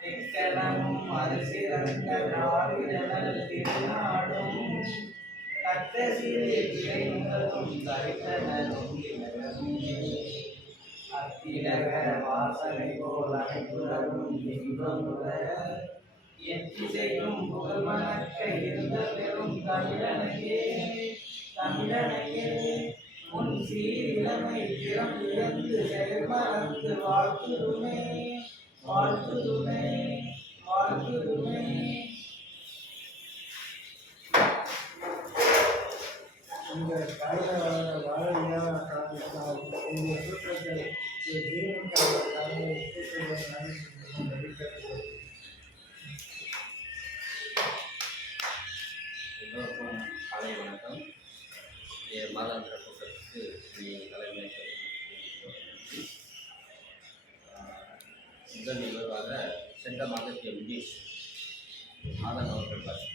எக்கணமும் அரசிறந்த நாவிரல் திருநாடும் தக்க சிறு கிளைகளும் தரித்தனும் அத்திலகர வாசனை போல் அனைத்துலகும் இன்பமுற எத்திசையும் புகழ் மணக்க இருந்த பெரும் தமிழனையே தமிழனையே உன் சீரிழமை திறம் இழந்து செயல்மறந்து வாழ்த்துதுமே வாழ்த்துதுமே வாழ்த்துதுமே. இந்த காலையில் வாழையாக காரணத்தால் இந்த சுற்றத்தை ஜீவனுக்காக எல்லோருக்கும் காலை வணக்கம். மாதாந்திர கூட்டத்துக்கு தலைமை முதல் நிகழ்வாக சென்ற மாதத்திய விஜேஷ் மாதன் அவர்கள் பார்த்து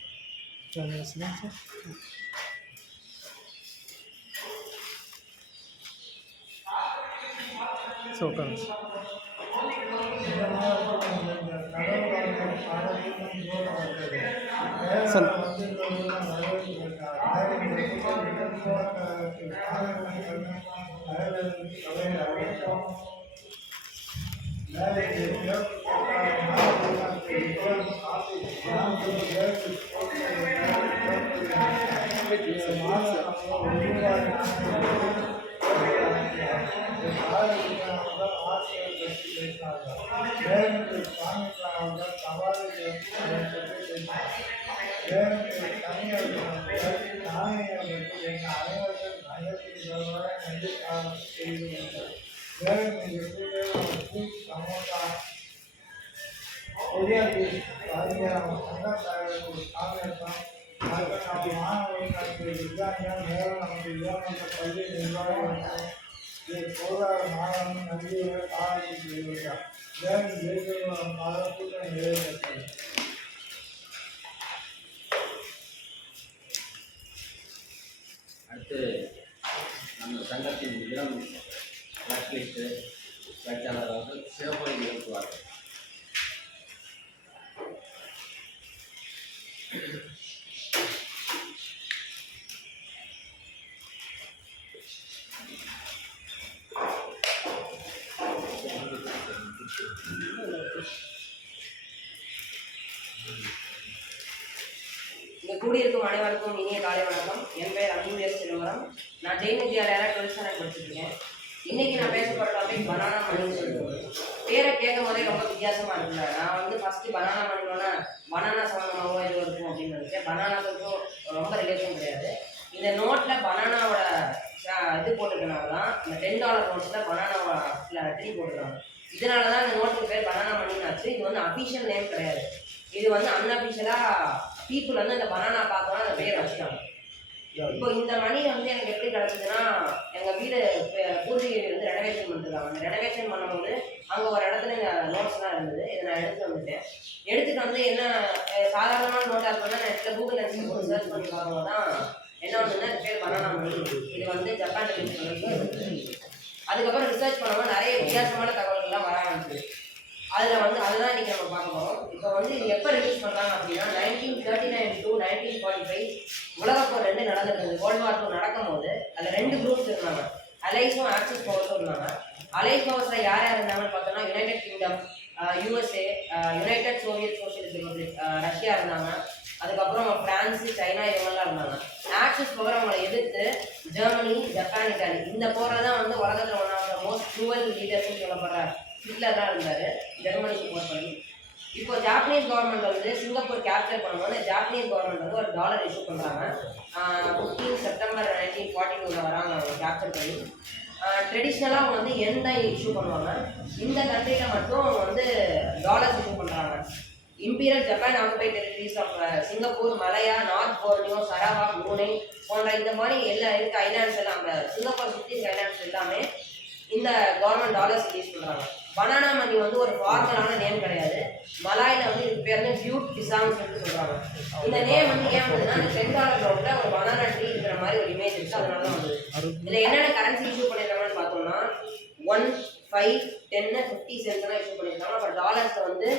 அடுத்து நம்ம சங்கத்தின் இளம் பிளாக்லிஸ்ட் பேச்சாளர் அவர்கள் சிவப்பொழி நிகழ்த்துவார்கள். இங்கே கூடியிருக்கும் அனைவருக்கும் இனிய காலை வணக்கம். என் பெயர் அன்புவேஸ் சிதம்பரம். நான் ஜெயின் வித்யாலயாவில் 12th ஸ்டாண்டர்ட் படிச்சுருக்கேன். இன்றைக்கி நான் பேசப்படுற டாபிக் பனானா மணின்னு சொல்லுவேன். பேரை கேட்கும் போதே ரொம்ப வித்தியாசமாக இருக்குல்ல. நான் வந்து ஃபஸ்ட்டு பனானா மணினோன்னா பனானா சம்மந்தமாகவோ இது இருக்கும் அப்படின்னு நினச்சேன். பனானாவுக்கும் ரொம்ப ரிலேஷன் கிடையாது. இந்த நோட்டில் பனானாவோட இது போட்டுருக்கனால தான் இந்த $10 நோட்ஸில் பனானாவோட ட்ரீ போட்டுருக்காங்க. இதனால தான் இந்த நோட்டுக்கு பேர் பனானா மணின்னு ஆச்சு. இது வந்து அஃபிஷியல் நேம் கிடையாது. இது வந்து அன்அஃபிஷியலாக பீப்புள் வந்து அந்த பனானா பார்த்தோன்னா அந்த பேர் வச்சுட்டாங்க. இப்போ இந்த மணி வந்து எனக்கு எப்படி கிடச்சிதுன்னா, எங்கள் வீடு பூர்வீக வந்து ரெனோவேஷன் பண்ணிருக்காங்க. அந்த ரெனோவேஷன் பண்ணும்போது அங்கே ஒரு இடத்துல இந்த நோட்ஸ்லாம் இருந்தது. இதை நான் எடுத்துகிட்டு வந்துட்டேன். எடுத்துகிட்டு வந்து என்ன சாதாரணமான நோட்டாக இருக்கணும்னா நான் இடத்துல கூகுள் லென்ஸில் போட்டு சர்ச் பண்ணி பார்க்கும்போது தான் என்ன ஒன்றுன்னா இது பேர் பனானா மணி. இது வந்து ஜப்பான் அதுக்கப்புறம் ரிசர்ச் பண்ணும்போது நிறைய வித்தியாசமான தகவல்கள்லாம் வர ஆரம்பிச்சிது. அதில் வந்து அதுதான் இன்றைக்கி நம்ம பார்க்க போகிறோம். இப்போ வந்து இது எப்போ ரிலீஸ் பண்ணுறாங்க அப்படின்னா 1939 to 1945 உலகப்போர் 2 நடந்துருக்குது. வேர்ல்டு வார் 2 நடக்கும்போது அதில் 2 குரூப்ஸ் இருந்தாங்க. அலைஸும் ஆக்சிஸ் பவர்ஸும் இருந்தாங்க. அலைஸ் பவர்ஸில் யார் யார் இருந்தாங்கன்னு பார்த்தோன்னா United kingdom, USA, United Soviet socialist republic, Russia இருந்தாங்க. அதுக்கப்புறம் ஃப்ரான்ஸு, சைனா இவங்கெல்லாம் இருந்தாங்க. ஆக்சிஸ் பவர் அவங்களை எதிர்த்து ஜெர்மனி, ஜப்பான், இட்டாலி இந்த போரில் தான் வந்து உலகத்தில் one of the most cruel லீடர்ஸ்ன்னு சொல்லப்படுற ஹிட்லர் தான் இருந்தார் ஜெர்மனி சப்போர்ட் பண்ணி. இப்போ ஜாப்பனீஸ் கவர்மெண்ட் வந்து சிங்கப்பூர் கேப்சர் பண்ணும்போது ஜாப்பனீஸ் கவர்மெண்ட் வந்து ஒரு டாலர் இஷ்யூ பண்ணுறாங்க. 15 செப்டம்பர் 1942 வராங்க அவங்க கேப்சர் பண்ணி. ட்ரெடிஷ்னலாக அவங்க வந்து எந்த இஷ்யூ பண்ணுவாங்க, இந்த கண்ட்ரியில் மட்டும் அவங்க வந்து டாலர்ஸ் இஷ்யூ பண்ணுறாங்க. Imperial Japan occupied territories of Singapore, Malaya, North Borneo, Sarawak, Brunei போன்ற இந்த மாதிரி எல்லாம் இருக்க ஐலாண்ட்ஸ் எல்லாம், அந்த சிங்கப்பூர் சுற்றி ஐலாண்ட்ஸ் எல்லாமே இந்த கவர்மெண்ட் டாலர்ஸ் ரிலீஸ் பண்ணுறாங்க. பனானா மணி வந்து ஒரு ஃபார்மலான நேம் கிடையாது. மலாயில் வந்து இது பேர் வந்து பியூட் பிசாங்னு சொல்கிறாங்க. இந்த நேம் வந்து ஏன் வந்ததுன்னா இந்த $10 நோட்டில் ஒரு பனானா ட்ரீ இருக்கிற மாதிரி ஒரு இமேஜ் இருக்குது, அதனால தான் வந்தது. இதில் என்னென்ன கரன்சி இஷ்யூ பண்ணியிருக்காங்கன்னு பார்த்தோம்னா 1, 5, 10, 50 cents இஷ்யூ பண்ணியிருக்காங்க. அப்போ டாலர்ஸில் வந்து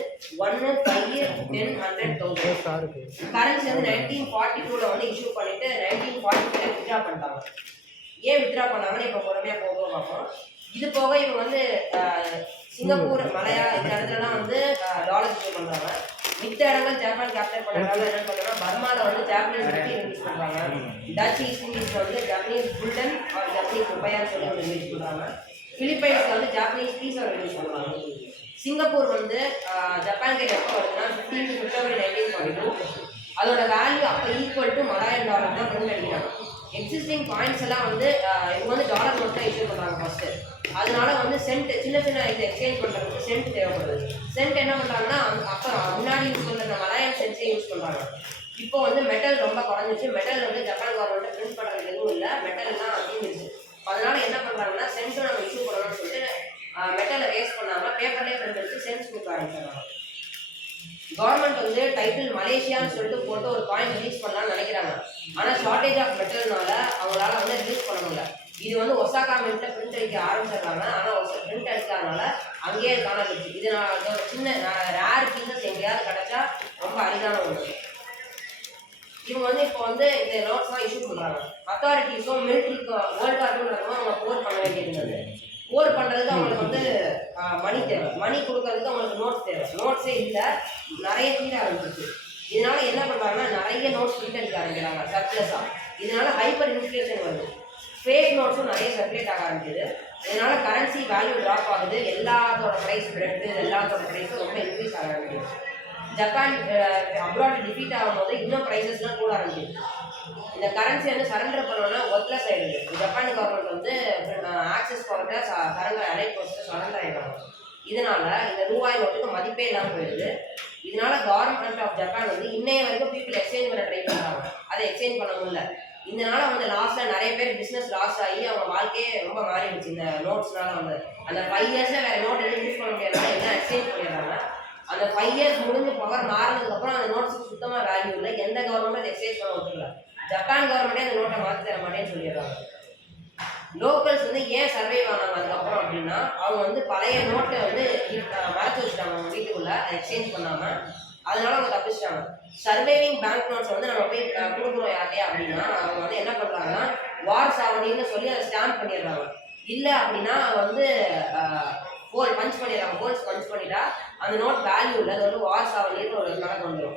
1, 5, 10, 100,000. கரன்சி வந்து 1942 வந்து இஷ்யூ பண்ணிட்டு 1945 வித்ட்ரா பண்ணிட்டாங்க. ஏன் வித்ட்ரா பண்ணாங்கன்னு இப்போ பொறுமையாக போக பார்ப்போம். இது போக இவங்க வந்து சிங்கப்பூர், மலையா இந்த இடத்துலலாம் வந்து டாலர்ஸ் இஷ்யூ பண்ணுறாங்க. மித்த இடங்கள் ஜப்பான் கேப்சர் பண்ணுறதுனால என்ன பண்ணுறாங்கன்னா பர்மாவில் வந்து ஜாப்பனீஸ் பற்றி ரிலீஸ் பண்ணுறாங்க. டச் ஈஸ்ட் இண்டீஸில் வந்து ஜப்பனீஸ் புல்டன் ஆர் ஜப்பனீஸ் ருபையான்னு சொல்லி ஒரு ரிலீஸ் பண்ணுறாங்க. பிலிப்பைன்ஸில் வந்து ஜப்பனீஸ் பீஸை ரிலீஸ் பண்ணுறாங்க. சிங்கப்பூர் வந்து ஜப்பான் கிட்ட எப்போ வருதுன்னா 15 February 1942. அதோட வேல்யூ அப்போ ஈக்குவல் டு மலாயன் டாலர் தான் பிரிண்ட் அடிக்கிறாங்க. எக்ஸிஸ்டிங் பாயிண்ட்ஸ் எல்லாம் வந்து இவங்க வந்து டாலர் நோட் தான் இஷ்யூ பண்ணுறாங்க ஃபஸ்ட்டு. அதனால வந்து சென்ட் சின்ன சின்ன இது எக்ஸ்சேஞ்ச் பண்ணுறதுக்கு சென்ட் தேவைப்படுது. சென்ட் என்ன பண்ணுறாங்கன்னா அப்போ முன்னாடி யூஸ் பண்ணுற இந்த மலாயன் சென்ட்ஸே யூஸ் பண்ணுறாங்க. இப்போ வந்து மெட்டல் ரொம்ப குறைஞ்சிச்சு. மெட்டல் வந்து ஜப்பான் கவர்மெண்ட் பிரிண்ட் பண்ணுறது எதுவும் இல்லை, மெட்டல்லாம் அதிகரிச்சு. அதனால என்ன பண்ணுறாங்கன்னா சென்ட்டும் நம்ம இஷ்யூ பண்ணணும்னு சொல்லிட்டு மெட்டலை வேஸ்ட் பண்ணாமல் பேப்பர்லேயே பிரிண்ட் எடுத்து சென்ட்ஸ் கொடுக்க ஆரம்பிச்சிடுறாங்க. கவர்மெண்ட் வந்து டைட்டில் மலேசியான்னு சொல்லிட்டு போட்டு ஒரு காயின் ரிலீஸ் பண்ணலாம்னு நினைக்கிறாங்க. ஆனால் ஷார்டேஜ் ஆஃப் மெட்டல்னால அவங்களால வந்து ரிலீஸ் பண்ண முடியல. இது வந்து ஒசாகா மின்ட்டில் பிரிண்ட் அடிக்க ஆரம்பிச்சிடுறாங்க. ஆனால் பிரிண்ட் அடிக்காதனால அங்கேயே காணப்படுச்சு. இது நான் சின்ன ரேர் பீசஸ் எங்கேயாவது கிடச்சா ரொம்ப அரிதான ஒன்று. இவங்க வந்து இப்போ வந்து இந்த நோட்ஸ்லாம் இஷ்யூ பண்ணுறாங்க. அத்தாரிட்டிஸும் மிலிட்ரிக்கு வேர்ல்டு வார் II நடக்கும்போது அவங்க போர் பண்ண வேண்டியிருந்தது. போர் பண்ணுறதுக்கு அவங்களுக்கு வந்து மணி தேவை. மணி கொடுக்கறதுக்கு அவங்களுக்கு நோட்ஸ் தேவை. நோட்ஸே இல்லை, நிறைய தீர ஆரம்பிச்சிச்சு. இதனால என்ன பண்ணுறாங்கன்னா நிறைய நோட்ஸ் பிரிண்ட் அடிக்க ஆரம்பிக்கிறாங்க சர்ப்ளஸாக. இதனால ஹைப்பர் இன்ஃப்ளேஷன் வருது. ஃபேக் நோட்ஸும் நிறைய சர்க்குலேட் ஆக ஆரம்பிக்குது. இதனால கரன்சி வேல்யூ ட்ராப் ஆகுது. எல்லாத்தோட ப்ரைஸ் பிரெட்டு எல்லாத்தோட ப்ரைஸும் ரொம்ப இன்க்ரீஸ் ஆக ஆரம்பிக்குது. ஜப்பான் அப்ராட் டிஃபீட் ஆகும்போது இன்னும் ப்ரைஸஸ்லாம் கூட ஆரம்பிக்குது. இந்த கரன்சி வந்து சரண்டர் பண்ணோன்னா ஒர்க்லெஸ் ஆகிடுது. ஜப்பான் கவர்மெண்ட் வந்து ஆக்சஸ் பவர்கிட்ட சரண்டர் அலைட் போஸ்ட்டு சரண்டர் ஆகிடுவாங்க. இதனால இந்த ரூபாய் நோட்டுக்கு மதிப்பே இல்லாமல் போயிடுது. இதனால கவர்மெண்ட் ஆஃப் ஜப்பான் வந்து இன்னைய வரைக்கும் பீப்புள் எக்ஸ்சேஞ்ச் பண்ண ட்ரை பண்ணுறாங்க. அதை எக்ஸ்சேஞ்ச் பண்ண முடியல. இதனால வந்து லாஸ்ட்டில் நிறைய பேர் பிஸ்னஸ் லாஸ் ஆகி அவங்க வாழ்க்கையே ரொம்ப மாறிடுச்சு. இந்த நோட்ஸ்னால வந்து அந்த 5 இயர்ஸில் வேறு நோட் எதுவும் யூஸ் பண்ண முடியாதுனால எல்லாம் எக்ஸ்சேஞ்ச் பண்ணிடுறாங்க. அந்த 5 இயர்ஸ் முடிஞ்சு பவர் மாறினதுக்கப்புறம் அந்த நோட்ஸுக்கு சுத்தமாக வேல்யூ இல்லை. எந்த கவர்மெண்ட்டும் எக்ஸ்சேஞ்ச் பண்ண விட்டுருல. ஜப்பான் கவர்மெண்ட்டே அந்த நோட்டை மாற்றி தர மாட்டேன்னு சொல்லிடுறாங்க. லோக்கல்ஸ் வந்து ஏன் சர்வைவ் ஆனாங்க அதுக்கப்புறம் அப்படின்னா அவங்க வந்து பழைய நோட்டை வந்து மறைச்சி வச்சுட்டாங்க அவங்க வீட்டுக்குள்ளே, அதை எக்ஸ்சேஞ்ச் பண்ணாமல். அதனால அவங்க தப்பிச்சிட்டாங்க. சர்வைவிங் பேங்க் நோட்ஸ் வந்து நம்ம போய் கொடுக்குறோம் யார்ட்டையா அப்படின்னா அவங்க வந்து என்ன பண்ணுறாங்கன்னா வார் சாவடின்னு சொல்லி அதை ஸ்டாம்ப் பண்ணிடுறாங்க. இல்லை அப்படின்னா அவங்க வந்து ஹோல் பஞ்ச் பண்ணிடுறாங்க. ஹோல்ஸ் பஞ்ச் பண்ணிட்டா அந்த நோட் வேல்யூ இல்லை, அது வந்து வார் சாவடின்னு ஒரு கணக்கு வந்துடும்.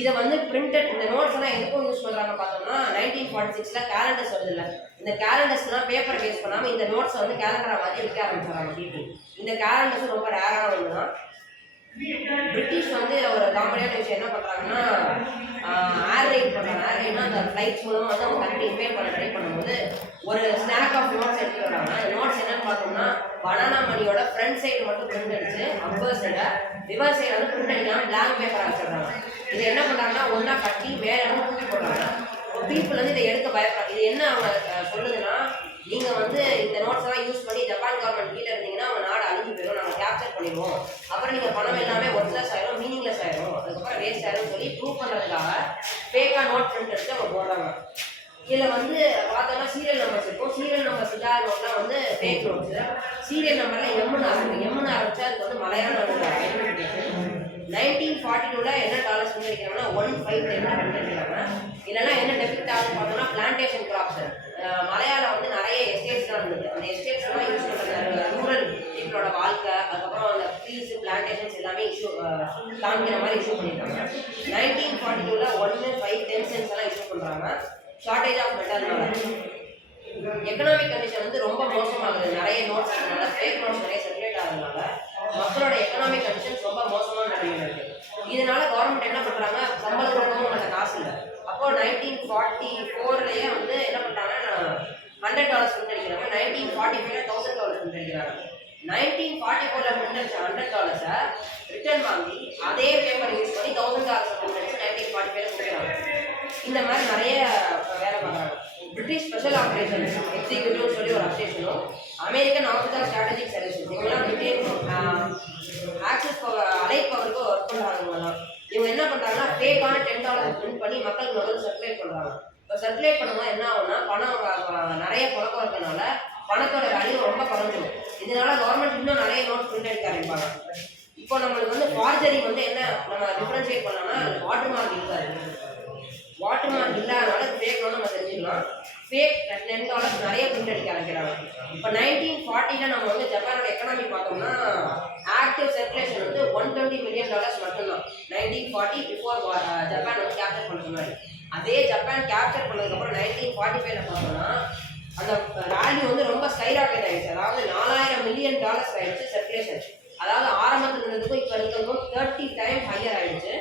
இதை வந்து பிரிண்டட் இந்த நோட்ஸ் எல்லாம் எதுக்கும் யூஸ் பண்ணுறாங்க பார்த்தோம்னா 1946 கேலண்டர்ஸ் வருது இல்லை, இந்த கேலண்டர்ஸ்லாம் பேப்பரை பேஸ் பண்ணாமல் இந்த நோட்ஸை வந்து கேலண்டராக மாதிரி விற்க ஆரம்பிச்சிடறாங்க பீப்புள். இந்த கேலண்டர்ஸும் ரொம்ப ரேரான ஒன்று தான். பிரிட்டிஷ் வந்து ஒரு காமெடியான விஷயம் என்ன பண்ணுறாங்கன்னா ஏர் ரைட் பண்ணுறாங்க. ஏர் ரைட்னா அந்த ஃப்ளைட்ஸ் மூலமாக வந்து அவங்க கண்ட்ரி இன்வைட் பண்ண ட்ரை பண்ணும்போது ஒரு ஸ்நாக் ஆஃப் நோட்ஸ் எடுத்துகிட்டு வராங்க. அந்த நோட்ஸ் என்னன்னு பார்த்தோம்னா பனானா மணியோட ஃப்ரண்ட் சைடு மட்டும் பிரிண்ட் அடிச்சு அப்பர் சைடை ரிவர்ஸ் சைடு வந்து பிரிண்ட் அடிக்காமல் பிளாங்க் பேப்பர் வச்சிடுறாங்க. இதை என்ன பண்ணுறாங்கன்னா ஒன்றா கட்டி மேலே வந்து தூக்கி போடுறாங்க. பீப்புள் வந்து இதை எடுக்க பயப்படுறாங்க. இது என்ன அவங்க சொல்லுதுன்னா நீங்கள் வந்து இந்த நோட்ஸ் எல்லாம் யூஸ் பண்ணி ஜப்பான் கவர்மெண்ட் கீழே இருந்தீங்கன்னா அவங்க நாடு அழிஞ்சு போயிடும், நாங்கள் கேப்சர் பண்ணிடுவோம், அப்புறம் நீங்கள் பணம் எல்லாமே ஒர்க்லெஸ் ஆகிடும், மீனிங்லெஸ் ஆகிடும், அதுக்கப்புறம் வேஸ்ட் ஆகிடும் சொல்லி ப்ரூவ் பண்ணுறதுக்காக ஃபேக்காக நோட் பிரிண்ட் எடுத்து அவங்க போடுறாங்க. இதில் வந்து பார்த்தோம்னா சீரியல் நம்பர்ஸ் இருக்கும். சீரியல் நம்பர்ஸ் இல்லாத நோட்லாம் வந்து ஃபேக் நோட்ஸு. சீரியல் நம்பரில் எம்முன்னு ஆரம்பிச்சா அதுக்கு வந்து மலையாள ஐடென்டிஃபிகேஷன். 1942 என்ன டாலர்ஸ் வந்து அடிக்கிறாங்கன்னா 1,510 அடிக்கிறாங்க. இல்லைன்னா என்ன டெபிட் ஆகுதுன்னு பார்த்தோம்னா பிளான்டேஷன் கிராப்ஸ். மலையாளம் வந்து நிறைய எஸ்டேட்ஸ்லாம் இருந்தது. அந்த எஸ்டேட்ஸ்லாம் யூஸ் பண்ணுற ரூரல் பீப்புளோட வாழ்க்கை, அதுக்கப்புறம் அந்த ட்ரீஸ் பிளான்டேஷன்ஸ் எல்லாமே இஷ்யூ காமிக்கிற மாதிரி இஷ்யூ பண்ணியிருக்காங்க. 1942 1, 5, 10 cents எல்லாம் இஷ்யூ பண்ணுறாங்க. ஷார்டேஜ் ஆஃப் மெட்டல்னால எக்கனாமிக் கண்டிஷன் வந்து ரொம்ப மோசமாகுது. நிறைய நோட்ஸ் இருக்கிறதுனால ஃபேக் நோட்ஸ் நிறைய சர்க்குலேட் ஆகுதுனால மக்களோட எக்கனாமிக் கண்டிஷன்ஸ் ரொம்ப மோசமான நிலையில் இருக்குது. இதனால கவர்மெண்ட் என்ன பண்ணுறாங்க, சம்பளம் கொடுக்கவும் உங்கள்கிட்ட காசு இல்லை. அப்போது 1944 வந்து என்ன பண்ணுறாங்கன்னா $100 பிரிண்ட் அடிக்கிறாங்க. 1945 $1,000 பிரிண்ட் அடிக்கிறாங்க. 1944 பிரிண்ட் அடிச்ச $100 ரிட்டர்ன் வாங்கி அதே பேப்பர் யூஸ் பண்ணி $1,000 பிரிண்ட் அடிச்சு 1945 கொடுக்குறாங்க. இந்த மாதிரி நிறைய வேலை பார்க்குறாங்க. பிரிட்டிஷ் ஸ்பெஷல் ஆப்ரேஷன்ஸ் எக்ஸிக்யூட்டிவ் சொல்லி ஒரு அப்டேஷனும் அமெரிக்கன் ஆஃபீஸர் ஸ்ட்ராட்டஜிக் சர்வீசஸ் இவங்கெல்லாம் பிரிட்டன் ஆக்சஸ் பவர் அலைட் பவருக்கு ஒர்க் பண்ணுறாங்கலாம். இவங்க என்ன பண்ணுறாங்கன்னா ஃபேக்கான $10 பிரிண்ட் பண்ணி மக்களுக்கு முதல்ல சர்க்குலேட் பண்ணுறாங்க. இப்போ சர்க்குலேட் பண்ணும்போது என்ன ஆகும்னா பணம் நிறைய புழக்கம் இருக்கனால பணத்தோட வேல்யூ ரொம்ப குறைஞ்சிடும். இதனால கவர்மெண்ட் இன்னும் நிறைய நோட் பிரிண்ட் எடுக்க ஆரம்பிப்பாங்க. இப்போ நம்மளுக்கு வந்து ஃபார்ஜரி வந்து என்ன நம்ம டிஃபரன்ஷியேட் பண்ணோம்னா வாட்டர் மார்க் இருக்காது. வாட்டர் மார்க் இல்லாதனால ஃபேக் நோட் நம்ம தெரிஞ்சுக்கலாம். ஃபேக் $10 நிறைய பிரிண்ட் அடிக்க ஆரம்பிக்கிறாங்க. இப்போ 1940 நம்ம வந்து ஜப்பானோட எக்கனாமி பார்த்தோம்னா ஆக்டிவ் சர்க்குலேஷன் வந்து $120 மில்லியன் மட்டும்தான். 1940 பிஃபோர் ஜப்பான் வந்து கேப்சர் பண்ண சொன்னாரு. அதே ஜப்பான் கேப்சர் பண்ணதுக்கப்புறம் 1945 பார்த்தோம்னா அந்த வேல்யூ வந்து ரொம்ப ஸ்கைராக்கெட் ஆயிடுச்சு. அதாவது $4000 மில்லியன் ஆயிடுச்சு சர்க்குலேஷன். அதாவது ஆரம்பத்தில் இருந்ததுக்கும் இப்போ இருக்கிறதுக்கும் 30 டைம்ஸ் ஹையர் ஆயிடுச்சு.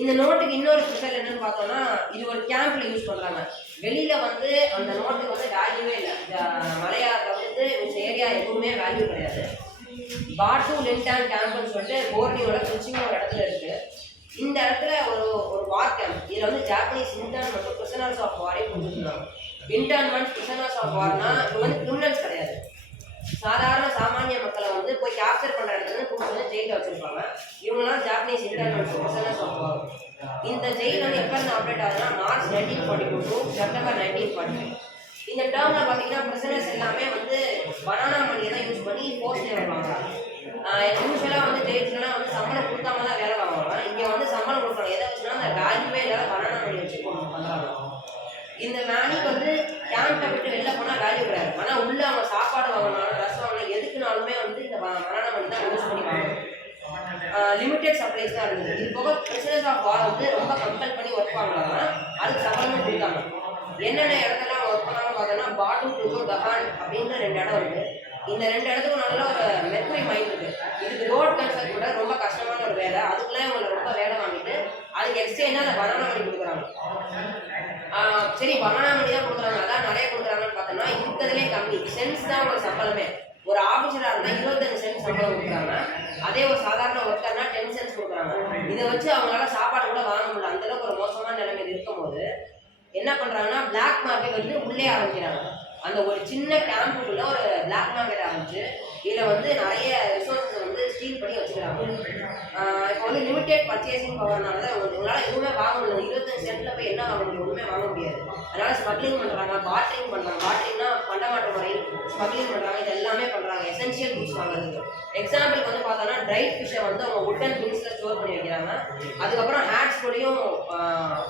இந்த நோட்டுக்கு இன்னொரு ஸ்பெஷல் என்னன்னு பார்த்தோம்னா இது ஒரு கேம்ப்ல யூஸ் பண்றாங்க. வெளியில வந்து அந்த நோட்டுக்கு வந்து வேல்யூவே இல்லை. மலையா தவிர்த்து மிச்ச ஏரியா எதுவுமே வேல்யூ கிடையாது. பாட்டு லிண்டான் கேம்ப்னு சொல்லிட்டு போர்னியோட திருச்சிங்க ஒரு இடத்துல இருக்கு. இந்த இடத்துல ஒரு வார் கேம்ப். இதில் வந்து ஜாப்பனீஸ் இன்டர்ன் மற்றும் பிரிசனர்ஸ் ஆஃப் வாரே கொடுத்துருந்தாங்க. இன்டர்ன்மெண்ட் பிரிசனர்ஸ் ஆஃப் வார்னா இது வந்து கிரிமினல்ஸ் கிடையாது. சாதாரண சாமானிய மக்களை வந்து போய் கேப்சர் பண்ணுற இடத்துல கூப்பிட்டு வந்து ஜெயிலில் வச்சிருப்பாங்க. இவங்கெல்லாம் ஜாப்பனீஸ் இன்டர்னல்ஸ் பிரிசனர்ஸ் ஆஃப் வார். இந்த ஜெயில் வந்து எப்போ இருந்து ஆப்ரேட் ஆகுதுன்னா மார்ச் 1942 to செப்டம்பர் 1945. இந்த டேர்மில் பார்த்தீங்கன்னா பிரிசனர்ஸ் எல்லாமே வந்து பனானா மணியை தான் யூஸ் பண்ணி போஸ்ட்லேயே வருவாங்க. யூஸ்வலாக வந்து ஜெயில்ஸ்லாம் வந்து சம்பளம் கொடுக்காம தான் வேலை வாங்குவாங்க. இங்கே வந்து சம்பளம் கொடுப்பாங்க. எதை வச்சுன்னா அந்த வேல்யூவே இல்லாத பனானா மணி வச்சு பண்ணுறாங்க. இந்த வேலைக்கு வந்து கேம்பை விட்டு வெளில போனால் வேல்யூ கிடையாது. ஆனால் உள்ள அவங்க சாப்பாடு வாங்கினாலும் ட்ரெஸ் வாங்கினாலும் எதுக்குனாலுமே வந்து இந்த பனானா மணி தான் யூஸ் பண்ணிப்பாங்க. லிமிடெட் சப்ளைஸ் தான் இருந்தது. இது போக பிரிசனர்ஸ் ஆஃப் வார் வந்து ரொம்ப கம்பல் பண்ணி ஒர்க் பண்ணாங்க. அதுக்கு சம்பளமும் கொடுத்தாங்க. என்னென்ன இடத்துல ஒர்க் பண்ணாலும் பார்த்தோன்னா பாட்டு டுஜோ தஹான் அப்படின்ற 2 இடம் இருக்குது. இந்த 2 இடத்துக்கும் நல்ல ஒரு மெர்க்குரி மைண்ட் இருக்குது. இதுக்கு ரோட் கன்ஸ்ட்ரக்ட் கூட ரொம்ப கஷ்டமான ஒரு வேலை. அதுக்குலாம் இவங்களை ரொம்ப வேலை வாங்கிட்டு அதுக்கு எக்ஸ்சேஞ்சாக அந்த பனானா மணி கொடுக்குறாங்க. சரி பனானா மணி தான் கொடுக்குறாங்க, அதான் நிறைய கொடுக்குறாங்கன்னு பார்த்தோம்னா இருக்கிறதுலே கம்மி சென்ஸ் தான் ஒரு சம்பளமே. ஒரு ஆஃபீஸராக இருந்தால் 25 சென்ட் சம்பளம் கொடுக்குறாங்க. அதே ஒரு சாதாரண ஒர்க்கர்னா 10 சென்ட்ஸ் கொடுக்குறாங்க. இதை வச்சு அவங்களால சாப்பாடு கூட வாங்க முடியல. அந்தளவுக்கு ஒரு மோசமான நிலைமையில் இருக்கும்போது என்ன பண்ணுறாங்கன்னா பிளாக் மார்க்கெட் வந்து உள்ளே ஆரம்பிக்கிறாங்க. அந்த ஒரு சின்ன கேம்புக்குள்ள ஒரு பிளாக் மார்க்கெட் ஆரம்பிச்சு இதில் வந்து நிறைய ரிசோர்ஸஸ் வந்து ஸ்டீல் பண்ணி வச்சுக்கிறாங்க. இப்போ வந்து லிமிடெட் பர்ச்சேசிங் பவர்னால தான் உங்களால் எதுவுமே வாங்க முடியாது. 25 சென்ட்ல போய் என்ன வாங்க முடியும்? ஒன்றுமே வாங்க முடியாது. அதனால ஸ்மக்லிங் பண்ணுறாங்க, பாட்டரிங் பண்ணுறாங்க. பாட்டரிங்னா பண்டமாற்ற முறை, ஸ்மக்லிங் பண்ணுறாங்க. இது எல்லாமே பண்ணுறாங்க எசென்ஷியல் குட்ஸ் வாங்குறதுக்கு. எக்ஸாம்பிளுக்கு வந்து பார்த்தோன்னா ட்ரைட் ஃபிஷ்ஷை வந்து அவங்க உட்டன் பின்ஸில் ஸ்டோர் பண்ணி வைக்கிறாங்க. அதுக்கப்புறம் ஹேட்ஸ் கூடயும்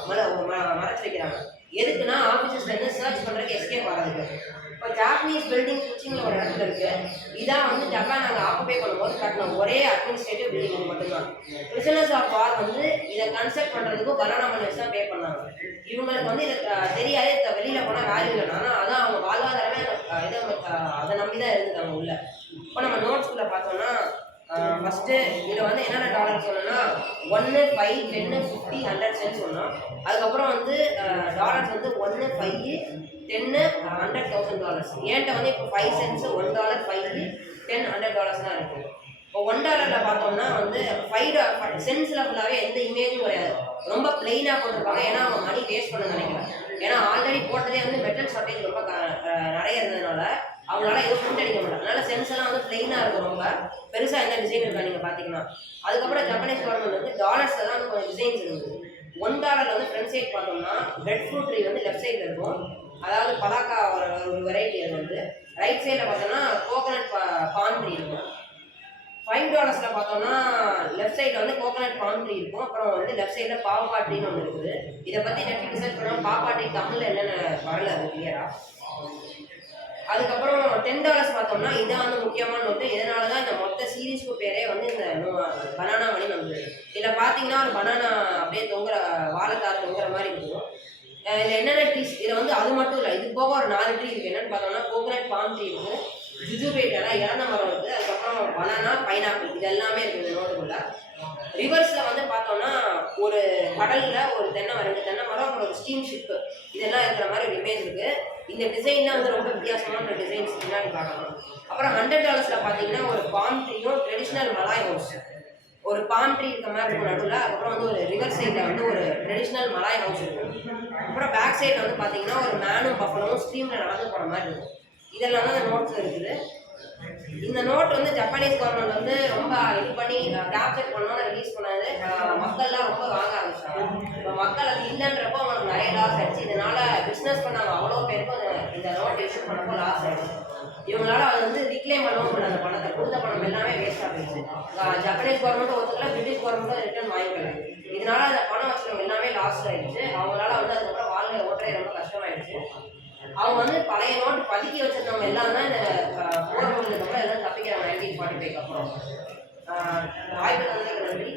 மறைச்சு வைக்கிறாங்க. எதுக்குன்னா ஆஃபீஸஸ்லேருந்து சர்ச் பண்ணுறதுக்கு எஸ்கேப் ஆகிறதுக்கு. இப்போ ஜாப்பனீஸ் பில்டிங் சுவிச்சிங்கில் ஒரு இடத்துல இருக்குது. இதான் வந்து ஜப்பான் நாங்கள் ஆக்குபை பண்ணும்போது கட்டின ஒரே அட்மினிஸ்ட்ரேட்டிவ் பில்டிங் மட்டும்தான். பிரிசனர்ஸ் ஆஃப் வார் வந்து இதை கன்ஸ்ட்ரக்ட் பண்ணுறதுக்கும் பனானா மணி வச்சு தான் பே பண்ணாங்க. இவங்களுக்கு வந்து இதை தெரியாது, இதை வெளியில் போனால் வேல்யூ இல்லை. ஆனால் அதான் அவங்க வாழ்வாதாரமே அதை நம்பி தான் இருந்துட்டாங்க உள்ள. இப்போ நம்ம நோட்ஸ்குள்ளே பார்த்தோம்னா ஃபஸ்ட்டு இதில் வந்து என்னென்ன டாலர் சொன்னோன்னா 1, 5, 10, 50, 100 சென்ட் சொன்னோம். அதுக்கப்புறம் வந்து டாலர்ஸ் வந்து 1, 5, 10, $100,000. ஏன்ட்ட வந்து இப்போ 5 சென்ட்ஸு, $1, 5, 10, $100 தான் இருக்குது. இப்போ $1 பார்த்தோம்னா வந்து 5 சென்ட்ஸில் ஃபுல்லாகவே எந்த இமேஜும் கிடையாது. ரொம்ப பிளெயினாக போட்டிருப்பாங்க. ஏன்னா அவங்க மணி வேஸ்ட் பண்ண நினைக்கிறேன். ஏன்னா ஆல்ரெடி போட்டதே வந்து மெட்டல் ஷார்ட்டேஜ் ரொம்ப நிறைய இருந்ததுனால அவங்களால எதுவும் பிரிண்ட் அடிக்க முடியல. அதனால சென்ஸ் எல்லாம் வந்து பிளெயினாக இருக்கும். ரொம்ப பெருசாக எந்த டிசைன் இருக்கா நீங்கள் பார்த்தீங்கன்னா. அதுக்கப்புறம் ஜப்பானீஸ் கவர்மெண்ட் வந்து டாலர்ஸில் தான் வந்து கொஞ்சம் டிசைன்ஸ் இருந்தது. $1 வந்து ஃப்ரண்ட் சைட் பார்த்தோம்னா பிரெட் ஃப்ரூட் ட்ரீ வந்து லெஃப்ட் சைடில் இருக்கும். அதாவது பலாக்கா ஒரு வெரைட்டி. அது வந்து ரைட் சைடில் பார்த்தோம்னா கோகனட் பாம் ட்ரீ இருக்கும். $5 பார்த்தோம்னா லெஃப்ட் சைடில் வந்து கோகனட் பாம் ட்ரீ இருக்கும். அப்புறம் வந்து லெஃப்ட் சைடில் பாவப்பா ட்ரீன்னு ஒன்று இருக்குது. இதை பற்றி நெட் ரிசர்ச் பண்ணோம். பாப்பா ட்ரீ தமிழில் என்னென்ன வரல அது கிளியராக. அதுக்கப்புறம் $10 பார்த்தோம்னா இதான் வந்து முக்கியமான நோட்டு. இதனால தான் இந்த மொத்த சீரீஸ்க்கு பேரே வந்து இந்த பனானா மணி வந்து. இதில் பார்த்தீங்கன்னா ஒரு பனானா அப்படியே தொங்குற வாழைத்தார் தொங்குற மாதிரி இருக்கும். இதில் என்னென்ன ட்ரீஸ் இதில் வந்து அது மட்டும் இல்லை, இது போக ஒரு 4 ட்ரீ இருக்குது. என்னென்னு பார்த்தோம்னா கோகனட் பாம் ட்ரீ இருக்குது, ஜுஜுபேட்டெல்லாம் இறந்த மரம் இருக்குது, அதுக்கப்புறம் பனானா, பைனாப்பிள், இது எல்லாமே இருக்குது இந்த நோட்டுக்குள்ள. ரிவர்ஸில் வந்து பார்த்தோம்னா ஒரு கடலில் ஒரு தென்னை மரம், 2 தென்னை மரம், அப்புறம் ஒரு ஸ்டீம் ஷிப்பு, இதெல்லாம் இருக்கிற மாதிரி ஒரு இமேஜ் இருக்குது. இந்த டிசைன்லாம் வந்து ரொம்ப வித்தியாசமான ஒரு டிசைன்ஸ் பின்னாடி பார்க்கலாம். அப்புறம் $100 பார்த்தீங்கன்னா ஒரு பாம் ட்ரீயும் ட்ரெடிஷ்னல் மலாய் ஹவுஸ், ஒரு பாம் ட்ரீ இருக்க மாதிரி இருக்கும் நடுவில். அதுக்கப்புறம் வந்து ஒரு ரிவர் சைடில் வந்து ஒரு ட்ரெடிஷ்னல் மலாய் ஹவுஸ் இருக்கும். அப்புறம் பேக் சைடில் வந்து பார்த்தீங்கன்னா ஒரு மேனும் பஃபலும் ஸ்ட்ரீமில் நடந்து போகிற மாதிரி இருக்கும். இதெல்லாம் தான் இந்த நோட்ஸ் இருக்குது. இந்த நோட் வந்து ஜப்பானீஸ் கவர்மெண்ட் வந்து ரொம்ப இது பண்ணி கேப்சர் பண்ணோன்னு ரிலீஸ் பண்ணது. மக்கள்லாம் ரொம்ப வாங்க ஆரம்பிச்சாங்க. இப்போ மக்கள் அது இல்லைன்றப்போ அவங்களுக்கு நிறைய லாஸ் ஆயிடுச்சு. இதனால பிஸ்னஸ் பண்ணாங்க அவ்வளோ பேருக்கும் இந்த நோட் இஷ்யூ பண்ணப்போ லாஸ் ஆயிடுச்சு. இவங்களால அது வந்து கிளைம் பண்ணவும் முடியல. அந்த பணத்தை கொடுத்த பணம் எல்லாமே வேஸ்ட்டாக போயிடுச்சு. ஜப்பனீஸ் கவர்மெண்ட்டும் ஒத்துக்கல, பிரிட்டிஷ் கவர்மெண்ட்டும் ரிட்டர்ன் வாங்கிக்கல. இதனால அந்த பணம் வச்சவங்க எல்லாமே லாஸ் ஆயிடுச்சு. அவங்களால வந்து அதுக்கப்புறம் வாழ்க்கை ஓட்டுறது ரொம்ப கஷ்டமாயிடுச்சு. அவங்க வந்து பழைய நோட்டு பதுக்கி வச்சிருந்தவங்க எல்லாம் தான் இந்த போர் முடிஞ்சதுக்கு அப்புறம் எல்லாம் தப்பிக்கிறாங்க 1945 அப்புறம். வாய்ப்பு தந்ததுக்கு நன்றி.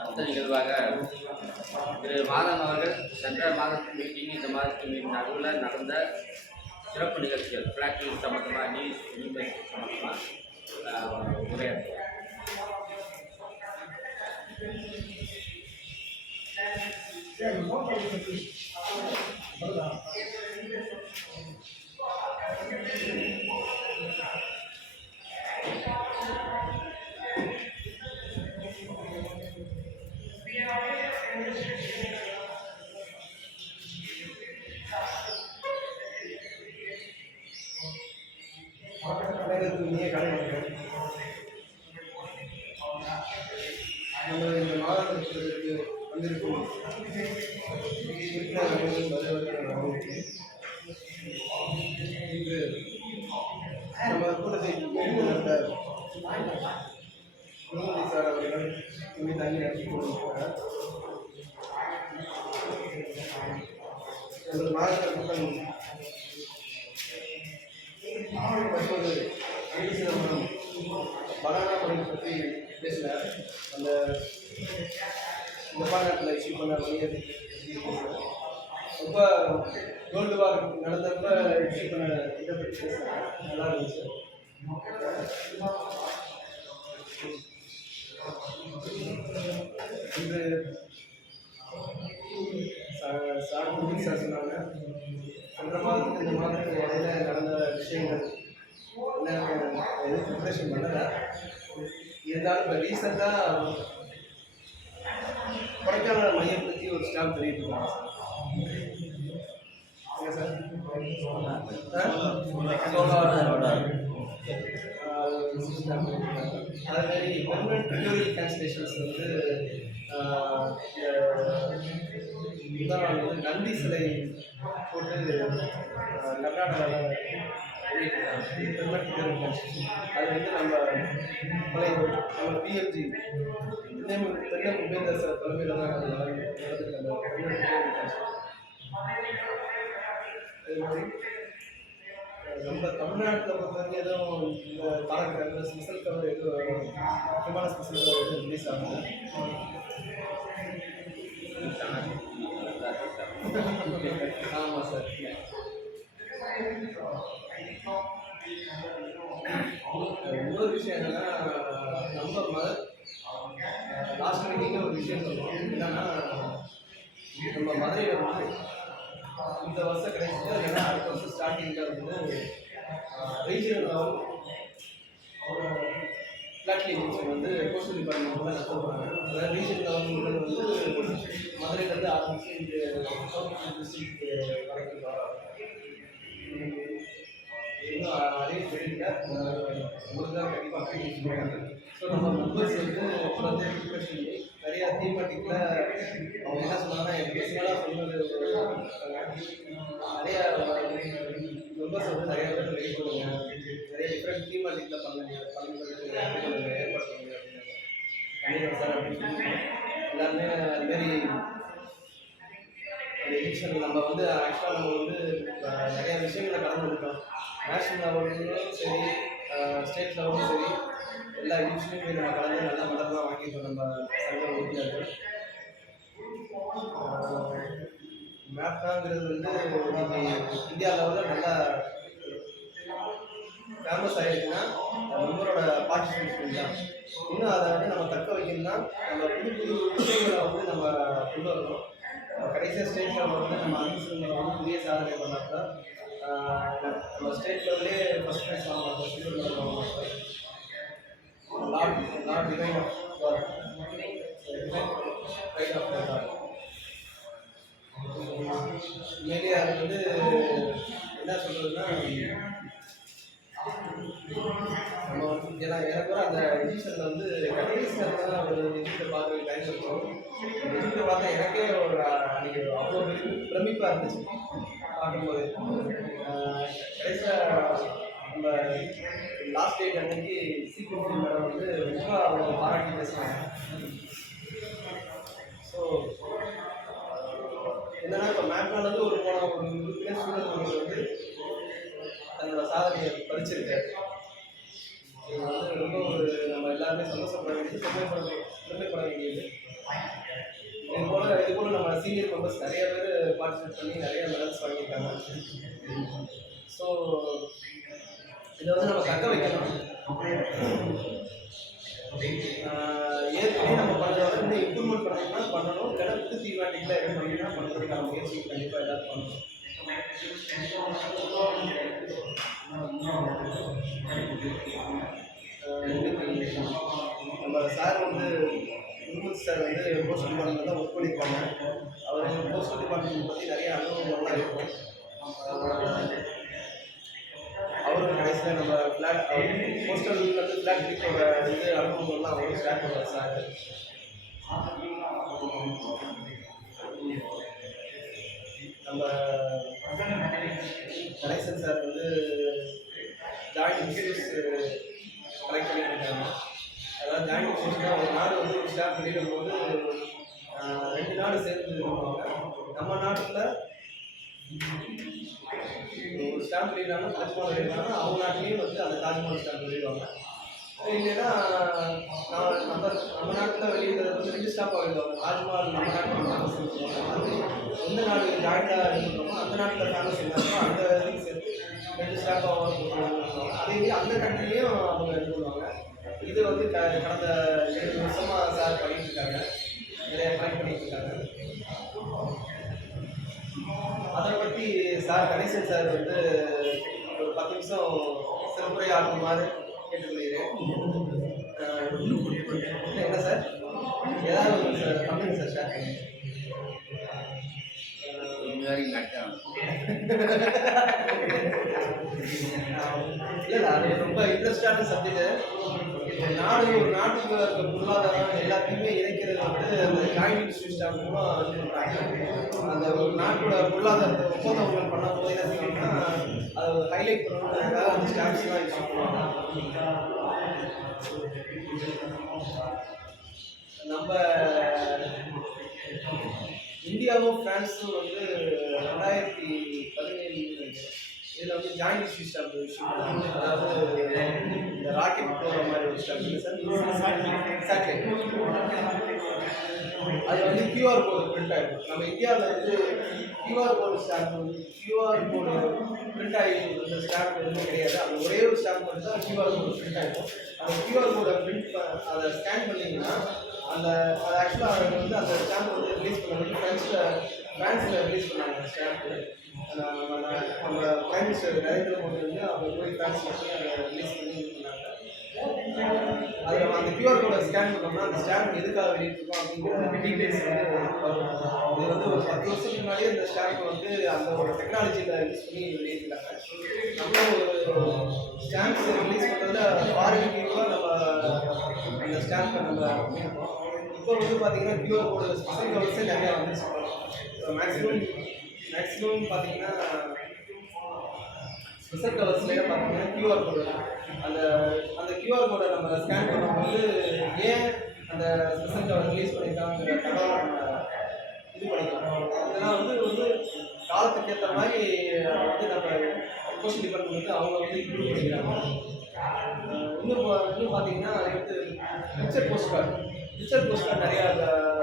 அடுத்த நிகழ்வாக திரு மாதன் அவர்கள் சென்ற மாதத்து மீட்டிங் இந்த மாதத்து மீட்டிங் நடுவில் நடந்த சிறப்பு நிகழ்ச்சிகள் பிளாக்லிஸ்ட் சம்மந்தமாக நியூஸ் சம்மந்தமாக உரையாற்றுவார். நம்ம இந்த மாதத்திற்கு வந்திருக்கும் இன்று நம்ம கூட்டத்தை நடந்த முகமதி சார் அவர்கள் இங்கே தங்கி நடத்தி கொண்டிருக்கிறார். நமது மாநில கூட்டம் தற்போது சிதம்பரம் பனானா மொழி பற்றி பேசினார். அந்த ஜப்பாநாட்டில் இஷ்யூ பண்ண மணியர் ரொம்ப வேர்ல்டு வார் நடந்தப்ப இஷ்யூ பண்ண இதை பற்றி பேசினார். நல்லா இருந்துச்சு. இன்று சார் சொன்னாங்க சென்ற மாதத்துக்கு இந்த மாதத்துக்கு இடையில நடந்த விஷயங்கள் என்ன எதுவும் ப்ரிப்ரேஷன் பண்ணலை. இருந்தாலும் இப்போ ரீசெண்டாக கொடைக்கானல் மையம் பற்றி ஒரு ஸ்டாம்ப் தெரிவித்துருக்காங்க சார். அது மாதிரி பெர்மனன்ட் ஃபியூவல் கேன்சலேஷன்ஸ் வந்து வந்து நந்தி சிலை போட்டு கர்நாடகாவில் பெர்மனன்ட் ஃபியூவல் கேன்சலேஷன் அது வந்து நம்ம பிஎம்ஜி தென்னை உபேந்தர் சார் தலைமையில் தான் நடந்துருக்கு அந்த பெர்மனன்ட் ஃபியூவல் கேன்சலேஷன். அது மாதிரி நம்ம தமிழ்நாட்டில் பொறுத்தவரைக்கும் எதுவும் இந்த காலகட்டத்தில் ஸ்பெஷல் கவர் எதுவும் முக்கியமான ஸ்பெஷல் கவர் எதுவும் ரிலீஸ் ஆகுது. ஆமாம் சார். இன்னொரு விஷயம் என்னென்னா நம்ம லாஸ்ட் மீட்டிங்கில் ஒரு விஷயம் சொல்லுவோம். என்னன்னா நம்ம மதுரையில் வந்து இந்த வருஷம் கிடைச்சிட்டு இல்லைன்னா அடுத்த வருஷம் ஸ்டார்டிங்கில் வந்து ரீஜனல் லெவல் பிளாக் கிளினிக்ஸ் வந்து போஸ்டல் டிபார்ட்மெண்ட் தான் நடத்துவாங்க. அதாவது ரீஜனல் லெவல் வந்து மதுரையிலேருந்து ஆரம்பிச்சு இந்த சவுத் டிஸ்ட்ரிக்ட் வரைக்கும் இன்னும் அதே வெளியில உங்களுக்கு தான் கண்டிப்பாக அப்ளிகேஷன் போடுறாங்க. ஸோ நம்ம மெம்பர்ஸ் வந்து ப்ரிப்ரேஷன் பண்ணி நிறையா தீமாட்டிக்கில் அவங்க என்ன சொன்னாங்கன்னா எனக்கு பேசினாலாம் சொன்னது நிறையா மெம்பர்ஸ் வந்து நிறையா பேர் ரெடி பண்ணுங்க, நிறைய டிஃப்ரெண்ட் தீமாட்டிக்கில் பண்ணுங்க ஏற்பாடு பண்ணுங்க அப்படின்னாங்க. கண்டிப்பாக சார் அப்படின்னு சொல்லி எல்லாருமே அதுமாரி எஜுகேஷன் நம்ம வந்து ஆக்சுவலாக நம்ம வந்து நிறையா விஷயங்களை கலந்துருக்கோம். நேஷ்னல் லெவல்லையும் சரி ஸ்டேட் லெவலும் சரி எல்லா எஜுகேஷனையும் போய் நம்ம கலந்து நல்ல மெடல்லாம் வாங்கியிருக்கோம் நம்ம சங்க உறுப்பினர்கள். மேப்டாங்கிறது வந்து இன்னைக்கு இந்தியா லெவலில் நல்லா ஃபேமஸ் ஆகிடுச்சுன்னா மெம்பரோட பார்ட்டிசிபேஷன் தான். இன்னும் அதை வந்து நம்ம தக்க வைக்கணும்னா நம்ம புது புது விஷயங்களை வந்து நம்ம கொண்டு வரணும். கடைசியாக ஸ்டேட் லெவலில் வந்து நம்ம அனுசரில் வந்து புதிய சாதனை பண்ணால் நம்ம ஸ்டேட் லெவலே ஃபஸ்ட் ப்ரைஸ் வாங்கலாம், சில்வர் மெடல் வாங்கலாம். Lord divine of God, right of God. உண்மையிலேயே அது வந்து என்ன சொல்கிறதுன்னா, நம்ம வந்து எனக்கு அந்த எஜிபிஷனில் வந்து கடைசியாக தான் ஒரு எஜிப்டை பார்க்க டைம் இருக்கும். எஜிப்டை பார்த்தா எனக்கே ஒரு அன்றைக்கி அவ்வளோ பிரமிப்பாக இருந்துச்சு பார்க்கும்போது. கடைசியாக நம்ம லாஸ்ட் டேட் அன்னைக்கு சீக்கிரம் மேடம் வந்து ரொம்ப அவங்க பாராட்டி பேசுகிறாங்க. ஸோ என்னன்னா, இப்போ மேக்னாலேருந்து ஒரு உறுப்பினர் ஸ்டூடெண்ட் வந்து தன்னோட சாதனையை பதிச்சிருக்காரு. இது வந்து ரொம்ப ஒரு நம்ம எல்லாருமே சந்தோஷப்பட வேண்டியது, பெருமைப்பட வேண்டியது. இது போல் நம்ம சீனியர் மெம்பர்ஸ் நிறைய பேர் பார்ட்டிசிபேட் பண்ணி நிறைய மெடல்ஸ் வாங்கியிருக்காங்க. ஸோ இதை வந்து நம்ம தக்க வைக்கணும். ஏற்கனவே நம்ம பண்ணுறத இன்னும் இம்ப்ரூவ்மெண்ட் பண்ணணும்னா பண்ணணும். கிடக்கு தீவாண்டிக்கில் எதுவும் பண்ணினா பண்ணுறதுக்கான முயற்சி கண்டிப்பாக ஏதாவது பண்ணணும். நம்ம சார் வந்து முகமது சார் வந்து போஸ்டல் டிபார்ட்மெண்ட் தான் ஒர்க் பண்ணியிருக்காங்க. அவர் போஸ்டல் டிபார்ட்மெண்ட் பற்றி நிறைய அனுபவங்கள்லாம் இருக்கும். அவரும் கடைசியில் நம்ம ஃப்ளாட் போஸ்டல் வந்து ஃப்ளாட் பிடிக்கோட இது அனுபவங்கள்லாம் அவரும் ஷேர் பண்ணுவார் சார். நம்ம கணேசன் சார் வந்து ஜாயிண்ட் இன்ஸ்டியூட்ஸ் கலெக்ட் பண்ணிட்டு இருக்காங்க. அதாவது ஜாயிண்ட் இன்ஸ்டியூட்ஸ்னால் ஒரு நாடு வந்து ஒரு ஸ்டாஃப் வெளியிடும் போது 2 நாடு சேர்ந்து இருப்பாங்க. நம்ம நாட்டில் ஒரு ஸ்டாம்ப் வெளியிடாமல் தாஜ்மஹால் வெளியிடாமல் அவங்க நாட்டிலையும் வந்து அந்த தாஜ்மஹால் ஸ்டாம்ப் வெளியிடுவாங்க. இல்லைன்னா நம்ம நாட்டில் வெளியிடுறது வந்து 2 ஸ்டாம்பாக வெளியிடுவாங்க. தாஜ்மஹால் நம்ம நாட்டில் ஃபேமஸ் சொல்லுவாங்க. அது எந்த நாடு ஜாயிண்டாக இருக்கிறோமோ அந்த நாட்டில் ஃபேமஸ் இருந்தாலும் அந்த இதுக்கு சேர்த்து 2 ஸ்டாம்பாக போட்டுருவாங்க. அதேமாதிரி அந்த கண்ட்ரிலையும் அவங்க இது பண்ணுவாங்க. இது வந்து கடந்த 7 வருஷமாக சார் பண்ணிட்டு இருக்காங்க, நிறைய கலெக்ட் பண்ணிட்டு இருக்காங்க. அதை பற்றி சார் கணேசன் சார் வந்து ஒரு 10 நிமிஷம் சிறப்புரை ஆகுமாறு கேட்டுக்கொள்கிறேன். என்ன சார் ஏதாவது ஒரு சார் பண்ணுங்க சார், ஷேர் பண்ணுங்க. இல்லை அது ரொம்ப இன்ட்ரெஸ்டான சப்ஜெக்ட். நாடு ஒரு நாட்டுக்கு இருக்க பொருளாதாரம் எல்லாத்தையுமே இணைக்கிறது வந்து அந்த ஜாயிண்ட் இன்ஸ்டியூஷன் மூலம் இது பண்ணுறாங்க. அந்த ஒரு நாட்டோட பொருளாதாரத்தை ஒப்பந்தங்கள் பண்ணும்போது என்ன செய்வாங்கன்னா அதை ஹைலைட் பண்ணணுங்கிறதுக்காக அந்த ஸ்டாம்ப்ஸ்லாம் யூஸ் பண்ணுவாங்க. நம்ம இந்தியாவும் ஃப்ரான்ஸும் வந்து 2017 இதில் வந்து ஜாயிண்ட் இஷ்யூ ஸ்டாம்ப் இஷ்யூ பண்ணுவாங்க. அதாவது இந்த ராக்கெட் போகிற மாதிரி ஒரு ஸ்டாம்ப் இல்லை சார், சேட்டலைட். அது வந்து கியூஆர் கோடு பிரிண்ட் ஆகிடும். நம்ம இந்தியாவில் வந்து கியூஆர் கோடு ஸ்டாம்ப் வந்து கியூஆர் கோடு பிரிண்ட் ஆகி இந்த ஸ்டாம்ப் எதுவுமே கிடையாது. அந்த ஒரே ஒரு ஸ்டாம்ப் வந்து தான் கியூஆர் கோடு பிரிண்ட் ஆகிடும். அந்த கியூஆர் கோடை பிரிண்ட் அதை ஸ்கேன் பண்ணிங்கன்னா அது ஆக்சுவலாக வந்து அந்த ஸ்டாம்ப் வந்து ரிலீஸ் பண்ண வந்து ஃப்ரான்ஸில் ரிலீஸ் பண்ணாங்க அந்த ஸ்டாம்ப்பு. நம்ம பிரைம் மினிஸ்டர் நரேந்திர மோடி வந்து அவங்க போய் ஃப்ரான்ஸில் போய் அதை ரிலீஸ் பண்ணி இது பண்ணாங்க. அதில் நம்ம அந்த கியூஆர் கோடை ஸ்கேன் பண்ணோம்னா அந்த ஸ்டாம்ப் எதுக்காக வெளியிட்டிருக்கோம் அப்படிங்கிற டீட்டெயில்ஸ் வந்து வரும். இது வந்து ஒரு 10 வருஷத்துக்கு முன்னாடியே இந்த ஸ்டாம்ப் வந்து அந்த ஒரு டெக்னாலஜியில் யூஸ் பண்ணி வெளியிட்டிருக்காங்க. நம்ம ஒரு ஸ்டாம்ப்ஸ் ரிலீஸ் பண்ணுறதுல ஃபாரினுக்கு நம்ம அந்த ஸ்டாம்பை நம்ம பண்ணியிருக்கோம். இப்போ வந்து பார்த்தீங்கன்னா கியூஆர் கோடு ஸ்பெஷல் கவர்ஸே நிறையா வந்துருச்சு. மேக்ஸிமம் பார்த்தீங்கன்னா ஸ்பெஷல் கவர்ஸ்லேயே பார்த்தீங்கன்னா கியூஆர் கோடு அந்த கியூஆர் கோடை நம்ம ஸ்கேன் பண்ணும்போது ஏன் அந்த ஸ்பெஷல் கவர் ரிலீஸ் பண்ணியிருக்காங்கிற தகவலை நம்ம இது பண்ணிக்கலாம். இதெல்லாம் வந்து காலத்துக்கு ஏற்ற மாதிரி வந்து நம்ம போஸ்ட் டிபார்ட்மெண்ட் வந்து அவங்க வந்து இம்ப்ரூவ் பண்ணிக்கிறாங்க. இன்னும் பார்த்தீங்கன்னா அடுத்து பிக்சர் போஸ்ட் கார்டு நிறையா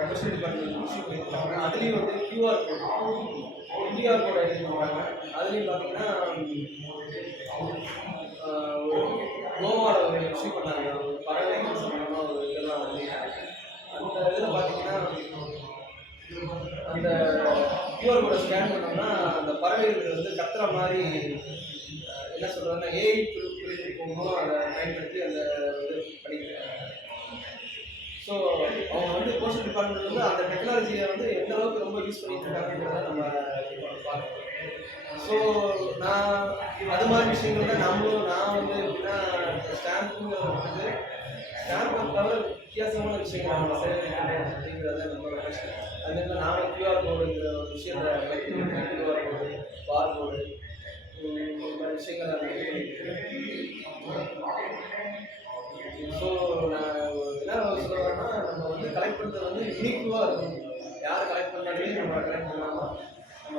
போஸ்ட் டிபார்ட்மெண்ட் இஷ்யூ பண்ணியிருக்காங்க. அதுலேயும் வந்து கியூஆர் கோடை இது பண்ணுறாங்க. அதுலேயும் பார்த்தீங்கன்னா கோவாவில் ஒரு இஷ்யூ பண்ணாங்க. ஒரு பறவை சம்பந்தமாக ஒரு இதெல்லாம் வந்து QR கோடை ஸ்கேன் பண்ணோம்னா அந்த பறவைகள் வந்து கத்துற மாதிரி என்ன சொல்கிறதுன்னா ஏஐ தொழில்நுட்பமும் அதை பயன்படுத்தி அந்த இது பண்ணிக்கிறாங்க. ஸோ அவங்க வந்து போஸ்டல் டிபார்ட்மெண்ட் வந்து அந்த டெக்னாலஜியை வந்து எந்த அளவுக்கு ரொம்ப யூஸ் பண்ணிட்டு இருக்காங்கிறத நம்ம பார்க்கணும். ஸோ நான் அது மாதிரி விஷயங்கள் தான் நான் வந்து எப்படின்னா ஸ்டாம்புங்கிறத வந்து ஸ்டாம்பை தவிர வித்தியாசமான விஷயங்கள் நம்ம சேகரிக்கணும் அப்படிங்கிறத நம்மளோட கஷ்டம். அதுமாதிரி நானும் QR கோடுங்கிற ஒரு விஷயத்தை QR கோடு, பார் கோடு இந்த மாதிரி விஷயங்கள் ஸோ நான் என்ன சொல்ல வரேன்னா நம்ம வந்து கலெக்ட் பண்ணுறது வந்து யூனிக்குவாக இருக்கும். யார் கலெக்ட் பண்ணாலே நம்ம கலெக்ட் பண்ணாமல் நம்ம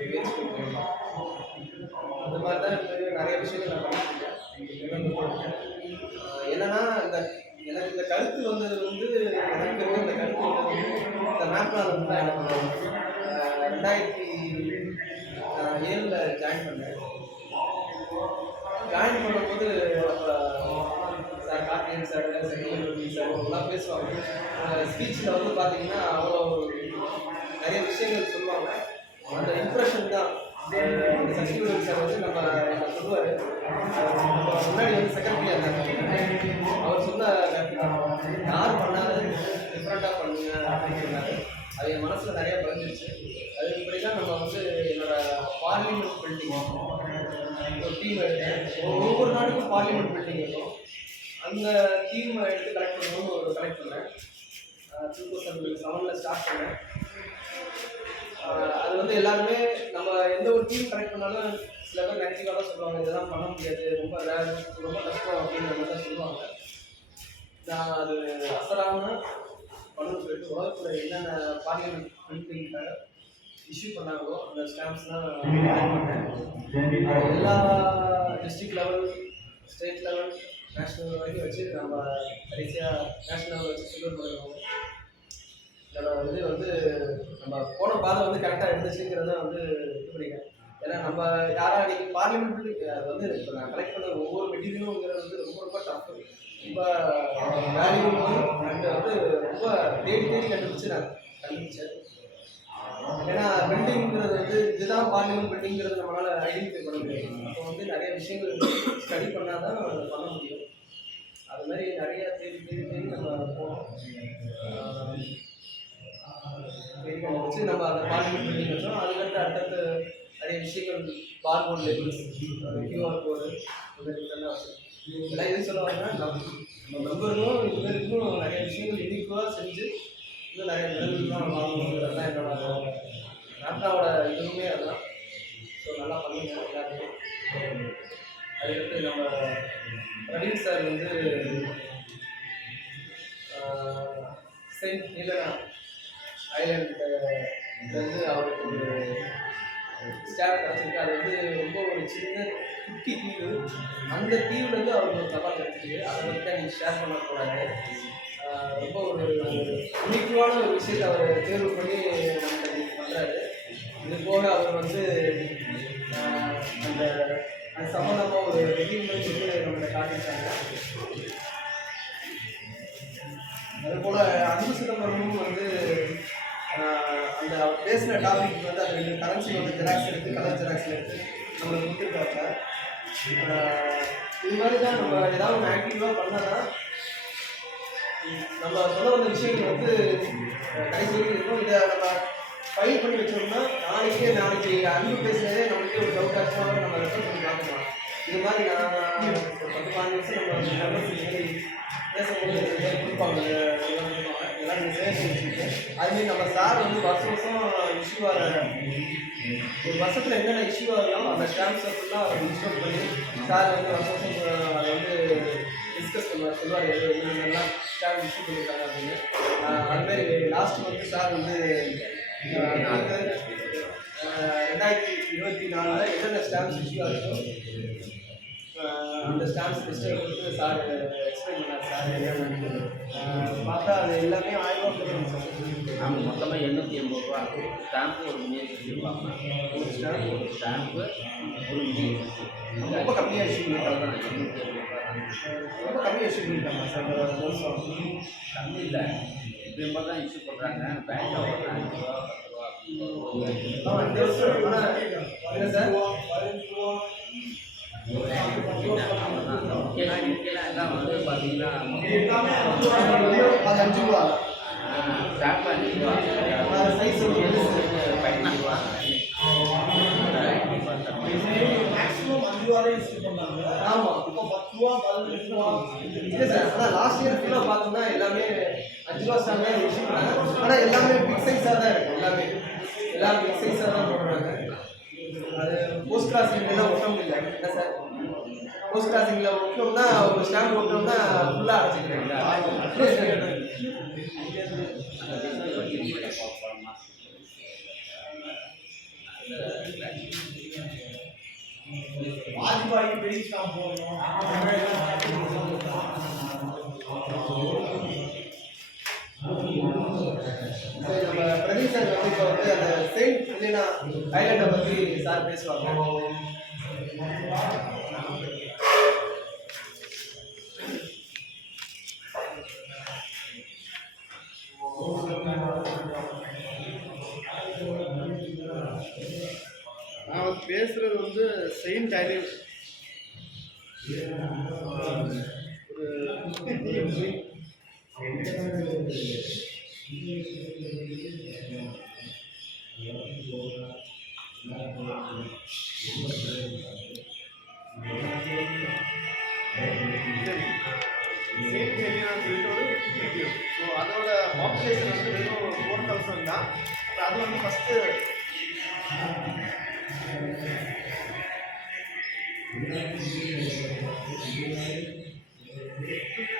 முயற்சி பண்ணணும். அந்த மாதிரி தான் நிறைய விஷயங்கள் நான் பண்ணிட்டுருக்கேன். என்னன்னா எனக்கு இந்த கருத்து வந்தது வந்து எனக்கு இந்த கருத்து வந்தது வந்து இந்த மேப்னால் வந்து தான் எனக்கு 2007 ஜாயின் பண்ணேன். ஜாயின் பண்ணும்போது சார் கார்த்திகேயன் சார், செங்கல்வெளி சார் அவங்களாம் பேசுவாங்க. ஸ்பீச்சில் வந்து பார்த்தீங்கன்னா அவ்வளோ நிறைய விஷயங்கள் சொல்லுவாங்க. அந்த இம்ப்ரெஷன் தான் செங்கல்வெளி சார் வந்து நம்ம சொல்லுவார். நம்ம முன்னாடி வந்து செக்ரட்டரியாக இருந்தாங்க. அவர் சொன்ன யார் பண்ணாலும் டிஃப்ரெண்ட்டாக பண்ணுங்க அப்படின்னு சொன்னார். அது என் மனசில் நிறையா பதிஞ்சிருச்சு. அதுபடி தான் நம்ம வந்து என்னோட பார்லிமெண்ட் பில்டிங் ஒரு டீம் எடுத்தேன். ஒவ்வொரு நாட்டுக்கும் பார்லிமெண்ட் பில்டிங் இருக்கும். அந்த தீமை எடுத்து கலெக்ட் பண்ணணும்னு ஒரு கலெக்ட் பண்ணேன். 2007 ஸ்டார்ட் பண்ணேன். அது வந்து எல்லாருமே நம்ம எந்த ஒரு டீம் கலெக்ட் பண்ணாலும் சில பேர் நெகட்டிவாக தான் சொல்லுவாங்க. இதெல்லாம் பண்ண முடியாது, ரொம்ப ரேர், ரொம்ப கஷ்டம் அப்படிங்கிற மாதிரி தான் சொல்லுவாங்க. நான் அது அசராமல் பண்ணணும்னு சொல்லிட்டு உலகத்தில் என்னென்ன பார்லிமெண்ட் பில்டிங்காக இஷ்யூ பண்ணாங்களோ அந்த ஸ்டாம்ப்ஸ்லாம் பண்ணேன். எல்லா district level, state level, national வரைக்கும் வச்சு நம்ம கடைசியாக நேஷ்னல் லெவல் வச்சு சில்வர் பண்ணுவோம். இதோட இது வந்து நம்ம போன பாதை வந்து கரெக்டாக இருந்துச்சுங்கிறத வந்து இது பண்ணிக்கிறேன். ஏன்னா நம்ம யாராக அன்றைக்கி பார்லிமெண்ட் பில்டிங் அது வந்து இப்போ நான் கலெக்ட் பண்ண ஒவ்வொரு மெட்டீரியலுங்கிறது வந்து ரொம்ப ரொம்ப டஃப், ரொம்ப வேல்யூபிள் அண்ட் வந்து ரொம்ப தேடி கண்டுபிடிச்சு நான் கண்டுபிடிச்சேன். ஏன்னா பில்டிங்கிறது வந்து இதுதான் பார்லிமெண்ட் பில்டிங்கிறது நம்மளால் ஐடென்டிஃபை பண்ண முடியும். அப்போ வந்து நிறைய விஷயங்கள் ஸ்டடி பண்ணால் தான் பண்ண முடியும். அது மாதிரி நிறைய தேடி நம்ம போனோம். வச்சு நம்ம அந்த பார்லிமெண்ட் பில்டிங் வச்சோம். அதுக்கடுத்து அடுத்தடுத்து நிறைய விஷயங்கள் பார்கோட் லேபிள்ஸ், QR கோடு இதெல்லாம் வச்சு எல்லாம் எதுவும் சொல்ல வரேன்னா நம்ம மெம்பர்களும் இதுவரைக்கும் நிறைய விஷயங்கள் யூனிக்குவாக செஞ்சு இன்னும் நிறைய மெடல்கள்லாம் வாங்கணுங்கிறது தான் என்னோட நாட்டாவோட இதுவுமே அதுதான். ஸோ நல்லா பண்ணுங்க எல்லாருமே. அதுக்கடுத்து நம்ம பிரவீன் சார் வந்து செயின்ட் ஹெலனா ஐலாண்ட்லேருந்து அவருக்கு ஒரு ஸ்டார் கிடச்சிருக்கு. அது வந்து ரொம்ப ஒரு சின்ன குட்டி தீவு. அந்த தீவுலேருந்து அவருக்கு ஒரு தபால் கிடச்சிருக்கு. அதை வந்து தான் நீங்கள் ஷேர் பண்ணக்கூடாது. ரொம்ப ஒரு யூனிக்குவான ஒரு விஷயத்தை அவர் தேர்வு பண்ணி நம்ம பண்ணுறாரு. இது போக அவர் வந்து அந்த அது சம்மந்தமாக ஒரு ரெடியூமெண்ட் வந்து நம்மளை காட்டியிருக்காங்க. அதுபோல் அன்பு சிதம்பரமும் வந்து அந்த பேசின டாபிக் வந்து அந்த 2 கரன்சி வந்து ஜெராக்ஸ் எடுத்து கலர் ஜெராக்ஸ் எடுத்து நம்மளுக்கு கொடுத்துருக்காங்க. இது மாதிரி தான் நம்ம ஏதாவது ஒன்று ஆக்டிவாக பண்ணால் தான் நம்ம சொல்ல வந்த விஷயங்கள் வந்து கடைசி வரைக்கும் இருக்கும். இதை நம்ம ஃபைல் பண்ணி வச்சோம்னா நாளைக்கு அன்பு பேசுகிறதே நம்மளுக்கு ஒரு டவுட் ஆச்சுன்னா நம்ம ரெஃபர் பண்ணி பார்க்கலாம். இது மாதிரி நான் ஒரு 10-15 வருஷம் நம்ம மெம்பர்ஸ் பேசும்போது கொடுப்பாங்க எல்லாம் நீங்கள் சேகரிச்சு வச்சுருக்கு. அதுமாரி நம்ம சார் வந்து வருஷம் இஷ்யூ ஆகிற ஒரு வருஷத்தில் என்னென்ன இஷ்யூ ஆகலாம் அந்த ஸ்டாம்ப்ஸை ஃபுல்லாக இன்ஸ்டால் பண்ணி சார் வந்து வருஷம் அதை வந்து டிஸ்கஸ் பண்ணுவார், சொல்லுவார் என்னென்னலாம் ஸ்டாம்ப் இஷ்யூ பண்ணியிருக்காங்க அப்படின்னு. அதுமாரி லாஸ்ட் மந்த்து சார் வந்து 2024 என்னென்ன ஸ்டாம்ப்ஸ் இஷ்யூ ஆகிருக்கோ அந்த ஸ்டாம்ப்ஸ் லிஸ்ட்டை கொடுத்து சார் எக்ஸ்பிளைன் பண்ணார். சார் என்னென்னு பார்த்தா அது எல்லாமே 1000 ரூபா. ஆமாம், மொத்தமாக 880 ரூபா. ஸ்டாம்ப்பு ஒரு மினியேச்சர் வச்சுருப்பாங்க. ஒரு ஸ்டாம்ப்பு ஒரு மினியேச்சர் ரொம்ப கம்மியாக இஷ்யூ பண்ணிட்டாங்க. 880 ரூபா ரொம்ப கம்மியாக இஷ்யூ பண்ணிட்டாங்க சார். கம்மி இல்லை, இப்போ தான் இஷ்யூ பண்ணுறாங்க. பேங்க்கில் ஒரு 5 ரூபா 10 ரூபா இந்த வருஷம் ஆனால் என்ன சார் எல்லாம் வந்து பார்த்தீங்கன்னா அது 5 ரூபா ஸ்டாம்ப் 5 ரூபா சைஸ் மேக்ஸிமம் 5 ரூபா தான் யூஸ் பண்ணாங்க. ஆமாம் இப்போ 10 ரூபா 15 ரூபா இல்லை சார் ஆனால் லாஸ்ட் இயர் ஃபுல்லாக பார்த்தோம்னா எல்லாமே 5 ரூபா ஸ்டாம்பே யூஸ் பண்ணாங்க ஆனால் எல்லாமே பிக் சைஸாக தான் இருக்கும் எல்லாம் பிக் சைஸாக தான் போடுறாங்க அது போஸ்ட் கிராசிங்லாம் ஒட்ட முடியல என்ன சார் போஸ்ட் கிராசிங்கில் ஒட்டோம்னா ஒரு ஸ்டாம்ப் ஒட்டோம்னா ஃபுல்லாக அடைச்சிக்கிறேன் வாஜ்பாய் பெரிய ஸ்டாம்ப் போடணும். சரி நம்ம பிரதீப் சார் வந்து இப்போ வந்து அந்த செயின்ட் இல்லைன்னா ஐலாண்டை பற்றி சார் பேசுவாங்க நான் வந்து பேசுகிறது வந்து செயின்ட் ஐலண்ட் ஸோ அதோட பாப்புலேஷன் வந்து வெறும் 4000 தான். அது வந்து ஃபஸ்ட்டு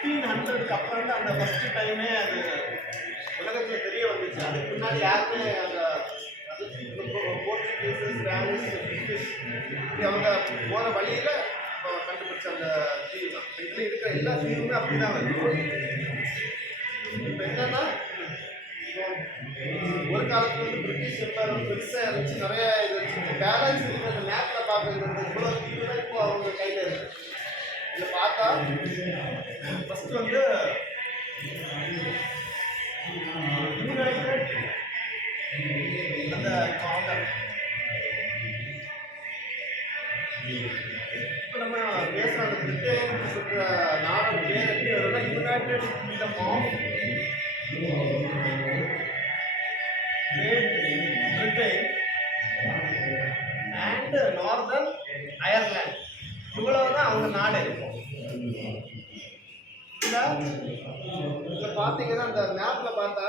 1500க்கு அப்புறம் தான் அந்த ஃபஸ்ட்டு டைமே அது உலகத்தில் தெரிய வந்துச்சு. அதுக்கு முன்னாடி யாருமே அந்த போர்ச்சுகீஸு ஸ்பானிஷ் பிரிட்டிஷ் இப்படி அவங்க போகிற வழியில் கண்டுபிடிச்ச அந்த தீவு தான். இதில் இருக்கிற எல்லா தீவுமே அப்படி தான் வருது. இப்போ என்னன்னா இப்போ ஒரு காலத்துல வந்து பிரிட்டிஷ் எம்பையர் வந்து பெருசாக இருந்துச்சு, நிறைய இது இருந்துச்சு. பேலன்ஸ் இருக்கிற அந்த மேப்பில் பார்க்குறது இவ்வளோ தீவு தான் இப்போ அவங்க கையில் இருக்கு. இதில் பார்த்தா ஃபஸ்ட்டு வந்து யுனைடெட் அந்த அவங்க இப்போ நம்ம பேசுகிற அந்த பிரிட்டன் சொல்கிற நாடு பேர் எப்படி வரும்னா United Kingdom of Great Britain and Northern Ireland. இவ்வளவுதான் அவங்க நாடு இருக்கும். இதில் பார்த்தீங்கன்னா அந்த மேப்பில் பார்த்தா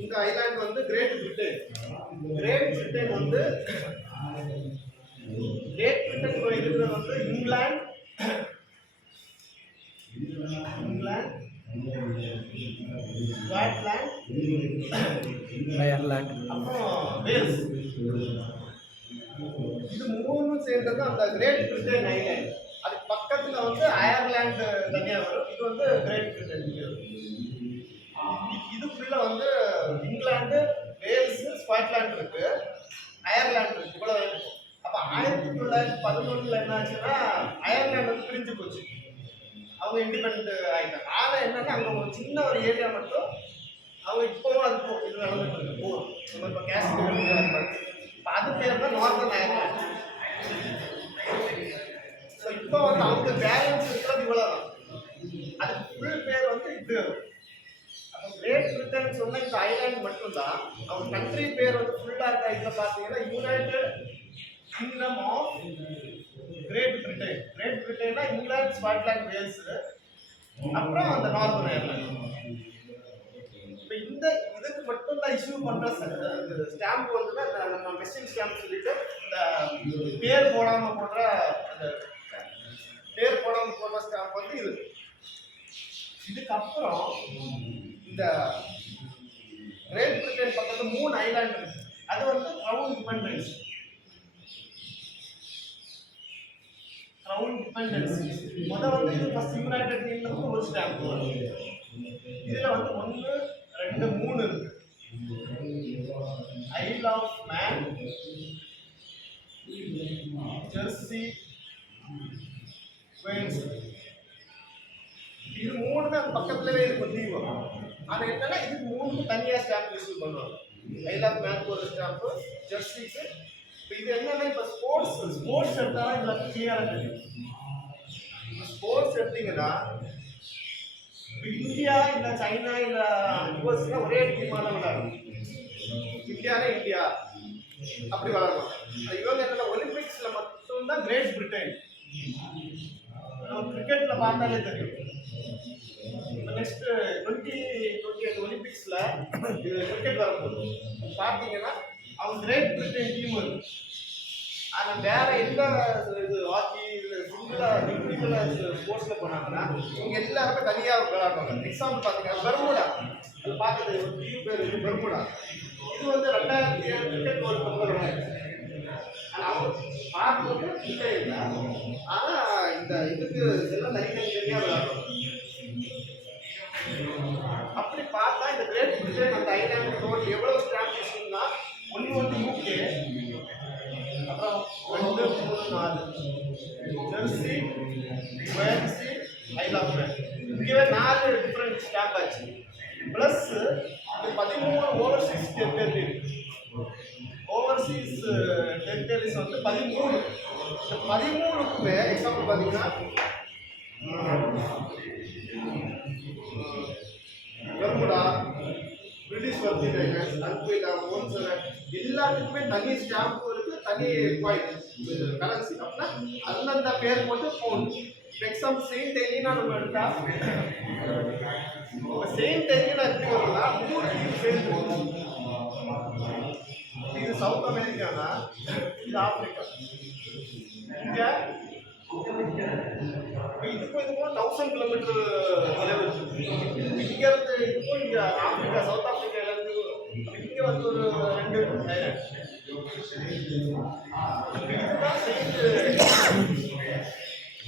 இந்த ஐலாண்ட் வந்து கிரேட் பிரிட்டன். கிரேட் பிரிட்டன் வந்து இருக்கிறது வந்து இங்கிலாந்து, ஸ்காட்லாந்து, அயர்லாண்ட் அப்புறம் வேல்ஸ். இது மூணும் சேர்ந்தது அந்த கிரேட் பிரிட்டன் ஐலாண்ட். அதுக்கு பக்கத்தில் வந்து அயர்லாந்து தனியாக வரும். இது வந்து கிரேட் பிரிட்டன். இதுக்குள்ள வந்து இங்கிலாந்து, வேல்ஸ், ஸ்காட்லாந்து இருக்கு, அயர்லாந்து இருக்கு. இவ்வளவு இருக்கும். அப்போ 1911 என்ன ஆச்சுன்னா அயர்லாந்து வந்து பிரிஞ்சு போச்சு. அவங்க இண்டிபெண்ட் ஆகிட்டாங்க. ஆனால் என்னன்னா அங்கே ஒரு சின்ன ஒரு ஏரியா மட்டும் அவங்க இப்போவும் அது இது நடந்துட்டு இருக்கு. போர் நம்ம இப்போ காஷ்மீர் இப்போ அது பேர் தான் நார்தர்ன் அயர்லாந்து. ஸோ இப்போ வந்து அவங்க பேலன்ஸ் இருக்கிறது இவ்வளோதான். அதுக்கு ஃபுல் பேர் வந்து இது. அப்போ கிரேட் பிரிட்டன் சொன்ன இந்த ஐலாண்ட் மட்டும்தான். அவங்க கண்ட்ரி பேர் வந்து ஃபுல்லாக இருக்கா இதில் பார்த்தீங்கன்னா United Kingdom of Great Britain. Great பிரிட்டன்னா இங்கிலாந்து, ஸ்காட்லாந்து, வேல்ஸ், அப்புறம் அந்த நார்தர்ன் அயர்லாந்து. இப்போ இந்த இதுக்கு மட்டும் தான் இஷ்யூ பண்ணுற ஸ்டாம்ப் வந்து நம்ம மெஷின் ஸ்டாம்ப் சொல்லிட்டு இந்த பேர் போடாமல் போடுற அந்த பேர் போடாமல் போடுற ஸ்டாம்ப் வந்து இது. இதுக்கப்புறம் இந்த கிரேட் பிரிட்டன் பக்கத்தில் 3 ஐலாண்ட் இருக்கு. அது வந்து கிரவுன் டிபெண்டன்ஸ். முதல் வந்து இது ஃபர்ஸ்ட் யுனைடெட் கிங்டம் ஒரு ஸ்டாம்ப் வரும். இதில் வந்து 1, 2, 3 இருக்கு. ஐல் ஆஃப் மேன், ஜெர்சி, வேல்ஸ். இது 3 தான் பக்கத்துலவே இருக்கும் தீவு. ஆனா என்னன்னா இதுக்கு 3 தனியா ஸ்டாம்ப் யூஸ் பண்ணுவாங்க. ஐ லவ் மேன் ஒரு ஸ்டாம்ப், ஜெர்சிக்கு. இப்போ இது என்னன்னா இப்போ ஸ்போர்ட்ஸ் எடுத்தா இதுல கிளியரா தெரியும். ஸ்போர்ட்ஸ் எடுத்தீங்கன்னா இந்தியா இல்ல சைனா இல்ல யுஎஸ்ல ஒரே டீமா தான் விளையாடும். இந்தியானா இந்தியா அப்படி விளையாடுவாங்க. இவங்க என்னன்னா ஒலிம்பிக்ஸ்ல மட்டும்தான் கிரேட் பிரிட்டன். நம்ம கிரிக்கெட்ல பார்த்தாலே தெரியும். நெக்ஸ்ட் 2028 ஒலிம்பிக்ஸ்ல கிரிக்கெட் வரும்போது பார்த்தீங்கன்னா அவங்க கிரேட் பிரிட்டன் டீம் வரும். ஆனால் வேற எந்த இது ஹாக்கி சிங்கிளா இண்டிவிஜுவலா ஸ்போர்ட்ஸ்ல போனாங்கன்னா இவங்க எல்லாருமே தனியாக விளையாடுவாங்க. எக்ஸாம்பிள் பார்த்தீங்கன்னா பெர்முடா, அது பார்க்குறது ஒரு டீம் பேர் இது பெர்முடா. இது வந்து 2007 கிரிக்கெட் வேர்ல்ட் கப் விளையாடுவாங்க. ஆனால் அவங்க பார்க்குறது கிரிக்கெட் இல்லை. ஆனால் இந்த இதுக்கு எல்லாம் தனியாக விளையாடுவாங்க. அப்படி பார்த்தா இந்த கிரேட் பிரிட்டன் அந்த ஐலாண்ட் டோட்டல் எவ்வளவு ஸ்டாம்ப் இஷ்யூன்னா ஒன்று யூகே, அப்புறம் 2, 3, 4 ஜெர்சி, வேல்ஸி, ஐலாண்ட். இங்கே 4 டிஃப்ரெண்ட் ஸ்டாம்ப் ஆச்சு. Plus 13 Overseas territory. Overseas territories வந்து 13. இந்த 13க்குமே எக்ஸாம்பிள் பார்த்தீங்கன்னா பெர்முடா, பிரிட்டிஷ் வர்ஜின் ஐலாண்ட்ஸ், அன்குயிலா, மோன்சரட் எல்லாத்துக்குமே தனி ஸ்டாம்ப் இருக்கு, தனி பாயிண்ட் கரன்சி. அப்படின்னா அந்தந்த பேர் போட்டு போகணும். எக்ஸாம்பிள் செயின்ட் எலினா நம்ம எடுத்தா செயின்ட் எலினா எப்படி வரும்னா 3 டீம் சேர்ந்து போகணும். இது சவுத் அமெரிக்கானா இது ஆப்பிரிக்கா. இங்க இதுக்கும் 1000 கிலோமீட்டர் தொலைவு இருக்கு. இங்க இருந்து இதுக்கும் இங்க ஆப்பிரிக்கா சவுத் ஆப்பிரிக்கால இருந்து இங்க வந்து ஒரு 2 ஐலாண்ட். இதுதான் செயின்ட்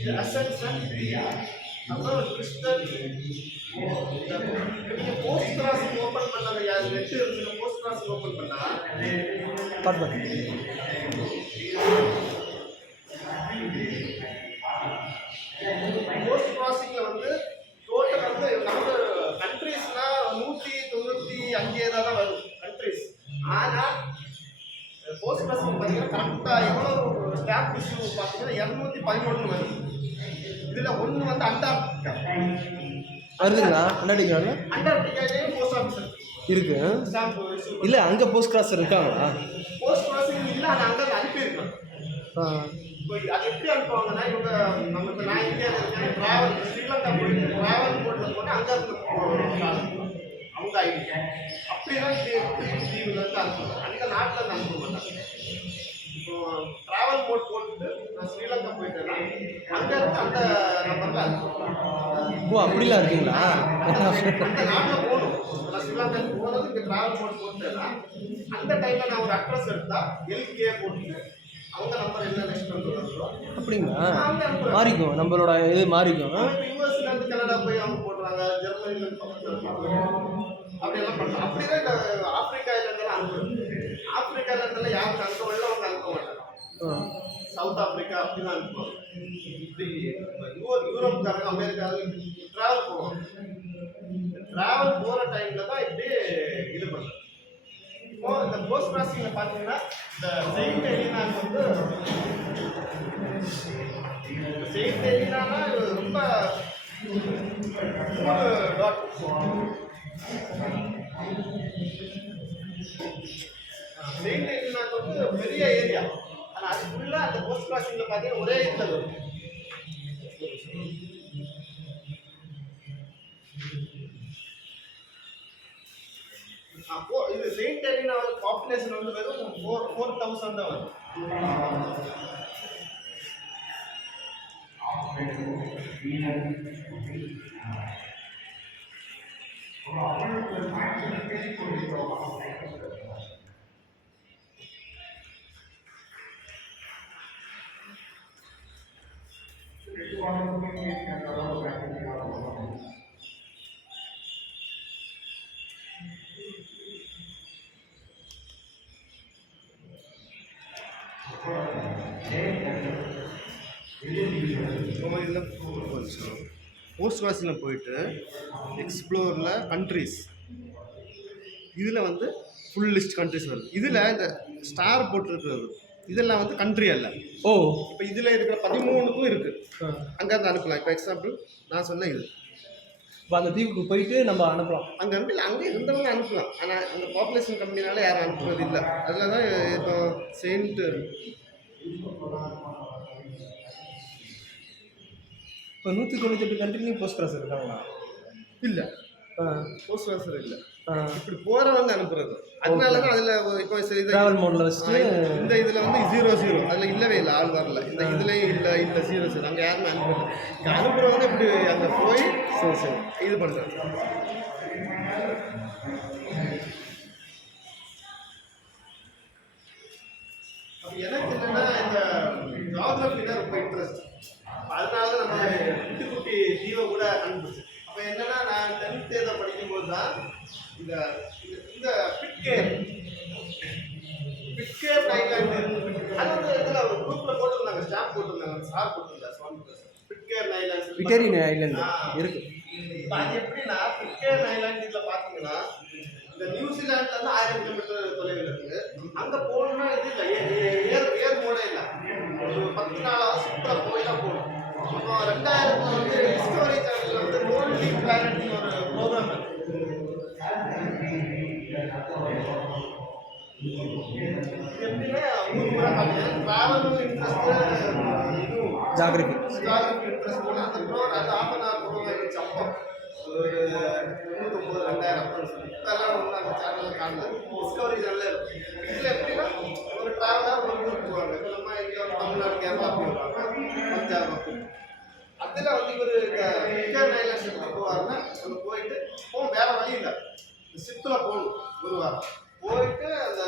இது அசென்ஷன், அப்புறம் கிறிஸ்டல். நீங்க போஸ்ட் கிராசிங் ஓபன் பண்ணாங்க, யார் நெட் இருக்கு போஸ்ட் கிராசிங் ஓபன் பண்ணா போஸ்ட் கிராசிங்ல வந்து டோட்டல் வந்து நம்ம கண்ட்ரீஸ்னா 195 தான் வரும் கண்ட்ரீஸ். ஆனா போஸ்ட் கிராசிங் பார்த்தீங்கன்னா கரெக்டா எவ்வளவு ஸ்டாம்ப் இஷ்யூ பார்த்தீங்கன்னா 211 வரும். இதுல ஒன்று வந்து அண்டார்டிகா வருதுங்களா? அண்டார்டிகாவில் அண்டார்டிகாலேயும் போஸ்ட் ஆஃபீஸ் இருக்கு. ஸ்டாம்ப் இஷ்யூ இல்லை அங்கே போஸ்ட் கிராஸ் இருக்காங்களா? போஸ்ட் கிராசிங் இல்லை, அது அங்கே அனுப்பியிருக்காங்க. இப்போ அது எப்படி அனுப்புவாங்கன்னா இவங்க நம்ம இப்போ நான் இந்தியாவில் இருக்கேன், ட்ராவல் ஸ்ரீலங்கா போயிட்டு ட்ராவல் போர்ட்டில் போட்டு அங்கே இருந்து அவங்க ஐடி அப்படிதான் தீவுலேருந்து அனுப்புவாங்க. அந்த நாட்டில் இருந்து அனுப்ப மாட்டாங்க. இப்போ ட்ராவல் போட் போட்டுட்டு நான் ஸ்ரீலங்கா போயிட்டேன்னா அங்கே இருந்து அந்த நம்பரில் அனுப்புவாங்க. ஓ அப்படிலாம் இருக்குங்களா? அந்த நாட்டில் போகணும். நான் ஸ்ரீலங்காவுக்கு போனது இங்கே ட்ராவல் போட் போட்டேன்னா அந்த டைமில் நான் ஒரு அட்ரஸ் எடுத்தால் எல்கே போட்டுட்டு அவங்க நம்பர் என்ன நெக்ஸ்ட் பண்ணுறோம். அப்படிங்களா? மாறிக்கும், நம்மளோட இது மாறிக்கும். யூஎஸ்லேருந்து கனடா போய் அவங்க போடுறாங்க, ஜெர்மனிலேருந்து அப்படியெல்லாம் பண்ணுறாங்க. அப்படிதான் இந்த ஆப்பிரிக்காவிலேருந்தெல்லாம் அனுப்புறது. ஆப்பிரிக்காவிலேருந்தெல்லாம் யாருக்கு அனுப்ப அவங்க அனுப்ப மாட்டாங்க. சவுத் ஆப்பிரிக்கா அப்படிலாம் அனுப்புவாங்க. இப்படி யூரோப்காரங்க அமெரிக்காவுக்கு ட்ராவல் போவாங்க. ட்ராவல் போகிற டைமில் தான் இப்படி இது பண்ணுறாங்க. இப்போ இந்த போஸ்ட் கிராசிங்கில் பார்த்தீங்கன்னா இந்த செயின்ட் எலினாக்கு வந்து செயின்ட் எலினானா ரொம்ப 3 டாட். செயின்ட் எலினாக்கு வந்து பெரிய ஏரியா. ஆனால் அது ஃபுல்லாக அந்த போஸ்ட் கிராசிங்கில் பார்த்தீங்கன்னா ஒரே இதில் வரும். அப்போ இது செயின்ட் எலினாவோட பாப்புலேஷன் வந்து வெறும் 4,000 தான் வரும். போஸ்ட் கிராசிங்கில் போயிட்டு எக்ஸ்ப்ளோரில் கண்ட்ரிஸ் இதில் வந்து ஃபுல் லிஸ்ட் கண்ட்ரிஸ் வருது. இதில் இந்த ஸ்டார் போட்டிருக்கிறது இதெல்லாம் வந்து கண்ட்ரி அல்ல. ஓ இப்போ இதில் இருக்கிற 13க்கும் இருக்குது, அங்கேருந்து அனுப்பலாம். இப்போ எக்ஸாம்பிள் நான் சொன்னேன் இது, இப்போ அந்த தீவுக்கு போயிட்டு நம்ம அனுப்பலாம். அங்கே அனுப்பல, அங்கே இருந்தவங்க அனுப்பலாம். ஆனால் அந்த பாப்புலேஷன் கம்மினால யாரும் அனுப்புறது இல்லை. அதில் தான் இப்போ செயின்ட்டு இப்போ 198 கண்ட்ரிலையும் போஸ்ட் கிராஸ் இருக்காங்களா? இல்லை, போஸ்ட் கிராஸர் இல்லை. இப்படி போகிறவங்க அனுப்புறது. அதனால தான் அதில் இப்போ ட்ராவல் மோடில் வச்சுட்டு இந்த இதில் வந்து 00 அதில் இல்லவே இல்லை, ஆள் வரல. இந்த இதுலேயும் இல்லை 00 அங்கே யாருமே அனுப்பல. அனுப்புகிறவங்க இப்படி அங்கே போய் சரி இது பண்ணுறாங்க. எனக்கு என்னன்னா இந்த ஜியாகிரபினா ரொம்ப இன்ட்ரெஸ்ட். அதனால தான் நம்ம குட்டி குட்டி தீவை கூட கண்டுபிடிச்சேன். அப்போ என்னன்னா நான் 10th இதை படிக்கும்போது தான் இந்த இந்த பிட்கேர் ஐலாண்டு அது வந்து இதில் ஒரு குரூப்பில் போட்டிருந்தாங்க, ஸ்டாம்ப் போட்டிருந்தாங்க, சார் போட்டிருந்தாங்க சுவாமி பிட்கேர் ஐலாண்டு. விக்டோரியன் ஐலாண்டு இருக்கு. இப்போ அது எப்படின்னா பிட்கேர் ஐலாண்டு இதில் பார்த்தீங்கன்னா இந்த நியூசிலாந்துல இருந்து 1000 கிலோமீட்டர் தொலைவில் இருக்கு. அங்கே போகணும்னா இது இல்லை, ஏர் மோடே இல்லை, ஒரு 10 நாளாவது சுற்றுலா போய் தான் போகணும். அப்போ 2000 வந்து டிஸ்கவரி சேனலில் வந்து லோன்லி பிளானட்னு ஒரு ப்ரோக்ராம் இருக்கு. எப்படின்னா ஊர் கூட பார்த்தீங்கன்னா ட்ராவலும் இன்ட்ரெஸ்ட்டு, இதுவும் ஜாகிரபி இன்ட்ரெஸ்ட் போனால் அந்த ப்ரோக்ராம் அது 1/2 hour ப்ரோக்ராம் இருந்துச்சு. அப்போ ஒரு 99,000 அப்படின்னு சொல்லி இப்போல்லாம் வந்து அந்த சேனலில் காணல, டிஸ்கவரி சேனலில் இருக்கும். இதில் எப்படின்னா ஒரு ட்ராவலர் ஒரு ஊருக்கு போவாங்க. இப்போ நம்ம இங்கே தமிழ்நாடு கேரளா போடுவாங்க, பஞ்சாப் அப்படி. அதில் வந்து இவர் இந்த பிட்கேர் ஐலாண்ட் ஷிப்புக்கு போவாருன்னா அங்கே போயிட்டு வேறு வழி இல்லை, ஷிப்பில் போகணும் ஒரு வாரம் போயிட்டு அந்த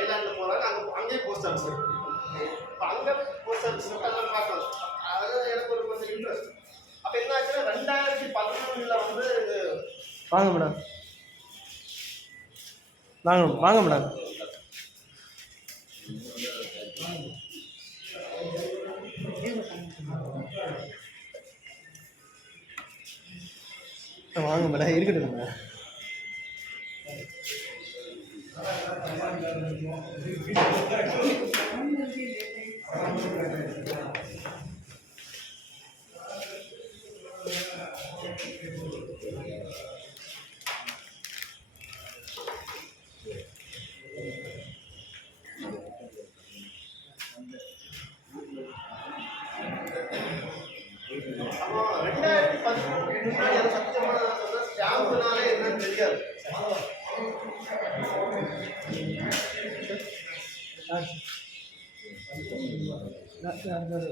ஐலாண்டில் போகிறாங்க. அங்கேயும் போஸ்ட் ஆஃபீஸ் இருக்கு. இப்போ அங்கே போஸ்ட் ஆஃபீஸ் எல்லாம் பார்க்கலாம். அது எனக்கு ஒரு கொஞ்சம் இன்ட்ரெஸ்ட். அப்போ என்ன ஆச்சுன்னா 2011 வந்து வாங்க மேடம், வாங்க மேடம். வாங்க மேடம், இருக்கட்டும் மேடம். அப்போ 2013 முன்னாடி அது சத்தியமான சொல்ற ஸ்டாம்புனாலே என்னன்னு தெரியாது. அப்போ 2011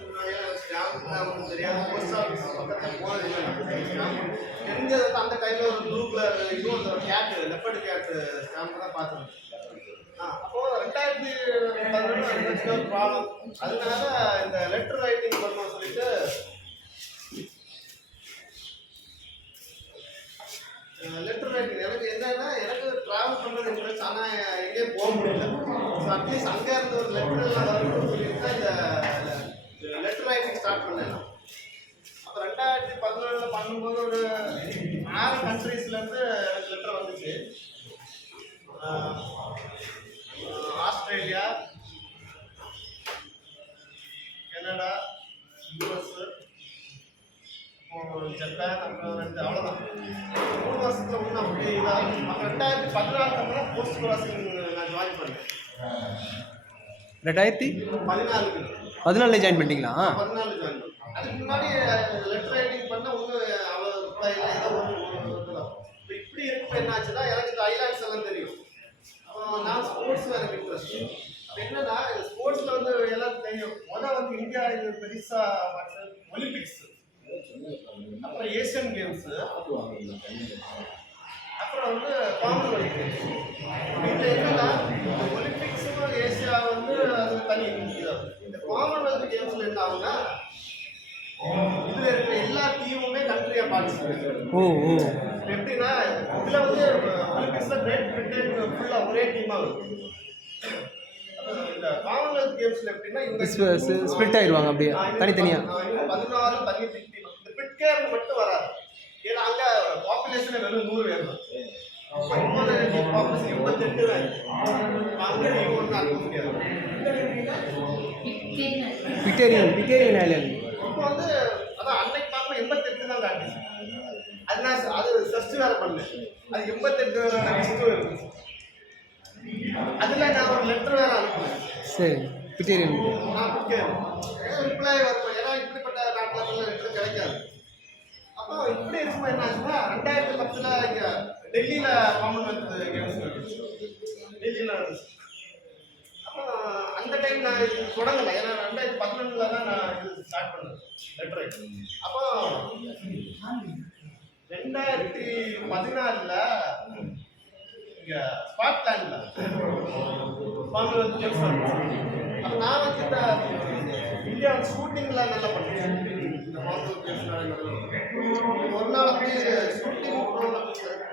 முன்னாடியே ஸ்டாம்ப்னா ஒன்றும் தெரியாது. போஸ்ட் ஆஃபீஸ் பக்கத்தில் போனது இல்லை. ஸ்டாம்ப் தெரிஞ்சது வந்து அந்த டைமில் ஒரு குரூப்பில் இதுவும் அந்த கேட்டு லெப்பர்டு கேட்டு ஸ்டாம்ப் தான் பார்த்துருந்தேன். அப்போது 2011 ஒரு ப்ராப்ளம். அதனால இந்த லெட்டர் ரைட்டிங் பண்ணணும்னு சொல்லிட்டு லெட்டர் ரைட்டிங் எனக்கு என்னன்னா எனக்கு ட்ராவல் பண்ணுறது இன்ட்ரெஸ்ட். ஆனால் எங்கேயும் போக முடியல. ஸோ அட்லீஸ்ட் அங்கே இருந்து ஒரு லெட்டர் எல்லாம் வரணும்னு சொல்லிட்டு தான் இந்த லெட்டர் ரைட்டிங் ஸ்டார்ட் பண்ணேன். அப்போ 2011 பண்ணும்போது ஒரு 6 கண்ட்ரீஸ்லேருந்து எனக்கு லெட்டர் வந்துச்சு. ஆஸ்திரேலியா, கனடா, யூஎஸ், ஜப்பான், அப்புறம் 2 அவ்வளோதான். 3 வருஷத்தில் ஒன்று அப்படி இதாக. அப்போ 2014 அப்புறம் போஸ்ட் கிராசிங் நான் ஜாயின் பண்ணேன். 2014 ஜாயின் பண்ணிட்டீங்களா? 14 ஜாயின் பண்ணேன். அதுக்கு முன்னாடி லெட்டர் ரைட்டிங் பண்ண ஒன்றும் அவ்வளோ கூட இல்லை, ஏதோ ஒன்று தான். இப்போ இப்படி இருக்கப்போ என்ன ஆச்சுன்னா எனக்கு இந்த ஐலாண்ட்ஸ் எல்லாம் தெரியும். நான் ஸ்போர்ட்ஸில் எனக்கு இன்ட்ரெஸ்ட். அப்போ என்னன்னா இந்த ஸ்போர்ட்ஸில் வந்து எல்லாம் தெரியும். வந்து இந்தியா இது பெருசாக ஒலிம்பிக்ஸ், அப்புறம் ஏசியன் கேம்ஸு, அப்புறம் வந்து காமன்வெல்த் கேம்ஸ். இதில் என்னன்னா இந்த ஒலிம்பிக்ஸும் ஏசியா வந்து அது தனி இதாகும். இந்த காமன்வெல்த் கேம்ஸில் என்ன ஆகுன்னா இது இதுல இருக்கிற எல்லா டீமுமே கண்ட்ரியா பார்ட்டிசிபேட். ஓ ஓ எப்படின்னா இதுல வந்து ஒலிம்பிக்ஸ்ல கிரேட் பிரிட்டன் ஃபுல்லா ஒரே டீமா வரும். இந்த காமன்வெல்த் கேம்ஸ்ல எப்படின்னா இந்த ஸ்பிளிட் ஆயிடுவாங்க அப்படியே தனித்தனியா. 14 தனி டீம். இந்த பிட்கேர் மட்டும் வராது. ஏன்னா அங்க பாப்புலேஷனே வெறும் 100 பேர் தான். அப்போ இன்னொரு பாப்புலேஷன் 88 தான். அங்க நீங்க ஒன்றும் அனுப்ப முடியாது. பிட்டேரியன் ஐலண்ட். இப்போ வந்து அதான் அன்னைக்கு பார்க்கும் 88 தான் காட்டுச்சு. அது நான் அது சர்ச் வேற பண்ணேன். அது 88 லிஸ்ட்டும் இருந்துச்சு. அதுல நான் ஒரு லெட்டர் வேற அனுப்புனேன். சரி பிட்டேரியன். நான் ரிப்ளை வரணும். ஏன்னா இப்படிப்பட்ட நாட்டில் லெட்டர் கிடைக்காது. அப்போ இப்படி இருக்கும்போது என்ன ஆச்சுன்னா 2010 இங்க டெல்லியில காமன்வெல்த் கேம்ஸ் நடந்துச்சு. டெல்லியில் நடந்துச்சு. அப்போ அந்த டைம் நான் இது தொடங்கலை. ஏன்னா 2011 தான் நான் இது ஸ்டார்ட் பண்ணேன் லெட்டர். அப்போ 2014 இங்க ஸ்காட்லாண்ட்ல காமன்வெல்த் கேம்ஸ் நடந்துச்சு. அப்போ நான் வந்து இந்த இந்தியா ஷூட்டிங்ல நல்லா பண்ணேன். இந்த காமன்வெல்த் கேம்ஸ் நடந்தது ஒரு நாள் அப்படியே ஷூட்டிங்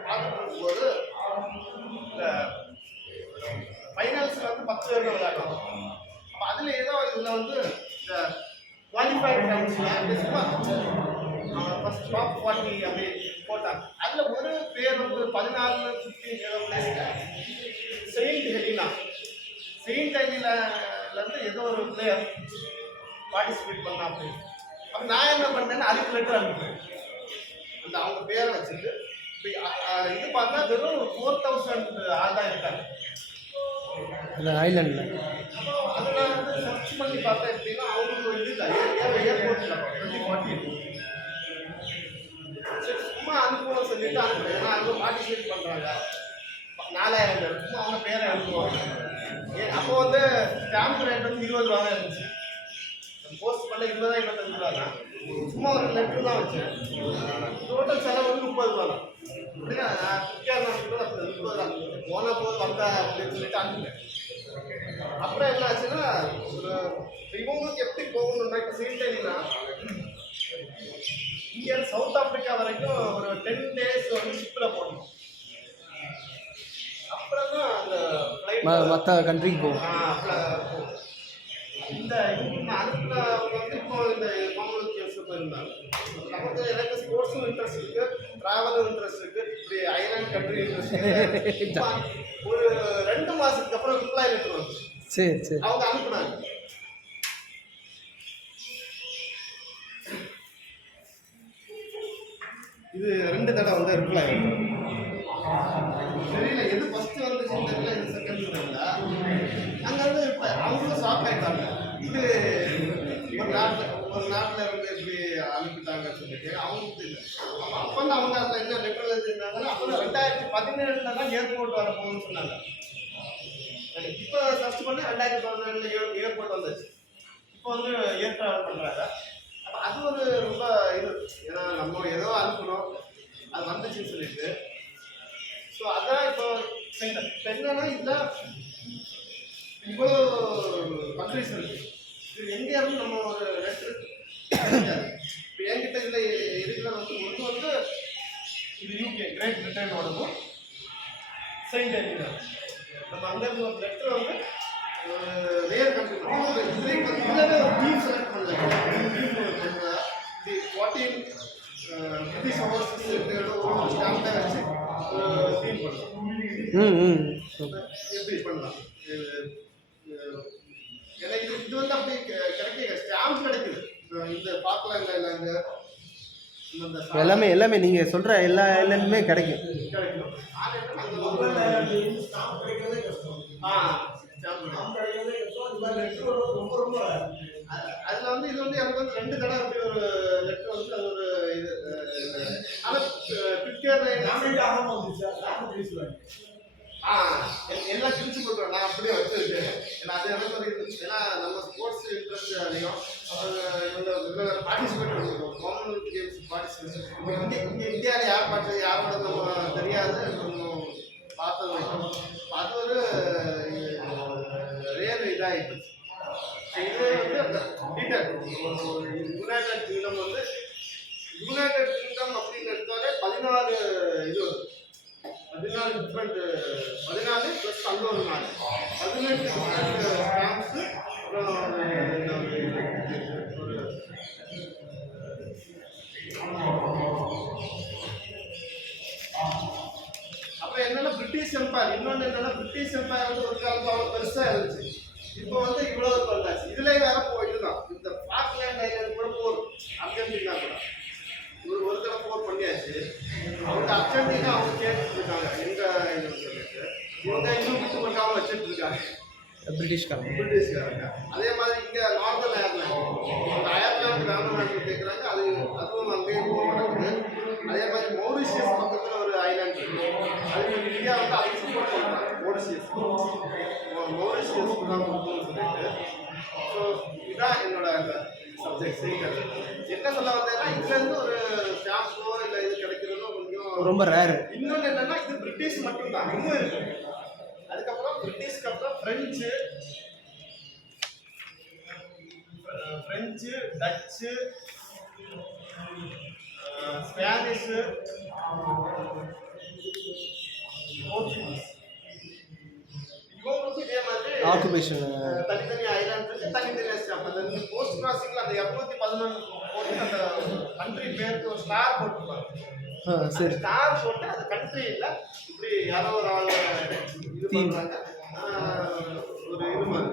பார்த்துட்டு இருக்கும்போது இந்த ஃபைனல்ஸ்ல வந்து 10 பேர் விளையாடுவாங்க. அப்போ அதில் ஏதோ இதில் வந்து இந்த குவாலிஃபைட் ரவுண்ட்ஸில் சும்மா ஃபர்ஸ்ட் டாப் 40 அப்படி போட்டாங்க. அதில் ஒரு பேர் வந்து 14 15 ஏதோ பிளேஸ்ல செயின்ட் ஹெலினாலேருந்து ஏதோ ஒரு பிளேயர் பார்ட்டிசிபேட் பண்ணா அப்படி. அப்போ நான் என்ன பண்ணேன்னா அதுக்கு லெட்டர் அனுப்புறேன். அந்த அவங்க பேரை வச்சுட்டு இது பார்த்தா வெறும் 4000 ஆள் தான் இருக்காங்க அந்த ஐலண்டில். அப்போ அதை நான் வந்து சர்ச் பண்ணி பார்த்தேன். எப்படின்னா அவங்களுக்கு இது இல்லை ஏர்போர்ட்டில் 2040 சும்மா அனுப்பணும் சொல்லிட்டு அனுப்புறேன். ஏன்னா அவங்க பார்ட்டிசிபேட் பண்ணுறாங்க 4000 பேர். சும்மா அவங்க பேரை அனுப்புவாங்க. அப்போ வந்து ஸ்டாம்ப் ரேட் வந்து 20 ரூபா தான் இருந்துச்சு. போஸ்ட் பண்ண 20 25 ரூபா தான். சும்மா ஒரு லெட்டர் தான் வச்சேன். டோட்டல் செலவு வந்து 30 ரூபா தான். அப்படின்னா நான் 30 தான் போன போது வந்தா அப்படின்னு சொல்லிட்டு அனுப்பிட்டேன். அப்புறம் என்ன ஆச்சுன்னா இவங்களுக்கு எப்படி போகணும்னா இப்போ சீட்டேனா இங்கே சவுத் ஆப்பிரிக்கா வரைக்கும் ஒரு 10 days வந்து ஷிப்பில் போடணும். அப்புறம் தான் அந்த ஃப்ளைட் மற்ற கண்ட்ரிக்கு போகும். இந்த அனுப்பின வந்து இப்போ இந்த காமன்வெல்த் கேம்ஸ் போயிருந்தாங்க. நமக்கு எனக்கு ஸ்போர்ட்ஸும் இன்ட்ரெஸ்ட் இருக்கு, டிராவலும் இன்ட்ரெஸ்ட் இருக்கு, இப்படி ஐலாண்ட் கண்ட்ரி இன்ட்ரெஸ்ட் இருக்கு. ஒரு 2 மாசத்துக்கு அப்புறம் ரிப்ளை லெட்டர் வந்துச்சு. சரி சரி. அவங்க அனுப்புனாங்க. இது 2 தடவை வந்து ரிப்ளை தெரியல. எது ஃபர்ஸ்ட் வந்துச்சுன்னு தெரியல, இது செகண்ட் தெரியல. அங்கே வந்து அவங்களும் ஷாக் ஆகிட்டாங்க. இது ஒரு நாட்டில் இருந்து இப்படி அனுப்பிட்டாங்கன்னு சொல்லிட்டு அவங்களுக்கு இல்லை. அப்போ வந்து அவங்க அதில் என்ன லெட்டர் எழுதிருந்தாங்கன்னா அப்போ 2017 தான் ஏர்போர்ட் வர போகுதுன்னு சொன்னாங்க. இப்போ சர்ச் பண்ணி 2017 ஏர்போர்ட் வந்துச்சு. இப்போ வந்து ஏர் ட்ராவல் பண்ணுறாங்க. அப்போ அது ஒரு ரொம்ப இது. ஏன்னா நம்ம ஏதோ அனுப்பணும், அது வந்துச்சுன்னு சொல்லிட்டு. ஸோ அதான் இப்போ என்னன்னா இதில் இவ்வளோ கண்ட்ரிஸ் இருக்கு. இது எங்கே இருந்து நம்ம ஒரு லெட்டர் இப்போ என்கிட்ட இதில் இருக்கிற வந்து ஒன்று வந்து இது யூகே கிரேட் பிரிட்டனோடதும் செயின்ட் ஹெலினா. நம்ம அங்கேருந்து ஒரு லெட்டர் வந்து ரேர் கண்ட்ரி இதுவே ஒரு டீம் செலக்ட் பண்ணல. 14 பிரிட்டிஷ் ஹவர்ஸ் ஒரு ஸ்டாம்ப் வச்சு டீம் பண்ணலாம். எப்படி பண்ணலாம்? எனக்கு இது வந்து அப்படி கிடைக்க ஸ்டாம்ப் கிடைக்குது. இந்த பார்க்கலாம் இல்லை இங்கே எல்லாமே நீங்கள் சொல்கிற எல்லாமே கிடைக்கும். கிடைக்கும். ஸ்டாம்ப் கிடைக்கிறதே கஷ்டம். ஸ்டாம்ப் கிடைக்கிறதே கஷ்டம். அது மாதிரி லெட்டர் ரொம்ப ரொம்ப அதில் வந்து இது வந்து எனக்கு வந்து 2 தடவை அப்படி ஒரு லெட்டர் வந்து அது ஒரு இது. ஆனால் பிக்சர் ஆகாமல் வந்துச்சு. எல்லாம் கிழிச்சு போட்டுருவேன். நான் அப்படியே வச்சுருக்கேன். ஏன்னா அது எனக்கு ஒரு இது. ஏன்னா நம்ம ஸ்போர்ட்ஸ் இன்ட்ரெஸ்ட் அதிகம். இவங்க பார்ட்டிசிபேட் பண்ணுவோம். காமன்வெல்த் கேம்ஸ் பார்ட்டிசிபேட் இந்தியாவில் யாரோட நம்ம தெரியாது, நம்ம பார்த்தது வைக்கும். அது ஒரு ரேர் இதாகிடுச்சு. இது வந்து டீட்டெயில் யுனைடெட் கிங்டம் வந்து டிஃப்ரெண்ட் 14 ப்ளஸ் அங்கே ஒரு 4 18 டிஃப்ரெண்ட் ஸ்டாம்ப்ஸு. அப்புறம் அப்புறம் என்னன்னா பிரிட்டிஷ் எம்பையர். இன்னொன்று என்னன்னா பிரிட்டிஷ் எம்பையர் வந்து ஒரு காலத்தில் அவ்வளோ பெருசாக இருந்துச்சு. இப்போ வந்து இவ்வளோ வந்தாச்சு. இதுலேயே வேற இதுதான் இந்த ஃபாக்லேண்ட் ஐலாண்ட் கூட போர் அர்ஜென்டினா கூட ஒரு தடவை போர் பண்ணியாச்சு. அவங்க அர்ஜென்டினா அவங்க கேட்டுட்டு இருக்காங்க எங்க இதுன்னு சொல்லிட்டு. இவங்க இன்னும் விட்டு பண்ணாமல் வச்சுட்டு இருக்காங்க பிரிட்டிஷ்காரங்க. அதே மாதிரி இங்கே நார்தன் அயர்லாந்து அயர்லாந்து கேட்குறாங்க. அதுவும் அங்கேயும் போர் நடக்குது. அதே மாதிரி மௌரிஷியஸ் பக்கத்தில் ஒரு ஐலாண்ட் இருக்கு. அது இந்தியா வந்து அதுக்கு சப்போர்ட் பண்ணுறாங்க. மௌரிஷியஸ் தான் கொடுக்கணும்னு சொல்லிட்டு. ஸோ இதுதான் என்னோட அந்த சப்ஜெக்ட் செய்கிறது. என்ன சொல்ல வந்தேன்னா இதுலேருந்து ஒரு ஸ்டாம்போ இல்லை இது கிடைக்கிறதும் கொஞ்சம் ரொம்ப ரேரு. இன்னொன்று என்னன்னா இது பிரிட்டிஷ் மட்டும்தான் இன்னும் இருக்கு. அதுக்கப்புறம் பிரிட்டிஷ்க்கு அப்புறம் ஃப்ரெஞ்சு, டச்சு, ஸ்பானிஷு, போர்ச்சுகீஸ். இவங்களுக்கும் இதே மாதிரி ஆக்குபேஷன் தனித்தனி ஐலாண்ட் இருக்கு, தனித்தனி ஸ்டாம்ப். அந்த போஸ்ட் கிராசிங்ல அந்த 211 போட்டு அந்த கண்ட்ரி பேருக்கு ஒரு ஸ்டார் போட்டுருப்பாங்க. சரி. ஸ்டார் போட்டு அது கண்ட்ரி இல்லை, இப்படி யாரோ ஒரு ஆள் இது பண்ணுறாங்க. ஒரு இது மாதிரி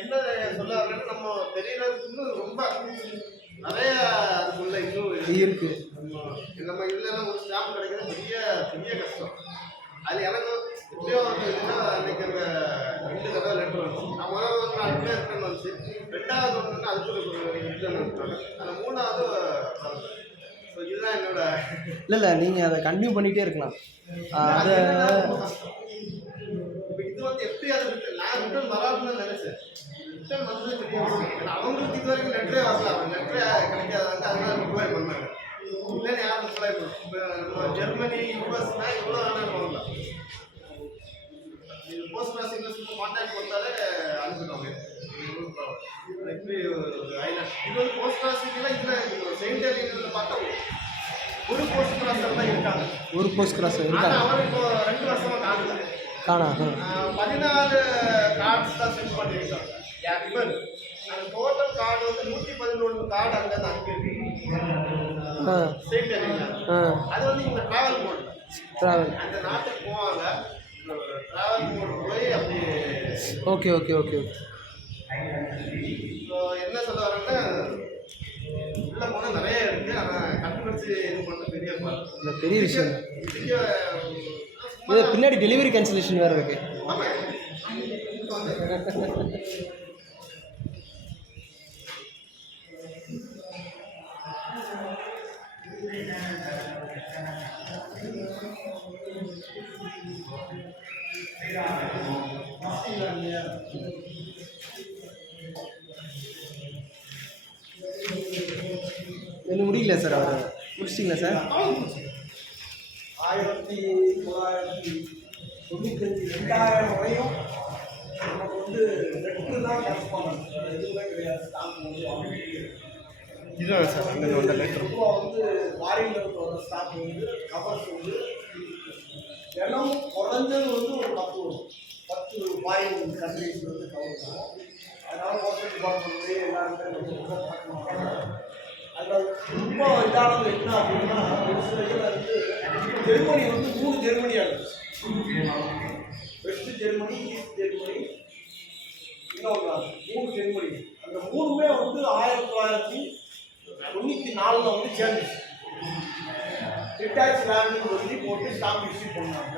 என்ன சொல்ல வரேன்னா நம்ம தெரியறதுக்கு இன்னும் ரொம்ப நிறைய அதுக்குள்ள இன்னும் இருக்கு. நம்ம இதுலாம் ஒரு ஸ்டாம்ப் கிடைக்கிறது பெரிய பெரிய கஷ்டம். அது எனக்கு எப்படியோ இதுனா அன்னைக்கு அந்த 2 தடவை லெட்டர் வந்துச்சு. நான் முதல்ல ஒரு 4 பேர் ரிட்டர்ன் வந்துச்சு. 2வது ஒன்று அதுக்கு ஒரு ரிட்டர்ன் வந்துட்டாங்க. அந்த 3வது ஸோ இதுதான் என்னோட இல்லை நீங்கள் அதை கண்டினியூ பண்ணிகிட்டே இருக்கலாம். அதை இப்போ இது வந்து எப்படி அது நான் ரிட்டர்ன் வராதுன்னு நினைச்சேன். ரிட்டர்ன் வந்தது பெரிய விஷயம். அவங்களுக்கு இது வரைக்கும் லெட்டரே வரல. அவங்க லெட்டரே கிடைக்காதவங்க அதனால ரிப்ளை பண்ணாங்க. இல்லைன்னு யாரும் ரிப்ளை பண்ணும். இப்போ நம்ம ஜெர்மனி யூஎஸ்னா எவ்வளோ வேணாலும் பண்ணலாம். போஸ்ட் கிராசிங்ல சும்மா கான்டாக்ட் கொடுத்தாலே அனுப்பிடுவாங்க. இப்படி ஐலாண்ட் இது வந்து போஸ்ட் கிராசிங்லாம் இதில் செயின்ட் ஏலியன்ல பார்த்தா ஒரு போஸ்ட் கிராஸர் தான் இருக்காங்க. ஒரு போஸ்ட் கிராஸ் இருக்காங்க. அவர் இப்போ 2 வருஷமா காணல. 14 கார்ட்ஸ் தான் சென்ட் பண்ணியிருக்காங்க. இவர் அந்த டோட்டல் கார்டு வந்து 111 கார்டு அங்கே தான் அனுப்பியிருக்கு. செயின்ட் ஏலியன்ல அது வந்து இவங்க டிராவல் மோட்ல அந்த நாட்டுக்கு போவாங்க. டிராவல் மோட் போய் அப்படி ஓகே. ஸோ என்ன சொல்ல வரேன்னா உள்ள போனால் நிறைய இருக்கு. ஆனால் கண்டுபிடிச்சு இது பண்ண பெரிய விஷயம். இது பின்னாடி டெலிவரி கேன்சலேஷன் வேறு இருக்கு. இன்னும் முடியல சார். அவர் முடிச்சிட்டிங்களா சார்? 1995 2000 வரையும் நமக்கு வந்து லெட்ரு தான் கரஸ்பாண்டன்ஸ், எதுவுமே கிடையாது. ஸ்டாம்ப் வந்து இதுதான் சார் அங்கே வந்த லெட்டர். இப்போ வந்து ஃபாரின்ல இருந்து வர ஸ்டாம்ப் வந்து கவர்ஸ் வந்து தினம் குறைஞ்சது வந்து ஒரு 10 ஃபாரின் கண்ட்ரிஸ் வந்து கவர் பண்ணுவோம். அதனால போஸ்டல் டிபார்ட்மெண்ட் எல்லாருமே ரொம்ப பார்க்கணும். அதில் ரொம்ப இதானது என்ன அப்படின்னா ஒரு சில இதில் வந்து ஜெர்மனி வந்து 3 ஜெர்மனியாக இருந்துச்சு. வெஸ்ட் ஜெர்மனி, ஈஸ்ட் ஜெர்மனி, இன்னொரு 3 ஜெர்மனி. அந்த 3மே வந்து 1994 வந்து சேர்ந்துச்சு. டிட்டாச் லேண்டுன்னு சொல்லி போட்டு ஸ்டாம்ப் இஷ்யூ பண்ணாங்க.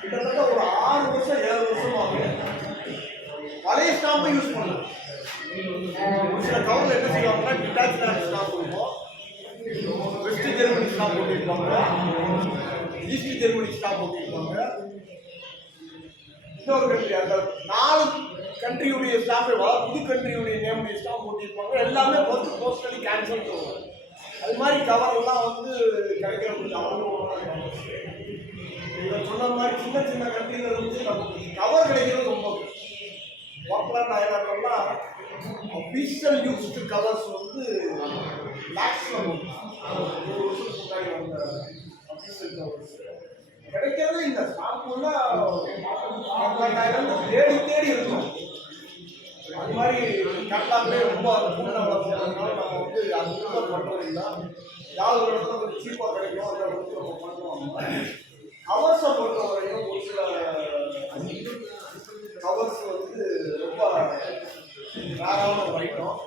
கிட்டத்தட்ட ஒரு 6 வருஷம் 7 வருஷமாகவே பழைய ஸ்டாம்பை யூஸ் பண்ணலாம். ஒரு சில கவர்ல என்ன செய்வாங்கன்னா டிட்டாச் லேண்ட் ஸ்டாம்ப் இருக்கும், வெஸ்ட் ஜெர்மனி ஸ்டாம்ப் போட்டிருப்பாங்க, ஈஸ்ட் ஜெர்மனி ஸ்டாம்ப் போட்டிருப்பாங்க, இன்னொரு கண்ட்ரி அந்த 4 கண்ட்ரியுடைய ஸ்டாம்பை புது கண்ட்ரியுடைய நேமுடைய ஸ்டாம்ப் போட்டிருப்பாங்க. எல்லாமே போஸ்டலி கேன்சல் பண்ணுவாங்க. அது மாதிரி கவர்லாம் வந்து கிடைக்கிற கொஞ்சம் அவங்களும் சொன்ன மாதிரி சின்ன சின்ன கண்ட்ரியில இருந்து நமக்கு கவர் கிடைக்கிறது ரொம்ப பாப்புலர் ஐலாண்ட்லாம் அஃபீஷியல் யூஸ்டு கவர்ஸ் வந்து லேக்ஸில் ஒரு கவர்ஸ் கிடைக்கிறதே இல்லை. ஸ்டாஃப்னா தேடி தேடி இருக்கும். அது மாதிரி கேட்லாக்லேயே ரொம்ப கூட்ட வளர்ப்புனால நம்ம வந்து அது ப்ரிஃபர் பண்ணுறது இல்லை. ஏதாவது ஒரு இடத்துல கொஞ்சம் சீப்பாக கிடைக்கும், அந்த இடத்துல நம்ம பண்ணுவோம். கவர்ஸை பொறுத்த வரைக்கும் ஒரு சில கவர்ஸ் வந்து ரொம்ப ரேரான ஒரு ஐட்டம்.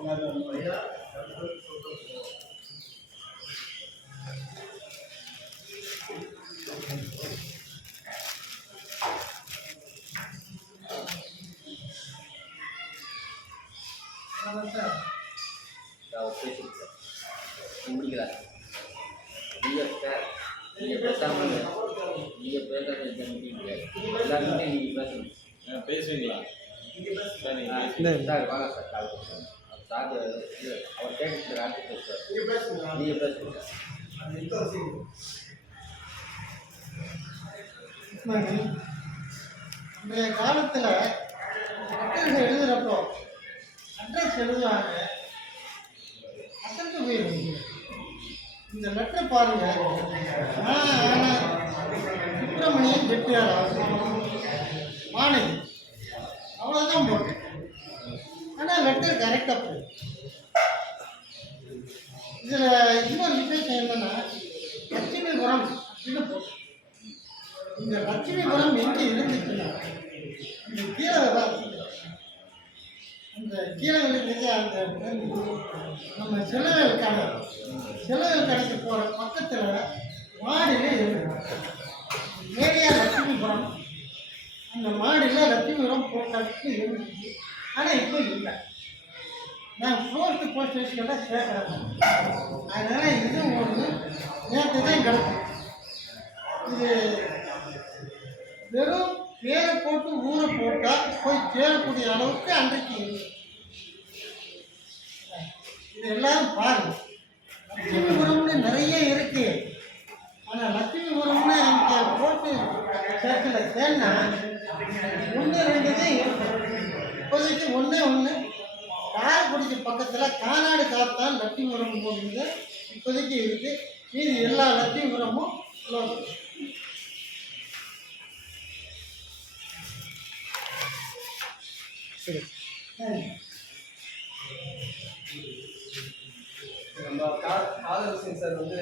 முடிக்கிறார் நீங்கள் பேசாமல் நீங்கள் பேசுறது இந்த மீட்டிங் எல்லாருமே நீங்கள் பேசணும். பேசுவீங்களா? சார் வாங்க சார் கால் பண்ணுறேன். சார் அவர் கேட்டு அடுத்து பேசுவார். நீங்கள் பேசுங்க இன்றைய காலத்தில் லெட்டர்ஸ் எழுதுகிறப்போ அட்ரஸ் எழுதுவாங்க, அசட்டு போயிடுங்க. இந்த லெட்டர் பாருங்க, சுப்பிரமணியன் செட்டியார் மாணவி அவ்வளோதான் போட்டு, ஆனால் லெட்டர் கரெக்டாக போயிடும். இதில் இன்னொரு விசேஷம் என்னன்னா, லட்சுமிபுரம் அப்படின்னு போட்டு, இந்த லட்சுமிபுரம் எங்கே இருந்துச்சுன்னா இந்த கீழே அந்த கீழே விழுந்தது அந்த நம்ம செலவேல் கடைக்கு போகிற பக்கத்தில் மாடியில் இருக்கு ஏரியா லட்சுமிபுரம். அந்த மாடியில் லட்சுமிபுரம் போட்டு இருந்துச்சு, ஆனால் இப்போ இல்லை. நான் 4th போஸ்ட் ஸ்டேஷனில் சேர்க்குறேன். அதனால் இது ஒன்று நேற்று தான் கிடக்கு. இது வெறும் பேரை போட்டு ஊரை போட்டால் போய் சேரக்கூடிய அளவுக்கு அன்றைக்கு இருக்கு. இது எல்லாரும் பாருங்க, லட்சுமிபுரம்னு நிறைய இருக்கு. ஆனால் லட்சுமிபுரம்னு இங்கே போட்டு சேர்க்கல தேன்னா 1 2 தான் இருக்கும். இப்போதைக்கு ஒன்று காரைக்குடிக்கு பக்கத்தில் கானாடு காத்தான் லட்சுமிபுரம் போகுது இப்போதைக்கு இருக்கு. மீதி எல்லா லட்சுமிபுரமும் நம்ம காதல் சிங் சார் வந்து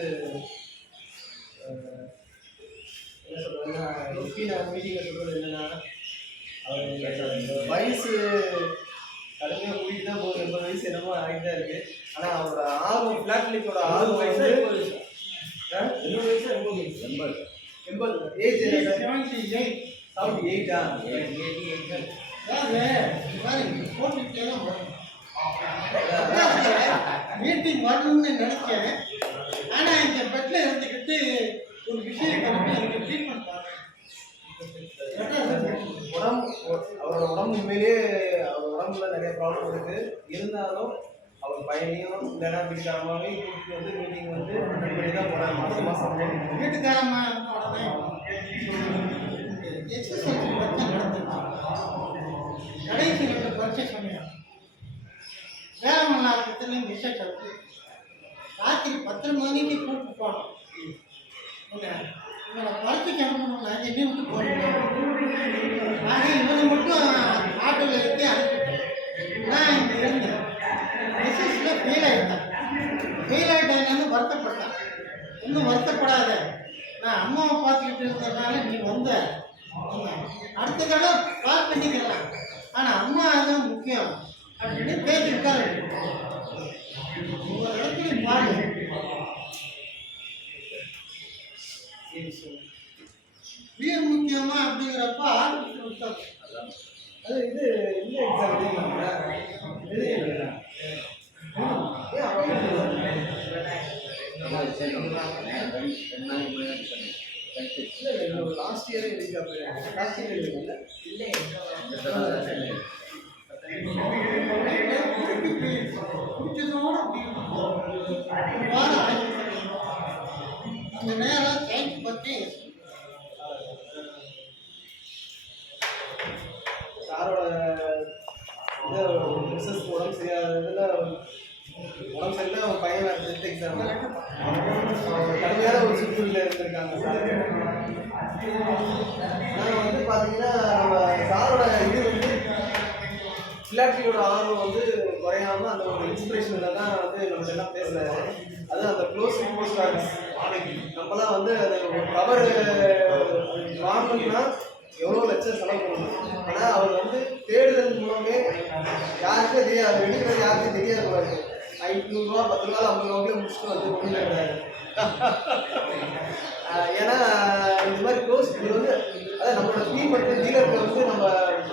என்ன சொல்கிறதுன்னா, எப்படி நான் மீட்டிங்கில் சொல்கிறது என்னென்னா, அவர் வயசு கடுமையாக கூட்டிகிட்டு தான் போகுது. 80 வயசு என்னமோ ஆகிட்டு தான் இருக்குது. ஆனால் அவரோட ஆர்வம் ஃப்ளாட்லிக்கோட ஆர்வம் வந்து 80 வயசு 80 ஏஜ் 78 மீட்டிங் வரணும்னு நினைச்சேன். ஆனால் இந்த பெட்டில் இருந்துக்கிட்டு ஒரு விஷயம் எனக்கு ட்ரீட்மெண்ட் அவரோட உடம்பு உண்மையிலேயே அவர் உடம்புல நிறைய ப்ராப்ளம் இருக்குது. இருந்தாலும் அவர் பையனையும் இல்லைன்னா வீட்டுக்காரமாவையும் கூட்டிகிட்டு வந்து மீட்டிங் வந்து அட்டன் பண்ணி தான் போகிறாங்க. மாதம் வீட்டுக்காரம்மா உடனே எக்ஸசைஸ் பற்றி நடந்துச்சு. கடைசி 2 பரீட்சை சொன்னேன். வேலமன்னாரத்துலேயும் விசேஷம் இருக்கு. ராத்திரி 10 மணிக்கு கூப்பிட்டு போனோம். இவனை பரீட்சைக்கு அனுப்பணும்னா என்னை விட்டு போகிறேன். ஆனால் இவனை மட்டும் ஆட்டோவில் எடுத்து அனுப்பிட்டேன். நான் இங்கே இருந்தேன். ரிசர்ச்சில் ஃபெயில் ஆகிட்டேன். ஃபெயில் ஆகிட்டேன்னு வருத்தப்பட்டேன். இன்னும் வருத்தப்படாத, நான் அம்மாவை பார்த்துக்கிட்டு இருந்ததுனால நீ வந்த, அடுத்த தடவை கால் பண்ணிக்கலாம், ஆனால் அம்மா தான் முக்கியம் அப்படின்னு பேசிக்கிட்டாரு. ஒரு இடத்துல பாருங்க, உயிர் முக்கியமா அப்படிங்கிறப்ப ஆரம்பிச்சு விட்டாங்க. அது இது இந்த exam last year last year இல்லை அந்த நேரம் சயின்ஸ் பற்றி சாரோட இது மிஸ்ஸஸ் உடம்பு சரியாததில் உடம்பு சரியில்லை. அவன் பையன் அடுத்த எக்ஸாம் கடுமையான ஒரு சுற்றுல இருந்திருக்காங்க சார். நாங்கள் வந்து பார்த்தீங்கன்னா நம்ம சாரோட இது வந்து பிளாட்டியோட ஆர்வம் வந்து குறையாம அந்த ஒரு இன்ஸ்பிரேஷனில் தான் வந்து நம்ம எல்லாம் பேசுகிறாரு. அது அந்த க்ளோஸ் போஸ்ட் ஆஃபீஸ் நம்மலாம் வந்து அது ஒரு கவர் வாங்கணும்னா எவ்வளோ லட்சம் செலவு பண்ணணும். ஆனால் அவர் வந்து தேடுதல் மூலமே யாருக்கே தெரியாது, எடுக்கிறது யாருக்கும் தெரியாது. 500 ரூபா 10 ரூபா 50 ரூபாய்க்கு முடிச்சுட்டு வந்து முடியல. ஏன்னா இந்த மாதிரி க்ளோஸ் இது வந்து அதான் நம்மளோட டீம் வந்து டீலருக்கு வந்து நம்ம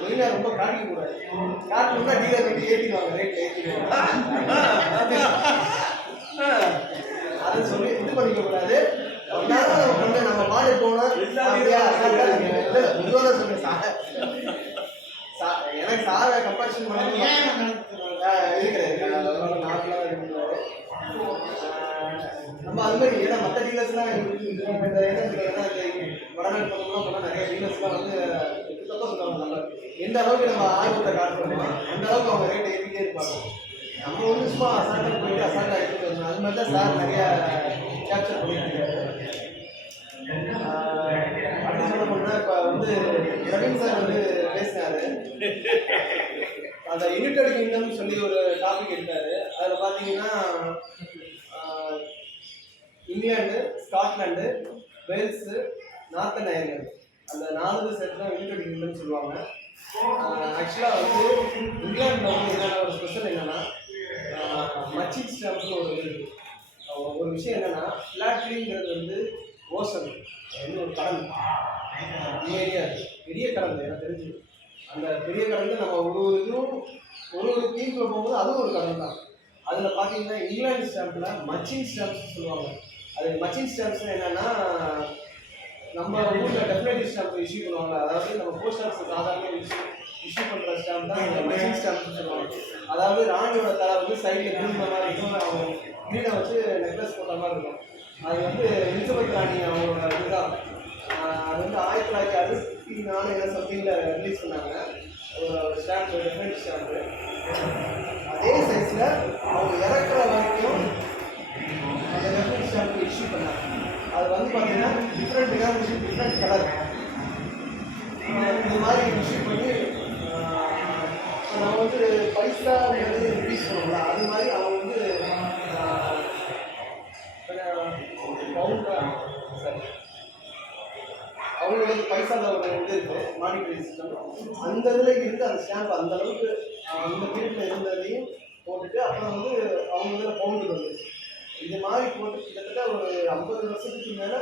மெயினாக ரொம்ப காட்டிக்கூடாது. காட்டணும்னா டீலர் வந்து ஏற்றிடுவாங்க, ரேட் ஏற்றிடுவாங்க. அதை சொல்லி இது பண்ணிக்கக்கூடாது. வந்து நம்ம மாடு போனோம் பொதுவாக சொல்றேன் சார். எனக்கு சாரை கம்பேரிசன் பண்ணி இருக்கிறேன் நார்மலாக இருக்கிறாரு. நம்ம அது மாதிரி ஏன்னா மற்ற டீலர்ஸ்லாம் வடநாடு பக்கம்லாம் போனால் நிறைய டீலர்ஸ்லாம் வந்து சொல்லுவாங்க நம்ம எந்த அளவுக்கு நம்ம ஆர்வத்தை காட்டுறோமோ அந்த அளவுக்கு அவங்க ரேட்டை ஏற்றிக்கிட்டே இருப்பாங்க. நம்ம வந்து சும்மா அசால்ட்டாக போயிட்டு அசால்ட்டாக எடுத்துட்டு வரணும். அது மாதிரி தான் சார் நிறையா கேப்சர் பண்ணியிருக்காரு. அப்படி சொல்ல போனால் இப்போ வந்து ரவீன் சார் வந்து பேசினாரு. அந்த யுனைடெட் கிங்டம் சொல்லி ஒரு டாபிக் எடுத்தாரு. அதில் பார்த்தீங்கன்னா England, Scotland, Vels, northern Ireland அந்த 4 சேர்த்து தான் யுனைடெட் கிங்டம்னு சொல்லுவாங்க. ஆக்சுவலாக வந்து இங்கிலாண்டில் வந்து என்னென்ன ஒரு ஸ்பெஷல் என்னென்னா மச்சிங் ஸ்டாம்ப்னு ஒரு விஷயம் என்னென்னா ஃப்ளாட்லிங்கிறது வந்து ஓசன் வந்து ஒரு கடல் ஏரியா பெரிய கடல் எனக்கு தெரிஞ்சு. அந்த பெரிய கடலில் நம்ம ஒரு தீவுக்குள்ள போகும்போது அதுவும் ஒரு கடல் தான். அதில் பார்த்தீங்கன்னா இங்கிலாந்து ஸ்டாம்பில் மச்சிங் ஸ்டாம்ப்ஸ் சொல்லுவாங்க. அது மச்சிங் ஸ்டாம்ப்ஸ் என்னென்னா நம்ம ஊரில் டெஃபினட்டிவ் ஸ்டாம்ப் இஷ்யூ பண்ணுவாங்க. அதாவது நம்ம போஸ்ட் ஆஃபீஸ் சாதாரண இஷ்யூ பண்ணுற ஸ்டாம்ப் தான் இந்த மச்சிங் ஸ்டாம்ப்னு சொல்லுவாங்க. அதாவது ராணியோட தலை வந்து சைடில் திரும்ப மாதிரி இருக்கும், அவங்க வீடை வச்சு நெக்லஸ் போட்ட மாதிரி இருக்கும். அது வந்து எலிசபெத் ராணி அவங்களோட இதுதான். அது வந்து 1964 சம்திங்கில் ரிலீஸ் பண்ணாங்க ஒரு ஸ்டாம்ப், டெஃபினட்டிவ் ஸ்டாம்ப்பு. அதே சைஸில் அவங்க இறக்குற வரைக்கும் அந்த டெஃபினட்டிவ் ஸ்டாம்ப் இஷ்யூ பண்ணாங்க. அது வந்து பார்த்தீங்கன்னா டிஃப்ரெண்ட் டினாமினேஷன், டிஃப்ரெண்ட் கலர் இந்த மாதிரி இஷ்யூ பண்ணி நம்ம வந்து பைசா ரிலீஸ் பண்ணுவோம்ல அது மாதிரி அவங்க வந்து அவங்க வந்து பைசாவில் ஒரு இது இருக்குது மானிட்டரி சிஸ்டம். அந்த இதில் இருந்து அந்த ஸ்டாம்ப் அந்த அளவுக்கு அந்த பீரியடில் இருந்ததையும் போட்டுட்டு அப்புறம் வந்து அவங்க இதில் பவுண்டு வந்துச்சு. இது மாதிரி போட்டு கிட்டத்தட்ட ஒரு 50 வருஷத்துக்கு மேலே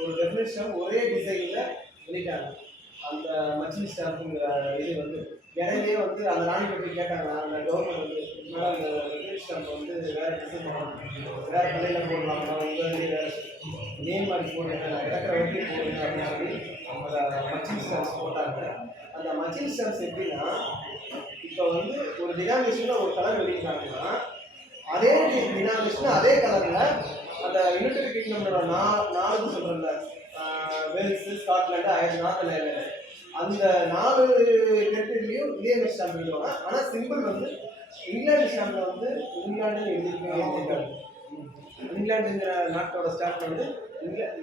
ஒரு டெஃபினட் ஸ்டாம்ப் ஒரே டிசைனில் வெளியிட்டாங்க. அந்த மச்சிங் ஸ்டாம்புங்கிற இது வந்து இடையிலே வந்து அந்த ராணிப்பட்டி கேட்டாங்க. அந்த கவர்மெண்ட் வந்து மேடம் அந்த டெஃபினட் ஸ்டாம்ப் வந்து வேறு டிசைன் பண்ணலாம், வேறு கடையில் போடலாமா, உங்கள் வேறு நேம் மாதிரி போடுங்க, இறக்குற வரைக்கும் போடுங்க அப்படின்னு சொல்லி அந்த மச்சிங் ஸ்டாம்ப்ஸ் போட்டாங்க. அந்த மச்சிங் ஸ்டாம்ப்ஸ் எப்படின்னா இப்போ வந்து ஒரு டினாமினேஷனில் ஒரு கலர் வெளியிட்டாங்கன்னா அதே டினாமினேஷன் அதே கலரில் அந்த யுனைடெட் கிங்டமோட 4 சொல்கிறேன்ல வேல்ஸு, ஸ்காட்லாண்டு, நார்த்தன் அயர்லாந்து அந்த 4 டெரிட்டரிலையும் இதே மாதிரி ஸ்டாம்ப் எழுதுவாங்க. ஆனால் சிம்பிள் வந்து இங்கிலாந்து ஸ்டாம்பில் வந்து இங்கிலாண்டுன்னு எழுதியிருக்காங்க. இங்கிலாந்துங்கிற நாட்டோட ஸ்டாம்ப் வந்து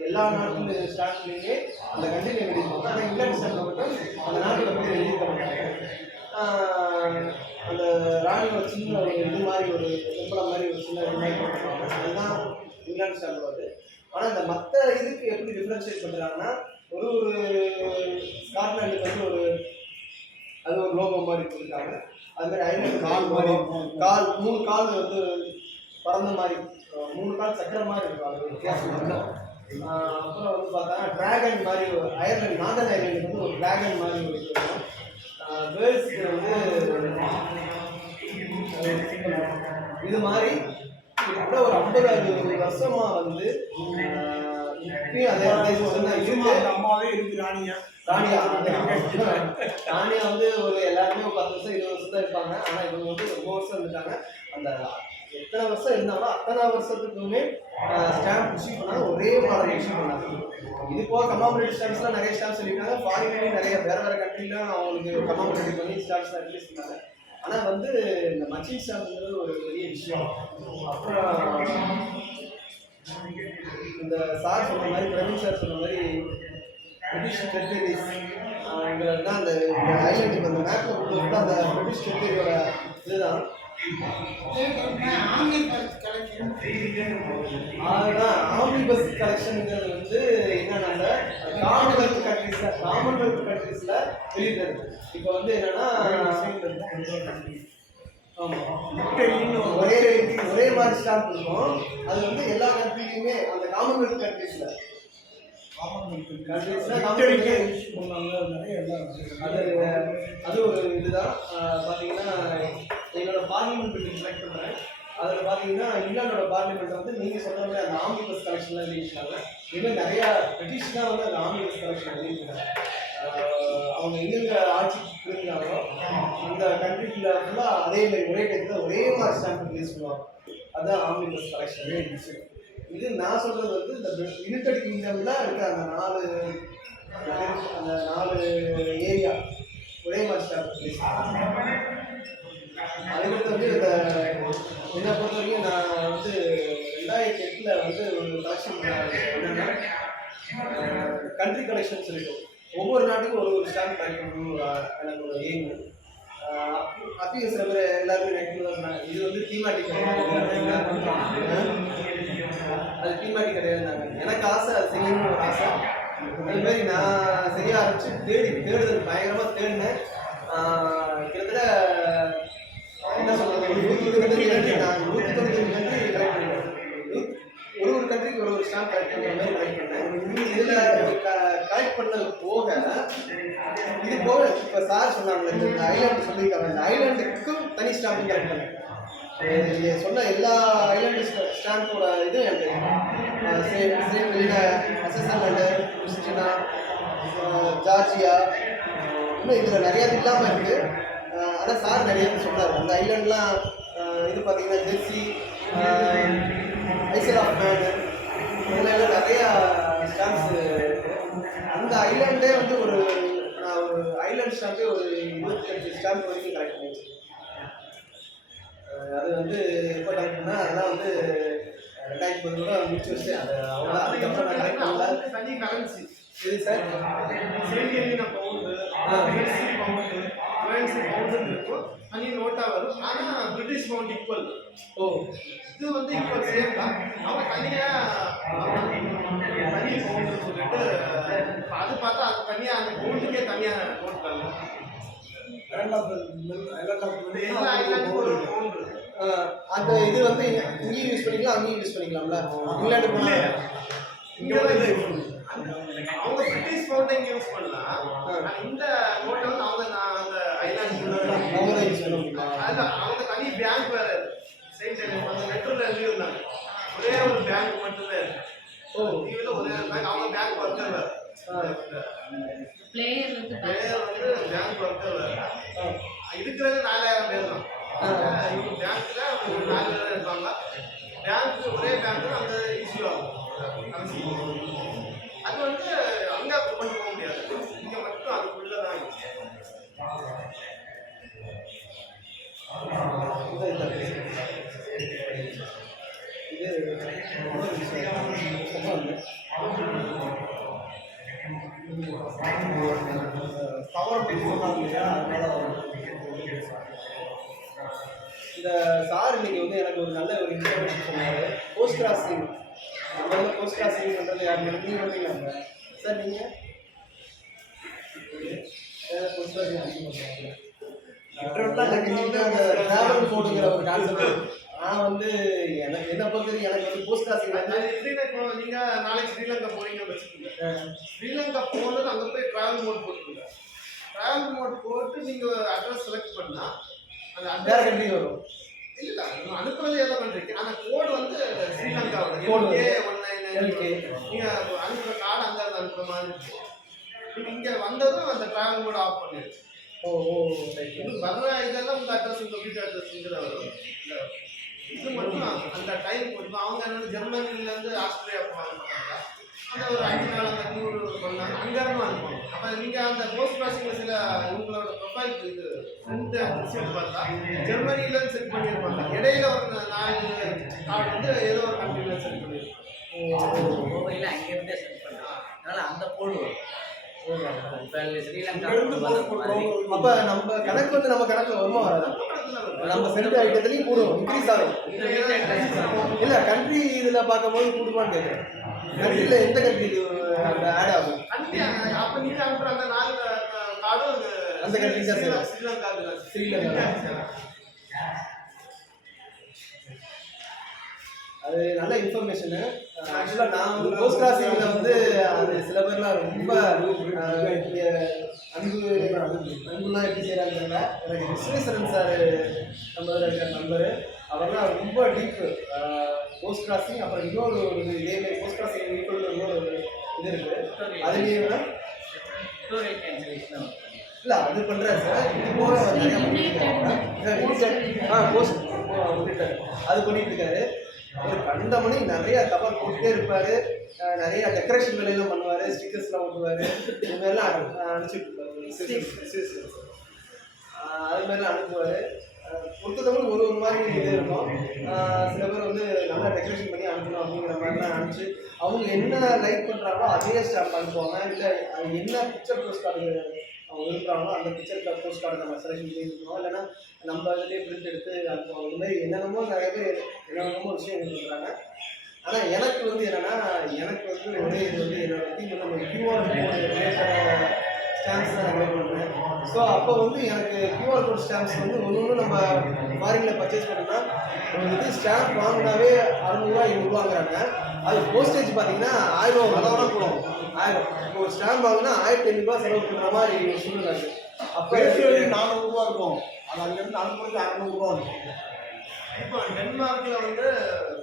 எல்லா நாட்டு ஸ்டாம்ப்லேயுமே அந்த கண்ட்ரியில் எழுதியிருப்பாங்க. ஆனால் இங்கிலாந்து ஸ்டாம்பில் மட்டும் அந்த நாட்டோட பேர் எழுதியிருக்க மாட்டாங்க. அந்த ராணியோட சின்ன ஒரு இது மாதிரி ஒரு சிம்பிளம் மாதிரி ஒரு சின்ன இது மாதிரி போட்டுருப்பாங்க. அதுதான் இங்கிலாந்து ஸ்டாம்பில் வருது. ஆனால் இந்த மற்ற இதுக்கு எப்படி டிஃப்ரென்ஷியேட் பண்ணுறாங்கன்னா ஒரு ஸ்காட்லாண்டுக்கு வந்து ஒரு அது ஒரு லோகோ மாதிரி கொடுத்துருக்காங்க. அதுமாதிரி ஐலாண்டு கால் மாதிரி 3 கால் வந்து பறந்த மாதிரி 3 கால் சக்கர மாதிரி இருக்கும். அது வித்தியாசம் இருக்கும். அப்புறம் வந்து பார்த்தா டிராகன் மாதிரி ஒரு அயர்லாந்து, நார்த்தன் அயர்லாண்டுக்கு வந்து ஒரு டிராகன் மாதிரி ஒரு இருக்கும். வேர்ல்ஸுக்கு வந்து இது மாதிரி கிட்டத்தட்ட ஒரு 50-60 வருஷமாக வந்து இப்பயும் அதே இருக்கு. அம்மாவே இருக்கு ராணியா வந்து ஒரு எல்லாருமே ஒரு 10 வருஷம் 20 வருஷம் தான் இருப்பாங்க. ஆனால் இவங்க வந்து ரொம்ப வருஷம் இருந்துட்டாங்க. அந்த எத்தனை வருஷம் இருந்தாலும் அத்தனை வருஷத்துக்குமே ஸ்டாம்ப் இஷ்யூ பண்ணாங்க, ஒரே மாடல் இஷ்யூ பண்ணாங்க. இது போக கமாமரேட்டிவ் ஸ்டாம்ப்ஸ்லாம் நிறைய ஸ்டாம்ப்ஸ் சொல்லியிருக்காங்க. ஃபாரின்லேயும் நிறைய வேறு கண்ட்ரிலாம் அவங்களுக்கு கமாமரேட்டிவ் பண்ணி ஸ்டாம்ப்ஸ்லாம் ரிலீஸ் பண்ணாங்க. ஆனால் வந்து இந்த மச்சிங் ஸ்டாம்ப்ங்கிறது ஒரு பெரிய விஷயம். அப்புறம் இந்த சார் சொன்ன மாதிரி பிரவீன் சார் சொன்ன மாதிரி பிரிட்டிஷ் டெரிட்டரிஸ் தான் அந்த ஐலாண்டுக்கு அந்த மேப்பில் கொடுத்து அந்த பிரிட்டிஷ் டெரிட்டரியோட இதுதான். அதுதான் ஆம்னிபஸ் கலெக்ஷனுங்கிறது வந்து என்னன்னா காமன்வெல்த் கண்ட்ரீஸில் வெளியிடுறது. இப்போ வந்து என்னன்னா ஒரே மாதிரி ஸ்டாம்ப் இருக்கும். அது வந்து எல்லா கண்ட்ரிலையுமே அந்த காமன்வெல்த் கண்ட்ரீஸில் அது ஒரு இதுதான். பார்த்தீங்கன்னா எங்களோட பார்லிமெண்ட் பில்டிங் செலக்ட் பண்ணுறேன். அதில் பார்த்தீங்கன்னா இங்கிலாண்டோட பார்லிமெண்ட் வந்து நீங்கள் சொல்கிற மாதிரி அந்த ஆம்னிபஸ் கலெக்ஷன்லாம் எழுதிட்டாங்க. இதுமாதிரி நிறையா பிரிட்டிஷ் தான் வந்து அந்த ஆம்னிபஸ் கலெக்ஷன் எழுதிட்டாங்க. அவங்க எங்கெங்க ஆட்சி புரிஞ்சாங்களோ அந்த கண்ட்ரிக்குள்ள ஃபுல்லாக அதே மாதிரி ஒரே டைத்தில் ஒரே மாதிரி ஸ்டாம்ப் ரிலீஸ் பண்ணுவாங்க. அதுதான் ஆம்னிபஸ் கலெக்ஷன். இது நான் சொல்கிறது வந்து இந்த யுனைடெட் கிங்டமில் இருக்க அந்த நாலு ஏரியா ஒரே மாதிரி ஸ்டாம்ப் ரிலீஸ் பண்ணுவாங்க. அதுக்கடுத்து வந்து இந்த என்னை பொறுத்த வரைக்கும் நான் வந்து 2008 வந்து ஒரு கலெக்ஷன் என்னென்னா கண்ட்ரி கலெக்ஷன் சொல்லிட்டு ஒவ்வொரு நாட்டுக்கும் ஒரு ஸ்டாம்ப் கலெக்ட் பண்ணணும் எனக்கு ஒரு எய்மு. அப்பயும் சில பேர் எல்லாருமே நெகட்டிவாக சொன்னாங்க இது வந்து தீமாட்டிக் அது தீமாட்டிக் கிடையாதுனாங்க. எனக்கு ஆசை அது செய்யணும்னு ஒரு ஆசை. அதுமாரி நான் செய்ய ஆரம்பிச்சு தேடுதல் பயங்கரமாக தேடினேன். கிட்டத்தட்ட என்ன சொல்கிறது ஒரு 195 கண்ட்ரி நான் 195 கண்ட்ரி கலெக்ட் பண்ணிட்டேன். ஒரு கண்ட்ரிக்கு ஒரு ஸ்டாம்ப் கலெக்ட் பண்ணுற மாதிரி கலெக்ட் பண்ணேன். இதில் கலெக்ட் பண்ணது போக இது போக இப்போ சார் சொன்னாங்க இந்த ஐலாண்டு சொல்லியிருக்காங்க. இந்த ஐலாண்டுக்கும் தனி ஸ்டாம்பும் கலெக்ட் பண்ணேன். நீங்கள் சொன்ன எல்லா ஐலாண்டு ஸ்டாம்போட இதுவும் எனக்கு அசஸ்லாண்டு, கிறிஸ்டினா, ஜார்ஜியா, இன்னும் இதில் நிறையா இல்லாமல் இருக்குது. ஆனால் சார் நிறைய சொல்கிறார் அந்த ஐலாண்ட்லாம் இது பார்த்தீங்கன்னா ஜெர்சி, ஐசல் ஆஃப் மேன் இதெல்லாம் நிறையா ஸ்டாம்ப்ஸ் இருக்குது. அந்த ஐலாண்டே வந்து நான் ஒரு ஐலாண்ட் ஸ்டாம்பே ஒரு 25 ஸ்டாம்ப் வரைக்கும் கலெக்ட் பண்ணி வச்சுருக்கேன். அது வந்து எப்போ கலெக்ட் பண்ணால் அதெல்லாம் வந்து 2010 முடிச்சு வச்சு அது அவ்வளோ அதுக்கப்புறம் நான் கலெக்ட் பண்ணல. தனி கரன்சி இது சார் பவுண்டு இருக்கும் தனி நோட்டாக வரும். ஆனால் பிரிட்டிஷ் பவுண்ட் ஈக்குவல். இது வந்து ஈக்குவல் சேம் தான். அவங்க தனியாக தனி பவுண்டுன்னு சொல்லிட்டு அது பார்த்தா அது தனியாக அந்த பவுண்டுக்கே தனியாக நோட் தரலாம். எல்லா ஐலாண்டுக்கும் ஒரு பவுண்டு. அந்த இது வந்து இங்கேயும் யூஸ் பண்ணிக்கலாம் அங்கேயும் யூஸ் பண்ணிக்கலாம்ல. இங்கிலாந்து போனால் அவங்க பிரிட்டிஷ் பவுண்டை இங்கே யூஸ் பண்ணலாம். இந்த நோட்டை வந்து அந்த ஐலாண்டு அவங்க தான் யூஸ் பண்ண முடியுமா? அதுதான் அவங்க தனி பேங்க் வேறு செயின்ட் அந்த மெட்ரோவில் எழுதியிருந்தாங்க. ஒரே ஒரு பேங்க் மட்டும்தான் இருக்கு. டிவியில் ஒரே ஒரு பேங்க். அவங்க பேங்க் ஒர்க்கர் வேறு. பிளேயர் வந்து பேங்க் ஒர்க்கர் வேறு. இருக்கிறது 4000 பேர் தான். இவங்க பேங்க்கில் ஒரு 4 பேர் இருப்பாங்க. பேங்க்கு ஒரே பேங்க்கு அந்த இஷ்யூ ஆகும். அது வந்து அங்கே கொண்டு போக முடியாது. இங்கே மட்டும் அதுக்குள்ளே தான் இந்த சார் இன்னைக்கு வந்து எனக்கு ஒரு நல்ல ஒரு இன்ஃபர்மேஷன் சொன்னார். போஸ்ட் கிராசிங் நம்ம வந்து போஸ்ட் கிராசிங் பண்ணுறது யார் நீங்கள் வந்தீங்க சார்? நீங்கள் போஸ்ட் கிராசிங் அதிகம் அந்த டிராவல் போடுங்கிற ஒரு கான்செப்ட். நான் வந்து எனக்கு என்ன பொறுத்தவரைக்கும் எனக்கு வந்து போஸ்ட் கிராசிங் வந்து இப்போ நீங்கள் நாளைக்கு ஸ்ரீலங்கா போறீங்கன்னு வச்சுக்கோங்க. ஸ்ரீலங்கா போனது அங்கே போய் ட்ராவல் மோட் போட்டுருங்க. ட்ராவல் மோட் போட்டு நீங்கள் அட்ரஸ் செலக்ட் பண்ணால் அந்த வேறு கண்ட்ரி வரும். இல்லை அனுப்புறது ஏதோ கண்ட்ரிக்கு ஆனால் கோடு வந்து ஸ்ரீலங்காவோட கோடு 199. நீங்கள் அனுப்புகிற கார்டு அங்கே அனுப்புகிற மாதிரி இருக்கும். நீங்கள் இங்கே வந்ததும் அந்த ட்ராவல் மோட் ஆஃப் பண்ணிடுச்சு. இது வர்ற இதெல்லாம் உங்கள் அட்ரஸ் உங்கள் வீட்டு அட்ரஸ்ங்கிற வரும். இது மட்டும் அந்த டைம் இப்போ அவங்க என்னென்ன ஜெர்மனிலேருந்து ஆஸ்திரேலியா போவாங்க. அந்த ஒரு 5 நாள் அந்த டூர் பண்ணாங்க. அங்கேருந்து அனுப்புவாங்க. அப்போ நீங்கள் அந்த போஸ்ட் கிராசிங்கில் சில உங்களோட ப்ரொஃபைல் இது ஃப்ரெண்ட் செட் பார்த்தா ஜெர்மனிலேருந்து செட் பண்ணியிருப்பாங்க. இடையில ஒரு 4 கார்டு வந்து ஏதோ ஒரு கண்ட்ரியில் செட் பண்ணியிருப்பாங்க. மொபைலில் அங்கேருந்தே சென்ட் பண்ணுறோம். அதனால் அந்த கோடு வரும். இப்போ ஸ்ரீலங்கா இங்கிருந்து code போஸ்ட் வர மாதிரி. பண்ணுறோம். அப்போ நம்ம கணக்கு வந்து நம்ம கணக்கில் வருமா வராதா? நம்ம சென்ட் ஐட்டத்துலேயும் கூடும், இன்க்ரீஸ் ஆகும். இந்த வீட்டில் ட்ரெஸ் இல்லை கண்ட்ரி இதில் பார்க்கும்போது கூடுமான்னு கேட்குறேன். கண்ட்ரியில் எந்த கண்ட்ரி இது அந்த ஆட் ஆகும்? கண்ட்ரி அப்போ நீங்கள் அனுப்புகிற அந்த 4 கார்டும் அந்த country தான் சேரும். ஸ்ரீலங்காவுக்கு தான். ஸ்ரீலங்கா. அது நல்ல இன்ஃபர்மேஷனு. ஆக்சுவலாக நான் வந்து போஸ்ட் கிராசிங்கில் வந்து அது சில பேர்லாம் ரொம்ப அன்புலாம் எப்படி செய்கிறாங்க. எனக்கு விஸ்வேஸ்வரன் சார் நம்ம இருக்கிற நம்பரு, அவர்லாம் ரொம்ப டீப்பு போஸ்ட் கிராசிங். அப்புறம் இன்னொரு ஒரு இதேமாதிரி போஸ்ட் கிராசிங் இன்னொரு இது இருக்குது. அதுலேயும் டுட்டோரியல் கேன்சலேஷன் ஒர்க் பண்ணி இல்லை அது பண்ணுறாரு சார். இது போக நிறையா போஸ்ட் அது பண்ணிட்டு இருக்காரு. அவர் கண்டமணி நிறைய கவர் போட்டுட்டே இருப்பார். நிறைய டெக்கரேஷன் வேலையெல்லாம் பண்ணுவார், ஸ்டிக்கர்ஸ்லாம் ஓட்டுவார். இது மாதிரிலாம் அனுப்பிச்சுட்டு இருப்பார். அது மாதிரிலாம் அனுப்புவார். ஒருத்தவங்களும் ஒரு மாதிரி இது இருக்கும். சில பேர் வந்து நல்லா டெக்கரேஷன் பண்ணி அனுப்பணும் அப்படிங்கிற மாதிரிலாம் அனுப்பிச்சு அவங்க என்ன லைக் பண்ணுறாங்களோ அதே ஸ்டாம்ப் அனுப்புவாங்க. இல்லை என்ன பிக்சர் போஸ்ட் கார்டு அவங்க விரும்புகிறாங்களோ அந்த பிக்சர் போஸ்ட் கார்டு நம்ம செலக்ஷன் பண்ணி இருக்கணும். இல்லைன்னா நம்ம இதுலேயே பிரிண்ட் எடுத்து அனுப்புவோம். இது மாதிரி என்னென்னமோ நிறைய பேர் என்னென்னமோ விஷயம் பண்ணுறாங்க. ஆனால் எனக்கு வந்து என்னென்னா, எனக்கு வந்து ஒரே இது வந்து என்னோட டீம் வந்து நம்ம கியூஆர் கோடு ரிலேட்டட் ஸ்டாம்ப்ஸ் தான் நான் பண்ணுறேன். ஸோ அப்போ வந்து எனக்கு கியூஆர் கோட் ஸ்டாம்ப்ஸ் வந்து ஒன்று நம்ம ஃபாரினில் பர்ச்சேஸ் பண்ணோம்னா ஒரு இது ஸ்டாம்ப் வாங்கினாவே 600 700 அது போஸ்டேஜ் பார்த்தீங்கன்னா 1000 அளவுலாம் போடும். 1000 இப்போ ஒரு ஸ்டாம்ப் வாங்கினா 1500 செலவு பண்ணுற மாதிரி சூழ்நிலை இருக்குது. அப்போ பேசுறது 400 ரூபா இருக்கும். அது அங்கேருந்து அனுப்புறது 600 ரூபா இருக்கும். இப்போ டென்மார்க்கில் வந்து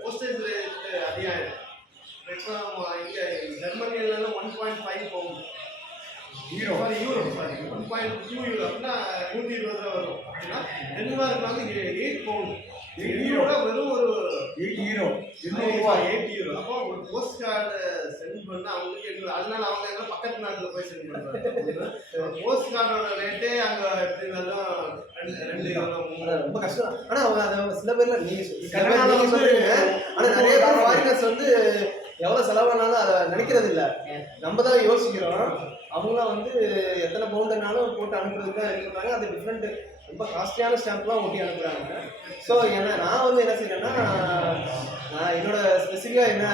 போஸ்டேஜ் ரேட் அதிகம். இப்போ இங்கே ஜெர்மனியில 1.5 பவுண்ட் யூரோ 1.2 யூரோ அப்படின்னா 120 ரூபா வரும். அப்படின்னா டென்மார்க்ல வந்து 8 பவுண்ட் 8 யூரோட வெறும் ஒரு 8 யூரோ 8 யூரோ. அப்போ ஒரு போஸ்ட் கார்டு சென்ட் பண்ணா அவங்களுக்கு அதனால அவங்க எல்லாம் பக்கத்து நாட்டில் போய் சென்ட் பண்ணுறாங்க. போஸ்ட் கார்டோட ரேட்டே அங்கே எப்படி இருந்தாலும் 2 யூரோ 3 ரொம்ப கஷ்டம். ஆனால் அவங்க அதை சில பேர்ல நீங்கள் சொல்றீங்க. ஆனால் நிறைய பேர் ஃபாரினர்ஸ் வந்து எவ்வளோ செலவானாலும் அதை நினைக்கிறது இல்லை. நம்ம தான் யோசிக்கிறோம். அவங்களாம் வந்து எத்தனை பவுண்டுனாலும் போட்டு அனுப்புறதுக்கு தான் இது பண்ணுறாங்க. அது டிஃப்ரெண்ட் ரொம்ப காஸ்ட்லியான ஸ்டாம்ப்லாம் ஒட்டி அனுப்புகிறாங்க. ஸோ நான் வந்து என்ன செய்யறேன்னா, நான் என்னோட ஸ்பெசிஃபிக்காக என்ன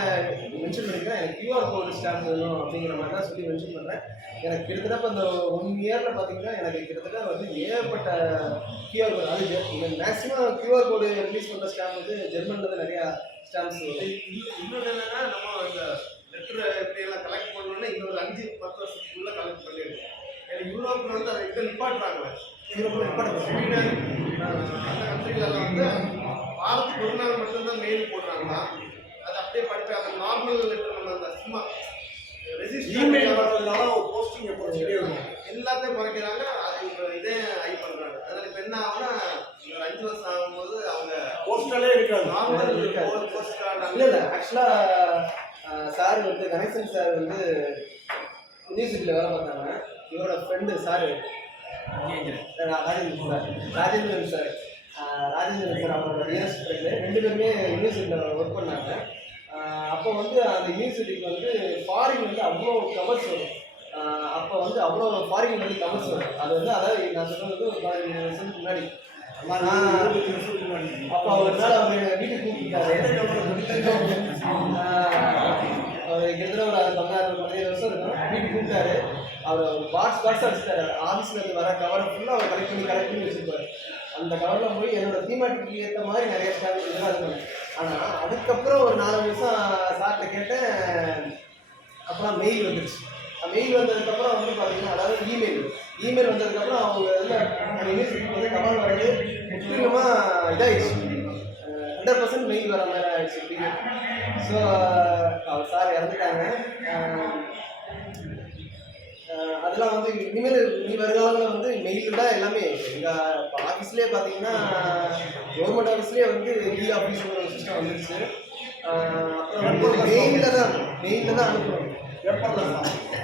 மென்ஷன் பண்ணிக்கிறேன், எனக்கு கியூஆர் கோடு ஸ்டாம்ப் வேணும் அப்படிங்கிற மாதிரி தான் சொல்லி மென்ஷன் பண்ணுறேன். எனக்கு கிட்டத்தட்ட இப்போ இந்த 1 இயரில் பார்த்தீங்கன்னா எனக்கு கிட்டத்தட்ட வந்து ஏகப்பட்ட கியூஆர் கோடு, அது மேக்ஸிமம் கியூஆர் கோடு ரிலீஸ் பண்ணுற ஸ்டாம்ப் வந்து ஜெர்மனில் தான் நிறையா ஸ்டாம்ப்ஸ் வரும். இன்னொன்று என்னன்னா, நம்ம இந்த லெட்டரை எப்படியெல்லாம் கலெக்ட் பண்ணணும்னா இன்னொரு 5-10 வருஷத்துக்குள்ளே கலெக்ட் பண்ணிடுவோம். ஏன்னா யூரோப்பில் வந்து அதை இதை நிப்பாட்டுறாங்க. யூரோப்பில் நிப்பாட்டுறாங்க. ஸ்வீடன் அந்த கண்ட்ரிகளெல்லாம் வந்து வாரத்துக்கு ஒரு நாள் மட்டும்தான் மெயில் போடுறாங்களா. அது அப்படியே படிப்பேன். அந்த நார்மல் லெட்டர் நம்ம அந்த சும்மா இமெயில் வர்றதுனால போஸ்டிங் எப்போ இருக்கும் எல்லாத்தையும் குறைக்கிறாங்க. அது இப்போ இதே ஐ பண்ணுறாங்க. அதனால் இப்போ என்ன ஆகும்னா ஒரு 5 வருஷம் ஆகும்போது அவங்க போஸ்டலே இருக்காது. நார்மல் போஸ்ட் கார்டு இல்லை சார் வந்து கணேசன் சார் வந்து யூனிவர்சிட்டியில் வேலை பார்த்தாங்க. இவரோட ஃப்ரெண்டு சார் ராஜேந்திரன் சார் அவரோட நியரஸ்ட் ஃப்ரெண்டு. 2 பேருமே யூனிவர்சிட்டியில் ஒர்க் பண்ணாங்க. அப்போ வந்து அந்த யூனிவர்சிட்டிக்கு வந்து ஃபாரின் வந்து அவ்வளோ கவர்ஸ் வரும். அப்போ வந்து அவ்வளோ ஃபாரின் வந்து கவர்ஸ் வரும். அது வந்து அதாவது நான் சொல்கிறது வந்து ஒரு 15 வருஷத்துக்கு முன்னாடி. அப்போ அவர்னால அவர் வீட்டுக்கு கூப்பிட்டாரு. அவர் கிட்டத்தட்ட ஒரு 16-17 வருஷம் இருக்கும். வீட்டுக்கு கூப்பிட்டாரு. அவர் ஒரு பாக்ஸ் அடிச்சுட்டாரு. ஆஃபீஸில் இருந்து வர கவரை ஃபுல்லாக அவர் கலெக்ட் பண்ணி வச்சுருப்பாரு. அந்த கவரில் போய் என்னோட தீமாட்டிக்கு ஏற்ற மாதிரி நிறைய ஸ்டாம்ப் இதெல்லாம் இது பண்ணேன். ஆனால் அதுக்கப்புறம் ஒரு 4 வருஷம் சார்கிட்ட கேட்டேன். அப்புறம் மெயில் வந்துருச்சு. மெயில் வந்ததுக்கப்புறம் வந்து பார்த்தீங்கன்னா, அதாவது இமெயில் வந்ததுக்கப்புறம் அவங்க வந்து யூனிவர்சிட்டிக்கு வந்து கவர் வர்றது முற்றிலுமாக இதாகிடுச்சு. 100% மெயில் வர மாதிரி ஆகிடுச்சு. ஸோ அவர் சார் இறந்துட்டாங்க. அதெல்லாம் வந்து இனிமேல் வருகாலங்களில் வந்து மெயில் தான் எல்லாமே. எங்கள் இப்போ ஆஃபீஸ்லேயே பார்த்தீங்கன்னா கவர்மெண்ட் ஆஃபீஸ்லேயே வந்து ஆஃபீஸுங்கிற ஒரு சிஸ்டம் வந்துருச்சு. அப்புறம் வந்து மெயிலில் தான் அனுப்புகிறோம்.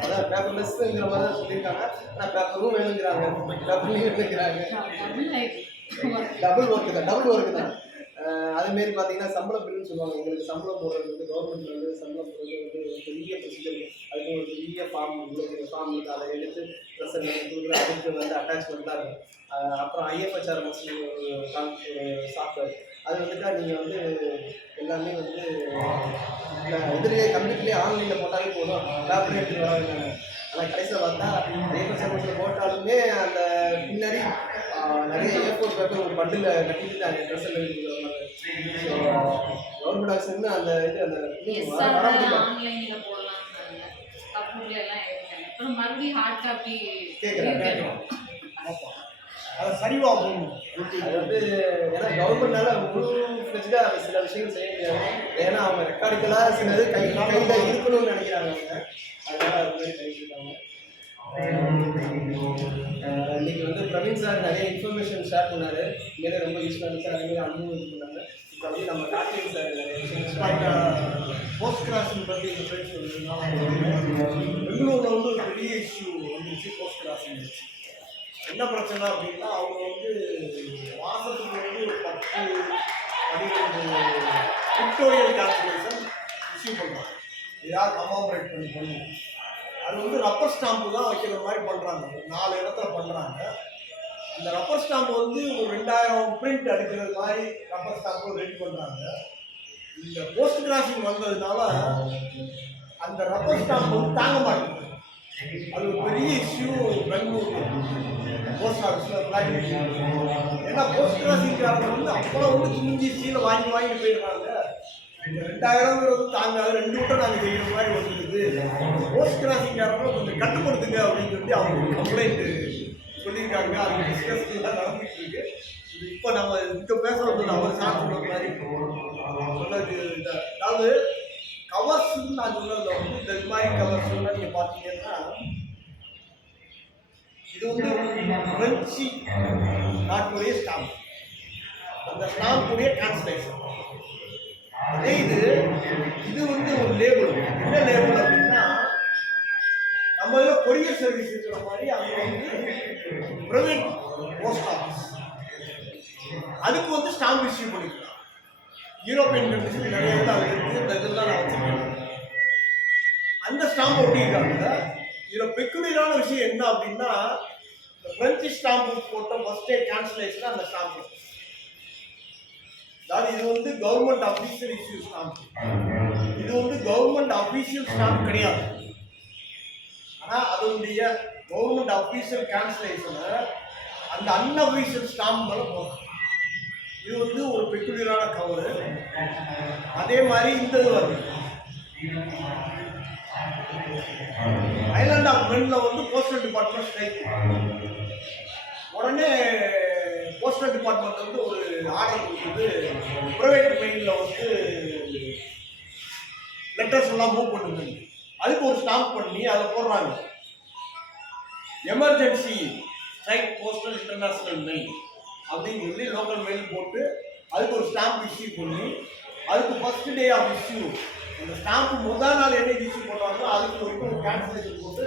அதான் பேப்பர்லெஸ்ங்கிற மாதிரி தான் சொல்லியிருக்காங்க. ஆனால் பேப்பரும் வேணுங்கிறாங்க, பேப்பர்லேயும் வேணுங்கிறாங்க. டபுள் ஒர்க்கு தான். அதுமாரி பார்த்தீங்கன்னா சம்பள பில்லுன்னு சொல்லுவாங்க. எங்களுக்கு சம்பளம் போடுறது வந்து கவர்மெண்ட்ல வந்து சம்பளம் போடுறது வந்து ஒரு பெரிய ப்ரொசீஜர். அதுக்கு ஒரு பெரிய ஃபார்ம் ஃபார்ம் இருக்குது. அதை எடுத்து ப்ரெசென்ட் கொடுக்குற அதுக்கு வந்து அட்டாச்மெண்ட்லாம் இருக்கும். அப்புறம் IFHRMS ஒரு சாஃப்ட்வேர். அது வந்துட்டா நீங்கள் வந்து எல்லாமே வந்து இதுலேயே கம்ப்யூட்டர்லேயே ஆன்லைனில் போட்டாலே போதும், லேப்லேயே எடுத்து வர வேண்டாங்க. ஆனால் கடைசியில் பார்த்தா IFHRMS போட்டாலுமே அந்த பின்னாடி நிறைய ஏர்போர்ட் பேப்பர் ஒரு பண்டில் கட்டிட்டு அந்த ட்ரெஸ் எல்லாம் கொடுக்குற மாதிரி. ஸோ கவர்மெண்ட் ஆஃபீஸ்லேருந்து அந்த இது அந்த வர முடியல. ஆன்லைன்ல போடலாம்னாங்க, கம்ப்யூட்டர்ல எல்லாம் எடுத்தாங்க. அப்புறம் மறுபடியும் ஹார்ட் காப்பி கேட்குறேன். அதை சரிவா போகணும். அது வந்து ஏன்னா கவர்மெண்ட்னால முழு ஃப்ளெஜ்டாக சில விஷயங்கள் செய்ய முடியாது. ஏன்னா அவங்க ரெக்கார்டிக்கலாக சிலது கையில் இருக்கணும்னு நினைக்கிறாங்க அவங்க. அதனால அது மாதிரி கைவிட்டாங்க. இன்னைக்கு வந்து பிரவீன் சார் நிறைய இன்ஃபர்மேஷன் ஷேர் பண்ணார். இங்கே ரொம்ப யூஸ்ஃபுல்லாக இருந்துச்சு. அதேமாதிரி அனுபவம் இது பண்ணாங்க. இப்போ வந்து நம்ம டாக்டர் சார் நிறைய விஷயம் போஸ்ட் கிராசிங் பற்றி இந்த பேர் சொல்லியிருந்தாங்க. பெங்களூரில் வந்து ஒரு பெரிய இஷ்யூ வந்துருச்சு. போஸ்ட் கிராசிங் இருந்துச்சு. என்ன பிரச்சனை அப்படின்னா அவங்க வந்து மாதத்துக்கு வந்து ஒரு 10-12 பிக்டோரியல் கால்குலேஷன் இஷ்யூ பண்ணுறாங்க. ஏதாவது கமாமரேட் பண்ணி அது வந்து ரப்பர் ஸ்டாம்பு தான் வைக்கிற மாதிரி பண்ணுறாங்க. ஒரு 4 இடத்துல பண்ணுறாங்க. அந்த ரப்பர் ஸ்டாம்பு வந்து ஒரு 2000 பிரிண்ட் அடிக்கிறது மாதிரி ரப்பர் ஸ்டாம்பு ரெடி பண்ணுறாங்க. இந்த போஸ்ட் கிராசிங் வந்ததுனால அந்த ரப்பர் ஸ்டாம்பு வந்து தாங்க மாட்டேங்குது. அது ஒரு பெரிய இஷ்யூ பெங்களூர் போஸ்ட் ஆஃபீஸில் ஃப்ளாக். ஏன்னா போஸ்ட் கிராசிங்காரங்க வந்து அப்போலாம் வந்து துணிஞ்சி சீலை வாங்கிட்டு போயிடுறாங்க. இந்த 2000 தாங்காது, 2 விட்டம் நாங்கள் செய்கிற மாதிரி வந்துருக்குது. போஸ்ட் கிராசிங்காரங்க கொஞ்சம் கட்டுப்படுத்துங்க அப்படின்னு சொல்லி அவங்க கம்ப்ளைண்ட் சொல்லியிருக்காங்க. அது டிஸ்கஸ்லாம் நடந்துகிட்டு இருக்கு. இது இப்போ நம்ம இங்கே பேசுறது அவர் சார் சொல்ற மாதிரி சொன்னது. அதாவது கவர்ஸ்ன்னு நான் சொன்னதில் வந்து இந்த மாதிரி கவர்ஸ்லாம் நீங்கள் பார்த்தீங்கன்னா இது வந்து பிரெஞ்சு நாட்டுடைய ஸ்டாம்ப். அந்த ஸ்டாம்புடைய டிரான்ஸ்லேஷன். அதே இது வந்து ஒரு லேபிள். என்ன லேபிள் அப்படின்னா நம்ம இதில் கொரியர் சர்வீஸ் இருக்கிற மாதிரி அங்கே வந்து பிரைவேட் போஸ்ட் ஆஃபீஸ் அதுக்கு வந்து ஸ்டாம்ப் இஷ்யூ பண்ணிக்கலாம். யூரோப்பியன் கண்ட்ரிஸ் நிறைய இதில் அது இருக்குது. இந்த இதெல்லாம் நான் வச்சுருக்கேன். அந்த ஸ்டாம்ப் ஒட்டியிருக்காங்க. இதில் பெக்குலியரான விஷயம் என்ன அப்படின்னா இந்த பிரெஞ்சு ஸ்டாம்பு போட்ட ஃபர்ஸ்ட் டே டிரான்ஸ்லேஷன் அந்த ஸ்டாம்ப். அதாவது இது வந்து கவர்மெண்ட் அஃபீஷியல் இஷ்யூ ஸ்டாம்ப். இது வந்து கவர்மெண்ட் அஃபீஷியல் ஸ்டாம்ப் கிடையாது. ஆனால் அதனுடைய கவர்மெண்ட் அஃபீஷியல் டிரான்ஸ்லேஷனை அந்த அன்அஃபீஷியல் ஸ்டாம்ப் மேலே போகலாம். இது வந்து ஒரு பெக்குலியரான கவரு. அதே மாதிரி இந்த இது வருது. ஐலாண்ட் ஆஃப் மென்ல வந்து போஸ்டல் டிபார்ட்மெண்ட் ஸ்ட்ரைக். உடனே போஸ்டல் டிபார்ட்மெண்ட் வந்து ஒரு ஆர்டர் கொடுக்குது. ப்ரைவேட் மெயிலில் வந்து லெட்டர்ஸ் எல்லாம் மூவ் பண்ணுங்க. அதுக்கு ஒரு ஸ்டாம்ப் பண்ணி அதை போடுறாங்க. Emergency strike postal international mail அப்படின்னு சொல்லி லோக்கல் மெயில் போட்டு அதுக்கு ஒரு ஸ்டாம்ப் இஷ்யூ பண்ணி அதுக்கு ஃபர்ஸ்ட் டே ஆஃப் இஷ்யூ அந்த ஸ்டாம்ப் முதல் நாள் என்ன இஷ்யூ பண்ணுறாங்களோ அதுக்கு ஒரு டிரான்ஸ்லேஷன் போட்டு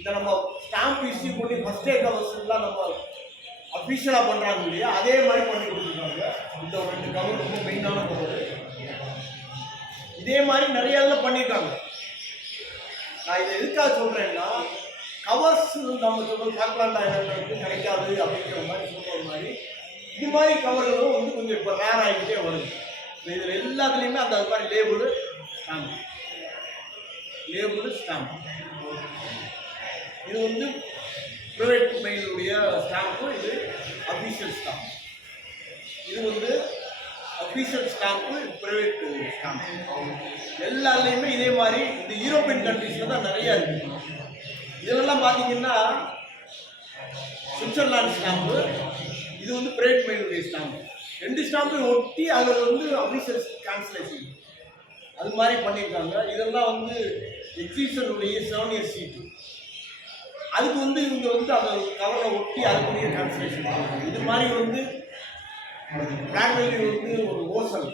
இதை நம்ம ஸ்டாம்ப் இஷ்யூ பண்ணி ஃபர்ஸ்ட் டே கவர்ஸ்லாம் நம்ம அஃபிஷியலாக பண்ணுறாங்க இல்லையா, அதே மாதிரி பண்ணி கொடுத்துருக்காங்க. இந்த 2 கவர் ரொம்ப மெயினான கவர். இதே மாதிரி நிறைய இதில் பண்ணியிருக்காங்க. நான் இதை எதுக்காக சொல்கிறேன்னா கவர்ஸ் நம்ம சொல்கிற ஃபாக்லாண்ட் ஐலாண்டில் வந்து கிடைக்காது அப்படிங்கிற மாதிரி சொல்கிற மாதிரி இது மாதிரி கவர்களும் வந்து கொஞ்சம் இப்போ ரேர் ஆகிக்கிட்டே வருது. இதில் எல்லாத்துலேயுமே அந்த அது மாதிரி லேபிள் ஸ்டாம்ப். இது வந்து ப்ரைவேட் மெயிலுடைய ஸ்டாம்ப்பு. இது அஃபீஷியல் ஸ்டாம்ப். இது வந்து அஃபீஷியல் ஸ்டாம்ப்பு, ப்ரைவேட் ஸ்டாம்ப். எல்லாத்துலேயுமே இதே மாதிரி இந்த யூரோப்பியன் கண்ட்ரீஸில் தான் நிறையா இருக்குது. இதெல்லாம் பார்த்தீங்கன்னா சுவிட்சர்லாந்து ஸ்டாம்ப்பு, இது வந்து ப்ரைவேட் மெயிலுடைய ஸ்டாம்ப்பு. 2 ஸ்டாம்பையும் ஒட்டி அதில் வந்து அஃபீஷியல் டிரான்ஸ்லேஷன் அது மாதிரி பண்ணியிருக்காங்க. இதெல்லாம் வந்து எக்ஸிபிஷனுடைய 7 இயர் சீட்டு. அதுக்கு வந்து இவங்க வந்து அதை கவரை ஒட்டி அதுக்குரிய டிரான்ஸ்லேஷன் பண்ணுறாங்க. இது மாதிரி வந்து பிளாக்மெயில் வந்து ஒரு ஓசல்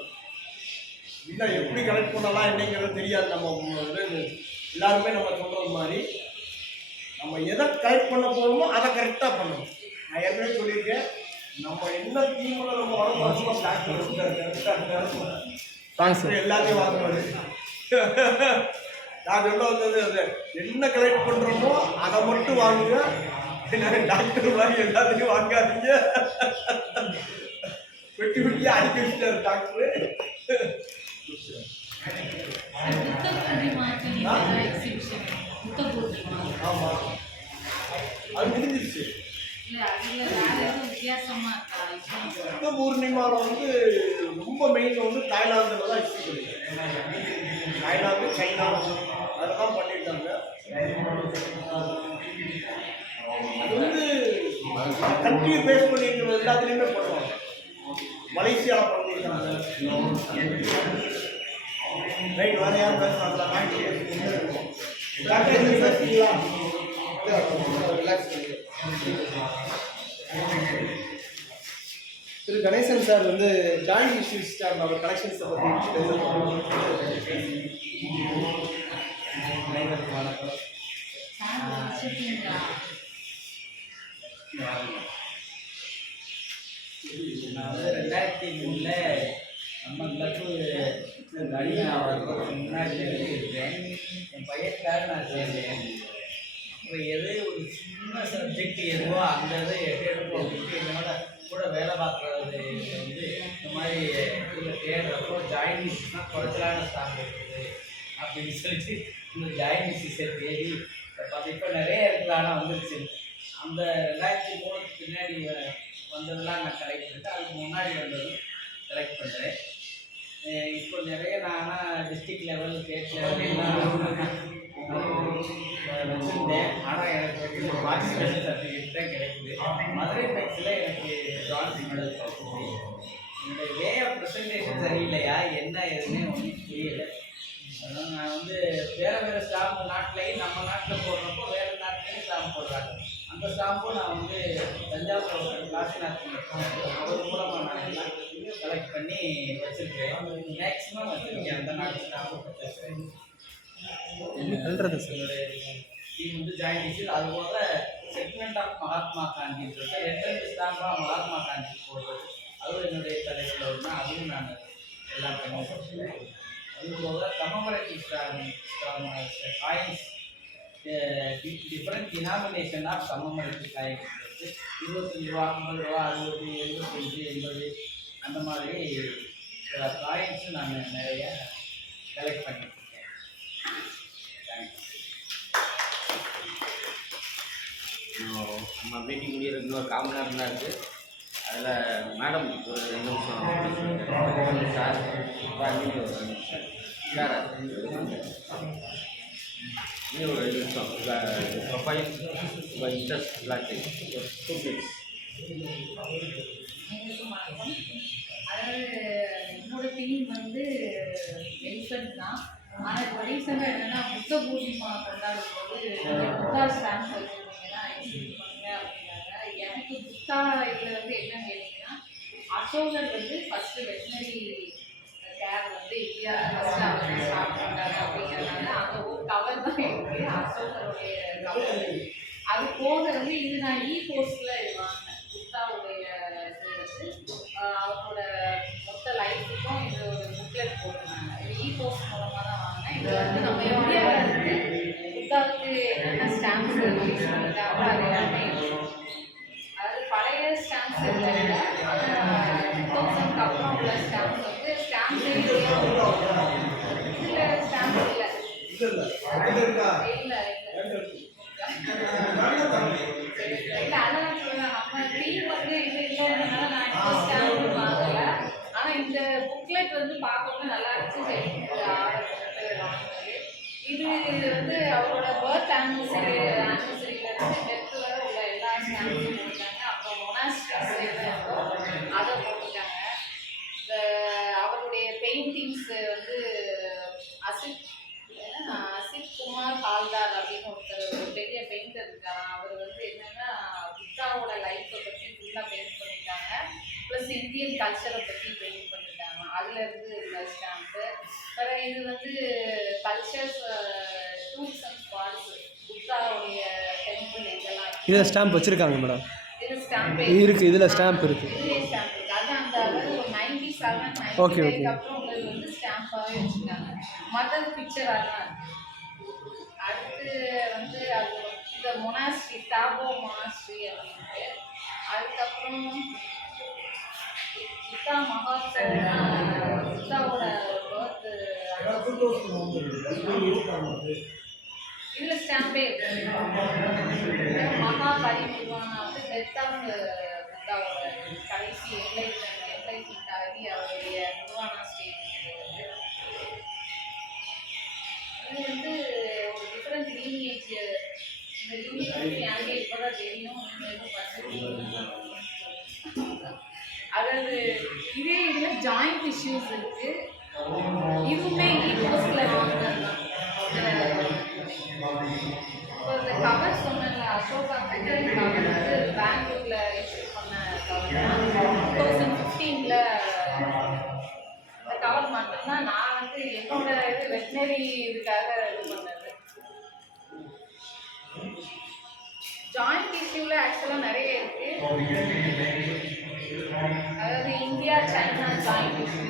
இல்லை எப்படி கலெக்ட் பண்ணலாம் என்னங்கிறது தெரியாது. நம்ம எல்லாருமே நம்ம சொல்கிறது மாதிரி நம்ம எதை கலெக்ட் பண்ண போகிறோமோ அதை கரெக்டாக பண்ணணும். நான் ஏற்கனவே சொல்லியிருக்கேன், நம்ம என்ன தீமுல நம்ம வளர்ப்போம் டாக்டர் தேங்க்ஸ் எல்லாத்தையும் வாங்குவாரு. நான் சொல்ல வந்தது அது என்ன கலெக்ட் பண்றோமோ அதை மட்டும் வாங்குங்க. டாக்டர் மாதிரி எல்லாத்தையும் வாங்காதீங்க. வெட்டி வெட்டி அடிக்க வச்சுட்டாரு டாக்டர். ஆமா அது முடிஞ்சிருச்சு. புத்த பூர்ணிமாவில் வந்து ரொம்ப மெயின் வந்து தாய்லாந்தில் தான் ஹிஸ்ட்ரி தாய்லாந்து சைனா அதில் தான் பண்ணியிருக்காங்க. அது வந்து கண்ட்ரியை பேஸ் பண்ணியிருக்கிற எல்லாத்துலேயுமே பண்ணுவாங்க. மலேசியாவில் பண்ணியிருக்காங்க. ரைட் வேறு யாரும் பேசுகிறாங்களா? டாக்டர் பேசுறீங்களா? ரிலாக்ஸ் பண்ணி திரு கணேசன் சார் வந்து ஜாயிண்ட் இஷ்யூஸ் அவர் கலெக்ஷன்ஸை பற்றி நான் 2003 நம்ம கிளப்பு தனியாக வர்றதுக்கு முன்னாடி இருக்கேன். என் பையனுக்காக நான் சேர்ந்தேன். அப்புறம் எதோ ஒரு சின்ன சப்ஜெக்ட் எதுவோ அந்த இதை எடுப்போம் அப்படின்ட்டு என்னோட கூட வேலை பார்க்குறது வந்து இந்த மாதிரி இதில் தேடுறப்போ ஜாயினிஸ்னால் குறைச்சலான ஸ்டாஃப் இருக்குது அப்படின்னு சொல்லிட்டு இந்த ஜாயினிஸை தேடி இப்போ நிறைய இருக்குல்ல. ஆனால் வந்துருச்சு. அந்த 2003 பின்னாடி வந்ததெல்லாம் நான் கலெக்ட் பண்ணிட்டேன். அதுக்கு முன்னாடி வந்ததும் கலெக்ட் பண்ணுறேன். இப்போ நிறைய நான் ஆனால் டிஸ்ட்ரிக்ட் லெவல் ஸ்டேட் லெவல்லாம் வச்சுருந்தேன். ஆனால் எனக்கு வந்து பார்ட்டிசிபேஷன் சர்டிஃபிகேட் தான் கிடைக்குது. மதுரை பேக்ஸில் எனக்கு பிரான்ஸ் மெடல் கிடைச்சிது. என்னுடைய வே ஆஃப் ப்ரெசன்டேஷன் சரியில்லையா என்ன எதுவுமே ஒன்றும் புரியலை. அதனால் நான் வந்து வேறு ஸ்டாம்ப் நாட்டிலையும் நம்ம நாட்டில் போடுறப்போ வேறு நாட்டிலையும் ஸ்டாம்ப் போடுறாங்க. அந்த ஸ்டாம்பும் நான் வந்து தஞ்சாவூர் காசிநாத் அவர் மூலமாக நான் எல்லாம் கலெக்ட் பண்ணி வச்சுருக்கேன். மேக்ஸிமம் வச்சுருக்கேன் அந்த நாட்டு ஸ்டாம்பு வச்சுருக்கேன். என்னுடைய டீம் வந்து ஜாயின் இஷ்யூ. அதுபோக செக்மெண்ட் ஆஃப் மகாத்மா காந்தின்றது 2 ஸ்டாம்பாக மகாத்மா காந்தி போடுறது அதுவும் என்னுடைய தலைப்பில் ஒன்று. அதுவும் நான் எல்லாம் பண்ணி வச்சுருக்கேன். அதுபோக commemorative coins different denomination of commemorative coins 25 ரூபா, 50 ரூபா, 60, 75, 80 அந்த மாதிரி காயின்ஸும் நான் நிறைய கலெக்ட் பண்ணியிருக்கேன். தேங்க்ஸ். நம்ம மீட்டிங் முடியறதுக்கு இன்னொரு 1/4 மணி நேரம் தான் இருக்குது. அதில் மேடம் ஒரு 2 நிமிஷம் சார் நீங்கள் ஒரு 2 நிமிஷம் சார் நீ ஒரு 2 நிமிஷம் ப்ரொஃபைல் உங்கள் இன்ட்ரெஸ்ட் எல்லாத்தையும் 2 minutes. அதாவது என்னோட டீம் வந்து எலிஃபென்ட் தான். ஆனால் இப்போ ரீசெண்டாக என்னென்னா புத்த பூர்ணிமா கொண்டாடும் போது புத்தா ஸ்டாம்ப் வச்சுருந்தீங்கன்னா எக்ஸிபிட் பண்ணுங்க அப்படின்னாங்க. எனக்கு புத்தா இதில் வந்து என்னன்னு கேட்டிங்கன்னா அசோகர் வந்து ஃபஸ்ட்டு வெட்டினரி கேர் வந்து இந்தியா ஃபஸ்ட்டு அவர் ஸ்டார்ட் பண்ணாரு அப்படிங்கிறதுனால அந்த ஒரு கவர் தான் இருக்குது அசோகருடைய கவர். அது போக வந்து இது நான் போஸ்ட்டில் இது வாங்கினேன். புத்தாவுடைய இது வந்து அவரோட மொத்த லைஃபுக்கும் இது ஒரு புக்லெட் போட்டிருந்தாங்க. இது போஸ்ட் மூலமாக தான் வாங்கினேன். இது வந்து நம்ம இந்தியாவில் வந்து புத்தாவுக்கு என்னென்ன ஸ்டாம்ப்ஸ் ரிலீஸ் பண்ணிட்டாங்களோ அது எல்லாமே இருக்கும். அதாவது பழைய ஸ்டாம்ப்ஸ் இல்லை, ஆனால் 2000 அப்புறம் உள்ள ஸ்டாம்ப்ஸ் வந்து ஸ்டாம்ப்ஸே இதில் ஸ்டாம்ப்ஸ் இல்லை இல்லை இல்லை அதான் சொல்லுவேன். நம்ம டீம் வந்து இது இல்லைன்றதுனால நான் இந்த ஸ்டாம்ப் வாங்கலை. ஆனால் இந்த புக்லெட் வந்து பார்க்கவும் நல்லா இருந்துச்சு. சரி ஆர்டர் வாங்கினது. இது வந்து அவரோட பர்த் ஆனிவர்சரியிலேருந்து டெத்து வரை உள்ள எல்லா ஸ்டாம்ப்ஸும் போட்டாங்க. அப்புறம் மொனாஸ்ட்ரிஸ் அதை போட்டிருக்காங்க. இந்த அவருடைய பெயிண்டிங்ஸ் வந்து அசித் குமார் ஹால்தார் அப்படின்னு ஒருத்தர் ஒரு பெரிய பெயிண்டர் இருக்காங்க. அவர் வந்து என்னென்னா புத்தாவோட லைஃப்பை பற்றி ஃபுல்லாக பெயிண்ட் பண்ணிட்டாங்க. ப்ளஸ் இந்தியன் கல்ச்சரை பற்றி பெயிண்ட் பண்ணிட்டாங்க. அதுலேருந்து இந்த ஸ்டாம்ப்பு வேறு இது வந்து கல்ச்சர்ஸ் டூரிசம் ஸ்பாட்ஸ் புத்தாவுடைய டெம்பிள் எங்கெல்லாம் இதில் ஸ்டாம்ப் வச்சுருக்காங்க மேடம். இது ஸ்டாம்ப் ஸ்டாம்பே இருக்குது, இதில் ஸ்டாம்ப் இருக்குது. இதுலேயே ஸ்டாம்ப் இருக்குது. அது அந்த அதாவது ஒரு 97, Okay, 95 okay. அப்புறம் உள்ளது வந்து ஸ்டாம்பாகவே வச்சுருக்காங்க. மற்றது பிக்சராக தான் இருக்கு. அடுத்து வந்து அது இந்த மொனாஸ்ட்ரி டாபோ மொனாஸ்ட்ரி அப்படின்ட்டு. அதுக்கப்புறம் புத்தா மகாத்மா புத்தாவோட பர்த் இதில் ஸ்டாம்பே இருக்கு. மகா பரிநிர்வாணம் வந்து டெத் ஆஃப் புத்தாவோட கடைசி என்லைட்மெண்ட் ஆகி அவருடைய நிர்வாண ஸ்டேஜ். இது வந்து ஒரு டிஃப்ரெண்ட் லீனியேஜ். இந்த லீனியேஜ் எனக்கு இப்போ தான் தெரியும். எதுவும் பர்சன்ட் அதாவது இதே இதில் ஜாயிண்ட் இஷ்யூஸ் இருக்கு. இதுவுமே ஈகோஸில் வாங்கினது தான். இப்போ இந்த கவர் சொன்னல அசோகா கட்டர் கவர் வந்து பெங்களூர்ல இஷ்யூ பண்ண கவர் 2015 இந்த கவர் மட்டும்தான் நான் வந்து என்னோட இது வெட்டினரி இதுக்காக இது பண்ணது. ஜாயிண்ட் இஷ்யூவில் ஆக்சுவலாக நிறைய இருக்கு. அதாவது India China joint issue,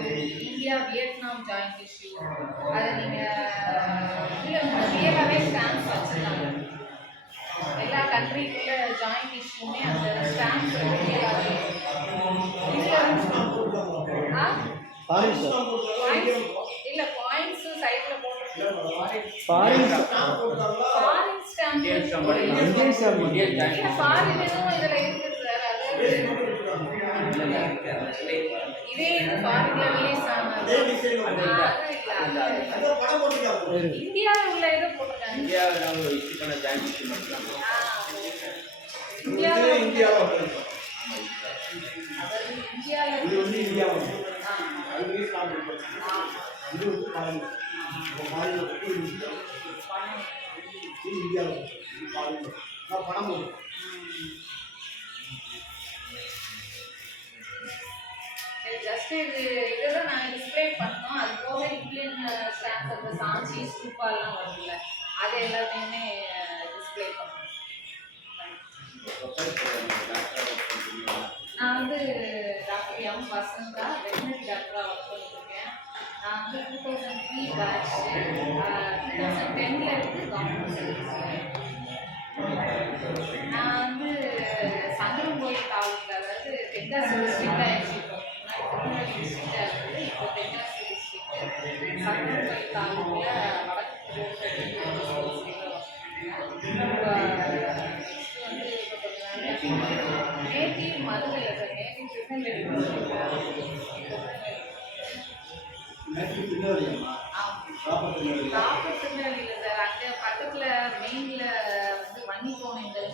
India Vietnam joint issue. அதை நீங்கள் ரியலாகவே ஸ்டாம்ப்ஸ் வச்சுருக்காங்க. எல்லா கண்ட்ரிக்குள்ள ஜாயிண்ட் இஷ்யூமே அந்த ஸ்டாம்ப்ஸ் ரியலாகவே இல்லை பாயிண்ட்ஸு சைடில் போட்டு ஃபாரின் ஸ்டாம்ப் இல்லை ஃபாரின் எதுவும் இதில் இருக்குது சார். அதாவது இதே இது ஃபாரின்ல ரிலீஸ் ஆனது. இந்தியாவில் உள்ள இது போட்டிருக்காங்க. இந்தியாவில் இஷ்யூ பண்ண ஜாயிண்ட் இஷ்யூ மட்டும் இந்தியாவில் இந்தியாவில் அதாவது இந்தியாவில் இது வந்து இந்தியாவில் அது ரிலீஸ் ஆகுது. இது வந்து பாருங்க இந்தியாவில் நான் பணம் போடுறேன். ஜஸ்ட் இதெல்லாம் நாங்கள் டிஸ்பிளே பண்ணோம். அது போக இந்தியன் ஸ்டாம்ப்ஸ் அந்த சாஞ்சி ஸ்டூப்பாலாம் வரும்ல, அது எல்லாத்தையுமே டிஸ்பிளே பண்ணோம். நான் வந்து டாக்டர் எம் வசந்தா வெட்டினரி டாக்டராக ஒர்க் பண்ணிட்டுருக்கேன். நான் வந்து 2003 பேட்ச் 2010 இருந்து கவர்மெண்ட் சர்வீஸ். நான் வந்து சங்கரங்கோயில் தாலுக்கா, அதாவது தென்காசி டிஸ்ட்ரிக்டாக ஆயிடுச்சு. இப்போ திருநெல்வேலி டிஸ்ட்ரிக்டாக இருக்குது. இப்போ தென்காசி டிஸ்ட்ரிக்ட் சங்கரங்கோயில் தாலுக்கில் வடக்கு நேட்டிவ் மதுரை இல்லை சார், நேட்டிவ் திருநெல்வேலி. ப்ராப்பர் திருநெல்வேலியில் சார். அங்கே பக்கத்தில் மெயினில் வந்து வன்னி கோணைகள்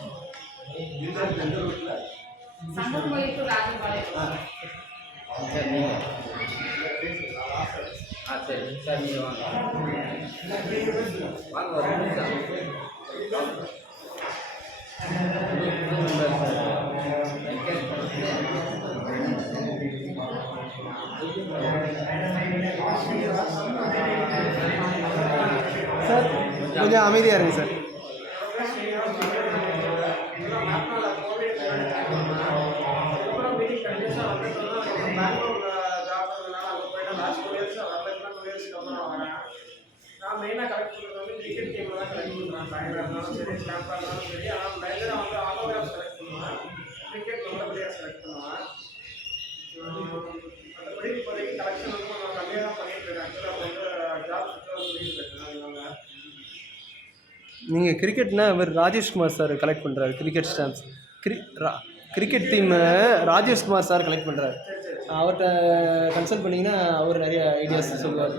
சங்கம் கோயிலுக்கு ராஜபாளையம். சரி சார், நீங்கள் வாங்க வாங்க ஒரு நிமிஷம். சார் கொஞ்சம் அமைதியாக இருங்க சார். நான் மெயினாக கலெக்ட் பண்ணுறது வந்து கிரிக்கெட் கேமில் தான் கலெக்ட் பண்ணுறேன். ஃபைனாக இருந்தாலும் சரி, ஸ்டாம்பாக இருந்தாலும் சரி. ஆனால் மேஜராக வந்து ஆட்டோகிராஃப் செலக்ட் பண்ணுவேன், கிரிக்கெட் நல்லபடியாக செலக்ட் பண்ணுவேன். மற்றபடி இப்போதைக்கு கலெக்ஷன் வந்து நான் கம்மியாக தான் பண்ணிட்டு இருக்கேன். ஆக்சுவலாக வந்து ஜாப் சுற்றுலா. நீங்கள் கிரிக்கெட்னா இவர் ராஜேஷ்குமார் சார் கலெக்ட் பண்ணுறாரு cricket stamps. Cricket team Rajeshkumar sir collect பண்ணுறாரு. அவர்கிட்ட கன்சல்ட் பண்ணிங்கன்னா அவர் நிறைய ஐடியாஸ் சொல்லுவார்.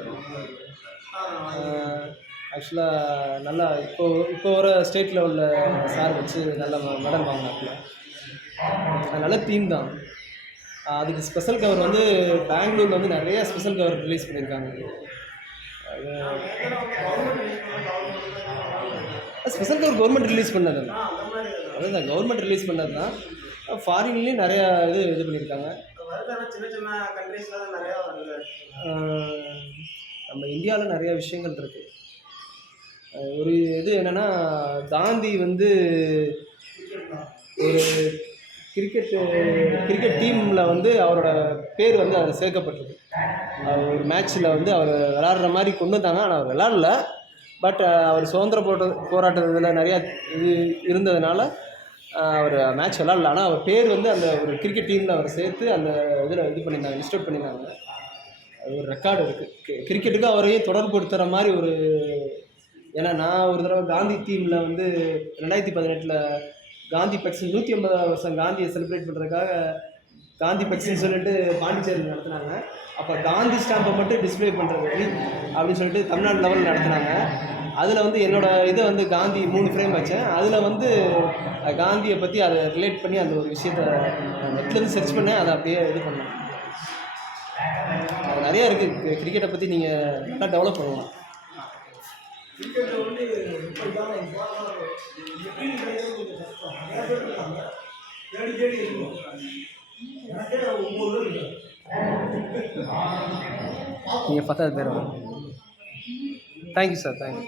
ஆக்சுவலாக நல்லா இப்போ வர ஸ்டேட் லெவலில் சார் வச்சு நல்ல மெடல் வாங்கினாப்புல. நல்ல டீம் தான். அதுக்கு ஸ்பெஷல் கவர் வந்து பெங்களூரில் வந்து நிறைய ஸ்பெஷல் கவர் ரிலீஸ் பண்ணியிருக்காங்க. ஸ்பெஷல் கவர் கவர்மெண்ட் ரிலீஸ் பண்ணது தான். அதுதான் கவர்மெண்ட் ரிலீஸ் பண்ணது தான். ஃபாரின்லேயும் நிறையா இது பண்ணியிருக்காங்க. சின்ன சின்ன கண்ட்ரீஸில் தான் நிறையா வருது. நம்ம இந்தியாவில் நிறையா விஷயங்கள் இருக்குது. ஒரு இது என்னென்னா, காந்தி வந்து ஒரு கிரிக்கெட் டீமில் வந்து அவரோட பேர் வந்து அதில் சேர்க்கப்பட்டது. ஒரு மேட்ச்சில் வந்து அவர் விளாட்ற மாதிரி கொண்டு வந்தாங்க. ஆனால் அவர் விளாட்ல. பட் அவர் சுதந்திர போராட்டத்தில் நிறையா இது இருந்ததுனால அவர் மேட்ச் விளாட்ல. ஆனால் அவர் பேர் வந்து அந்த ஒரு கிரிக்கெட் டீமில் அவர் சேர்த்து அந்த இதில் இது பண்ணியிருந்தாங்க, லிஸ்ட் பண்ணியிருந்தாங்க. அது ஒரு ரெக்கார்டு இருக்குது. கிரிக்கெட்டுக்கு அவரையும் தொடர்புபடுத்துகிற மாதிரி ஒரு, ஏன்னா நான் ஒரு தடவை காந்தி டீமில் வந்து 2018 காந்தி பக்ஸ் 150 வருஷம் காந்தியை செலிப்ரேட் பண்ணுறதுக்காக காந்தி பக்ஸ்ன்னு சொல்லிட்டு பாண்டிச்சேரியில் நடத்துனாங்க. அப்போ காந்தி ஸ்டாம்பை மட்டும் டிஸ்பிளே பண்ணுறது அப்படின்னு சொல்லிட்டு தமிழ்நாடு லெவலில் நடத்துனாங்க. அதில் வந்து என்னோடய இதை வந்து காந்தி 3 ஃப்ரேம் வச்சேன். அதில் வந்து காந்தியை பற்றி அதை ரிலேட் பண்ணி அந்த ஒரு விஷயத்தை நெட்லேருந்து சர்ச் பண்ணேன். அதை அப்படியே இது பண்ணேன். அது நிறையா இருக்குது. கிரிக்கெட்டை பற்றி நீங்கள் நல்லா டெவலப் பண்ணலாம். கிரிக்கெட்டை வந்து இப்போ இதான் எப்படி கொஞ்சம் கஷ்டம். நிறைய பேர் இருக்காங்க, தேடி இருக்கும். எனக்கே 9 பேர் இருக்காங்க. நீங்கள் 10 பேர் வரும். Thank you sir, thank you.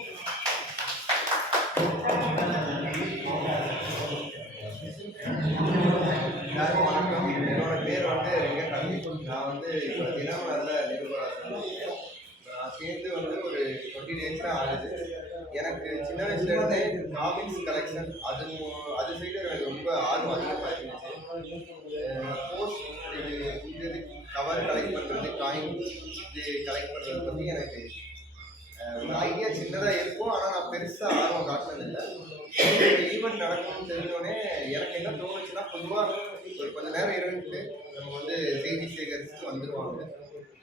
எல்லாருக்கும் வணக்கம். என்னோட பேர் வந்து ரெங்க கல்வி. நான் வந்து இப்போ தினமலரில் நிருபராக நான் சேர்ந்து வந்து ஒரு 20 days தான் ஆகுது. எனக்கு சின்ன வயசுலேருந்தே காமிக்ஸ் கலெக்ஷன் அது சைடு எனக்கு ரொம்ப ஆர்வம் அதிகமாக இருந்துச்சு. போஸ்ட் இது கவர் கலெக்ட் பண்ணுறது, காயின் இது கலெக்ட் பண்ணுறது பற்றி எனக்கு ஒரு ஐடியா சின்னதாக இருக்கும். ஆனால் நான் பெருசாக ஆர்வம் காட்டினதில்லை. ஒரு ஈவெண்ட் நடக்கணும்னு தெரிஞ்சோடனே எனக்கு என்ன தோணுச்சுன்னா, பொதுவாக ஒரு கொஞ்சம் நேரம் இருந்துட்டு நம்ம வந்து செய்தி சேகரிச்சுட்டு வந்துடுவாங்க.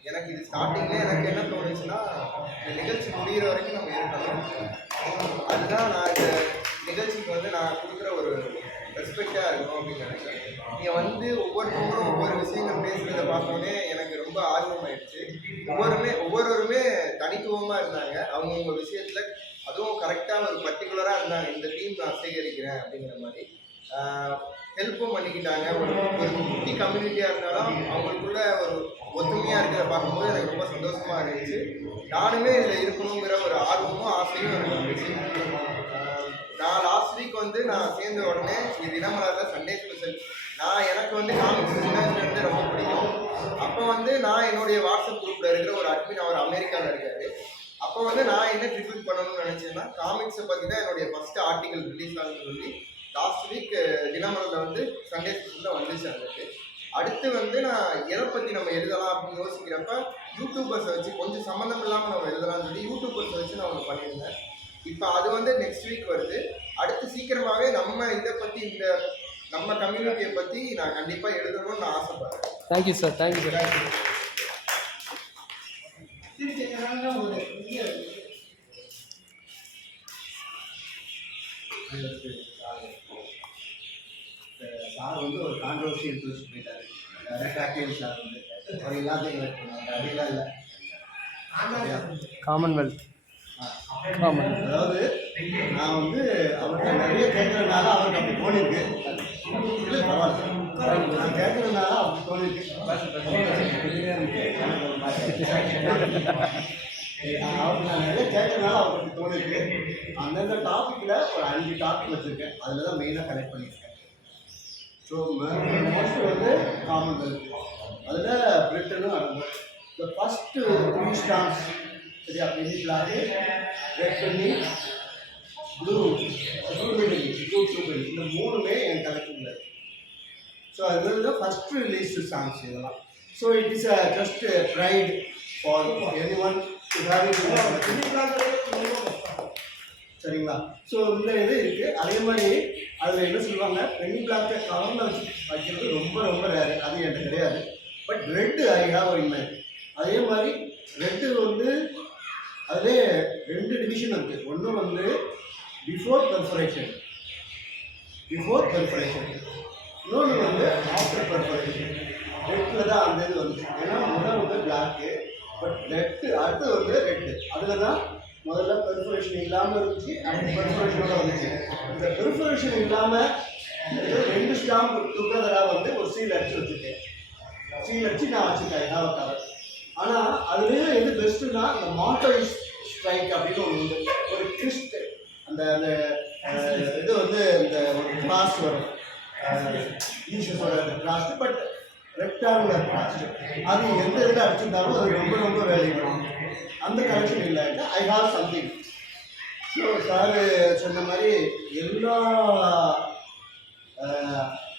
எனக்கு இது ஸ்டார்டிங்லேயே எனக்கு என்ன தோணுச்சுன்னா, இந்த நிகழ்ச்சி முடிகிற வரைக்கும் நம்ம இருக்கணும். அதுதான் நான் இந்த நிகழ்ச்சிக்கு வந்து நான் கொடுக்குற ஒரு ரெஸ்பெக்டாக இருக்கணும் அப்படின்னு நினைக்கிறேன். நீங்கள் வந்து ஒவ்வொருத்தவங்களும் ஒவ்வொரு விஷயங்கள் பேசுகிறத பார்த்தோன்னே எனக்கு ரொம்ப ஆர்வமாயிடுச்சு. ஒவ்வொருவருமே தனித்துவமாக இருந்தாங்க. அவங்கவுங்க விஷயத்தில் அதுவும் கரெக்டாக ஒரு பர்டிகுலராக இருந்தாங்க. இந்த டீம் நான் சேகரிக்கிறேன் அப்படிங்கிற மாதிரி ஹெல்ப்பும் பண்ணிக்கிட்டாங்க. ஒரு குட்டி கம்யூனிட்டியாக இருந்தாலும் அவங்களுக்குள்ள ஒரு ஒத்துமையாக இருக்கிறத பார்க்கும்போது எனக்கு ரொம்ப சந்தோஷமாக இருந்துச்சு. நானுமே இதில் இருக்கணுங்கிற ஒரு ஆர்வமும் ஆசையும் எனக்கு இருந்துச்சு. நான் லாஸ்ட் வீக் வந்து நான் சேர்ந்த உடனே இது தினமலரில் சண்டே ஸ்பெஷல். எனக்கு வந்து காமிக்ஸ் சின்னதுலேருந்து ரொம்ப பிடிக்கும். அப்போ வந்து நான் என்னுடைய வாட்ஸ்அப் குரூப்பில் இருக்கிற ஒரு அட்மின், அவர் அமெரிக்காவில் இருக்காரு. அப்போ வந்து நான் என்ன ட்ரிபியூட் பண்ணணும்னு நினச்சேன்னா, காமிக்ஸை பற்றி தான் என்னுடைய ஃபஸ்ட்டு ஆர்டிக்கல் ரிலீஸ் ஆகுதுன்னு சொல்லி லாஸ்ட் வீக் தினமலரில் வந்து சண்டே ஸ்பெஷலில் வந்துச்சு. அதுக்கு அடுத்து வந்து நான் எதை பற்றி நம்ம எழுதலாம் அப்படின்னு யோசிக்கிறப்ப யூடியூபர்ஸை வச்சு கொஞ்சம் சம்மந்தம் இல்லாமல் நம்ம எழுதலாம்னு சொல்லி யூடியூபர்ஸை வச்சு நான் ஒன்று பண்ணியிருந்தேன். இப்போ அது வந்து நெக்ஸ்ட் வீக் வருது. அடுத்து சீக்கிரமாகவே நம்ம இதை பற்றி நம்ம கம்யூனிட்டியை பற்றி நான் கண்டிப்பாக எழுதணும்னு நான் ஆசைப்படுறேன். Thank you sir, thank you sir. Sir வந்து ஒரு கான்ட்ரவர்சியல் யூஸ் பண்ணிட்டாரு. ரெட்ராக்டிவ் சார் வந்து அவர் எல்லாத்தையும் கலெக்ட் பண்ணுவாங்க. அப்படிலாம் இல்லை. காமன்வெல்த் அதாவது நான் வந்து அவர்கிட்ட நிறைய கேட்கறதுனால அவருக்கு அப்படி தோணிருக்கு. இல்லை பரவாயில்ல, நான் கேட்கறதுனால அப்படி தோணிருக்கு. அவருக்கு நான் நிறைய கேட்கறதுனால அவருக்கு அப்படி தோணிருக்கு. அந்தந்த டாப்பிக்கில் ஒரு 5 டாபிக் வச்சுருக்கேன். அதில் தான் மெயினாக கலெக்ட் பண்ணியிருக்கேன். ஸோ மோஸ்ட் வந்து காமன்வெல்த், அதில் பிரிட்டனும் அடங்கும். இந்த ஃபஸ்ட்டு 3 ஸ்டாம்ப்ஸ் சரியா, penny black, red penny, blue penny, இந்த 3மே என் கலெக்ஷனில் இருக்குது. ஸோ அது வந்து ஃபஸ்ட்டு ரிலீஸ்டு சாங்ஸ் இதெல்லாம். So it is just pride for anyone to have it. சரிங்களா? ஸோ இந்த இது இருக்குது. அதே மாதிரி அதில் என்ன சொல்லுவாங்க, பெனி பிளாக்கை கவர்ல வச்சு வைக்கிறது ரொம்ப ரொம்ப ரேரு. அது என்கிட்ட கிடையாது. But red I have in mind. அதே மாதிரி ரெட்டு வந்து அதிலே 2 டிவிஷன் இருக்குது. ஒன்று வந்து பிஃபோர் பெர்ஃபரேஷன், இன்னொன்று வந்து ஆஃப்டர் பெர்ஃபரேஷன். ரெட்டில் தான் அந்த இது வந்து, ஏன்னா முதல் வந்து பிளாக்கு, பட் ரெட்டு அடுத்து வந்து ரெட்டு. அதில் தான் முதல்ல பெர்ஃபரேஷன் இல்லாமல் இருந்துச்சு, அடுத்து பெர்ஃபரேஷனோட வந்துச்சு. இந்த பெர்ஃபரேஷன் இல்லாமல் 2 ஸ்டாம்ப் டுகெதராக வந்து ஒரு சீல் அடிச்சு வச்சுருக்கேன். சீல் அடிச்சு நான் வச்சுருக்கேன் ஏதாவது கவர். ஆனால் அதுலேயே எது பெஸ்ட்டுன்னா இந்த மாட்டோயிஸ் ஸ்ட்ரைக் அப்படின்னு ஒன்று உண்டு. ஒரு கிறிஸ்ட் அந்த அந்த இது வந்து இந்த ஒரு கிளாஸ் வரும். ஜீசஸோட கிராஸ்ட், பட் ரெக்டாங்குலர் கிராஸ்ட். அது எந்த இதில் அடிச்சிருந்தாலும் அது ரொம்ப ரொம்ப வேலைப்படும். அந்த கலெக்ஷன் இல்லாட்டா I have something. So sir சொன்ன மாதிரி எல்லா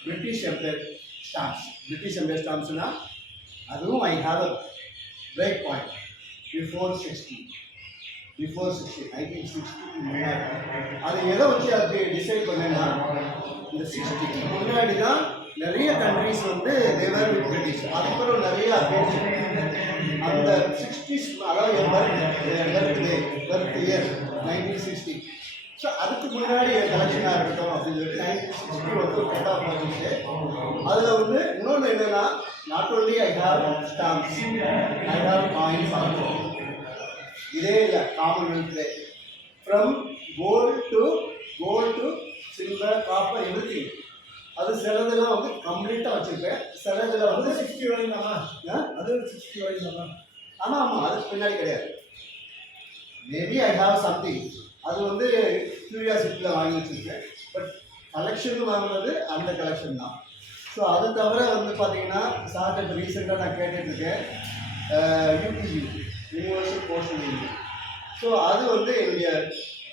பிரிட்டிஷ் எம்பையர் ஸ்டாம்ப்ஸ்னால் அதுவும் I have a break point before 60 1960 முன்னாடி. அது எதை வச்சு அது டிசைட் பண்ணேன்னா, இந்த 60க்கு முன்னாடி தான் நிறைய கண்ட்ரிஸ் வந்து தேவர் பிரிட்டிஷ். அதுக்கப்புறம் நிறைய அந்த 60s, அதாவது என் பர்த் இயர் 1960. ஸோ அதுக்கு முன்னாடி என் கலெக்ஷனாக இருக்கட்டும் அப்படின்னு சொல்லிட்டு 1960 வந்து கட் ஆஃப் பண்ணிட்டு, அதில் வந்து இன்னொன்று என்னென்னா, not only I have stamps, I have coins also. இதே இல்லை commonwealth, from gold to silver, copper, everything. அது சிலதெல்லாம் வந்து கம்ப்ளீட்டாக வச்சுருப்பேன், சிலதில் வந்து 60 வரையும் தானா? அது 60 வரையும் தானா? ஆமாம், அதுக்கு பின்னாடி கிடையாது. Maybe I have something. அது வந்து க்யூரியாசிட்டியில் வாங்கி வச்சுருக்கேன். பட் கலெக்ஷன் வாங்கினது அந்த கலெக்ஷன் தான். ஸோ அதை தவிர வந்து பார்த்தீங்கன்னா, சார்ட்ட இப்போ ரீசெண்டாக நான் கேட்டுட்ருக்கேன் யூபியூ, யூனிவர்சல் போஸ்டல் யூனியன். ஸோ அது வந்து என்னுடைய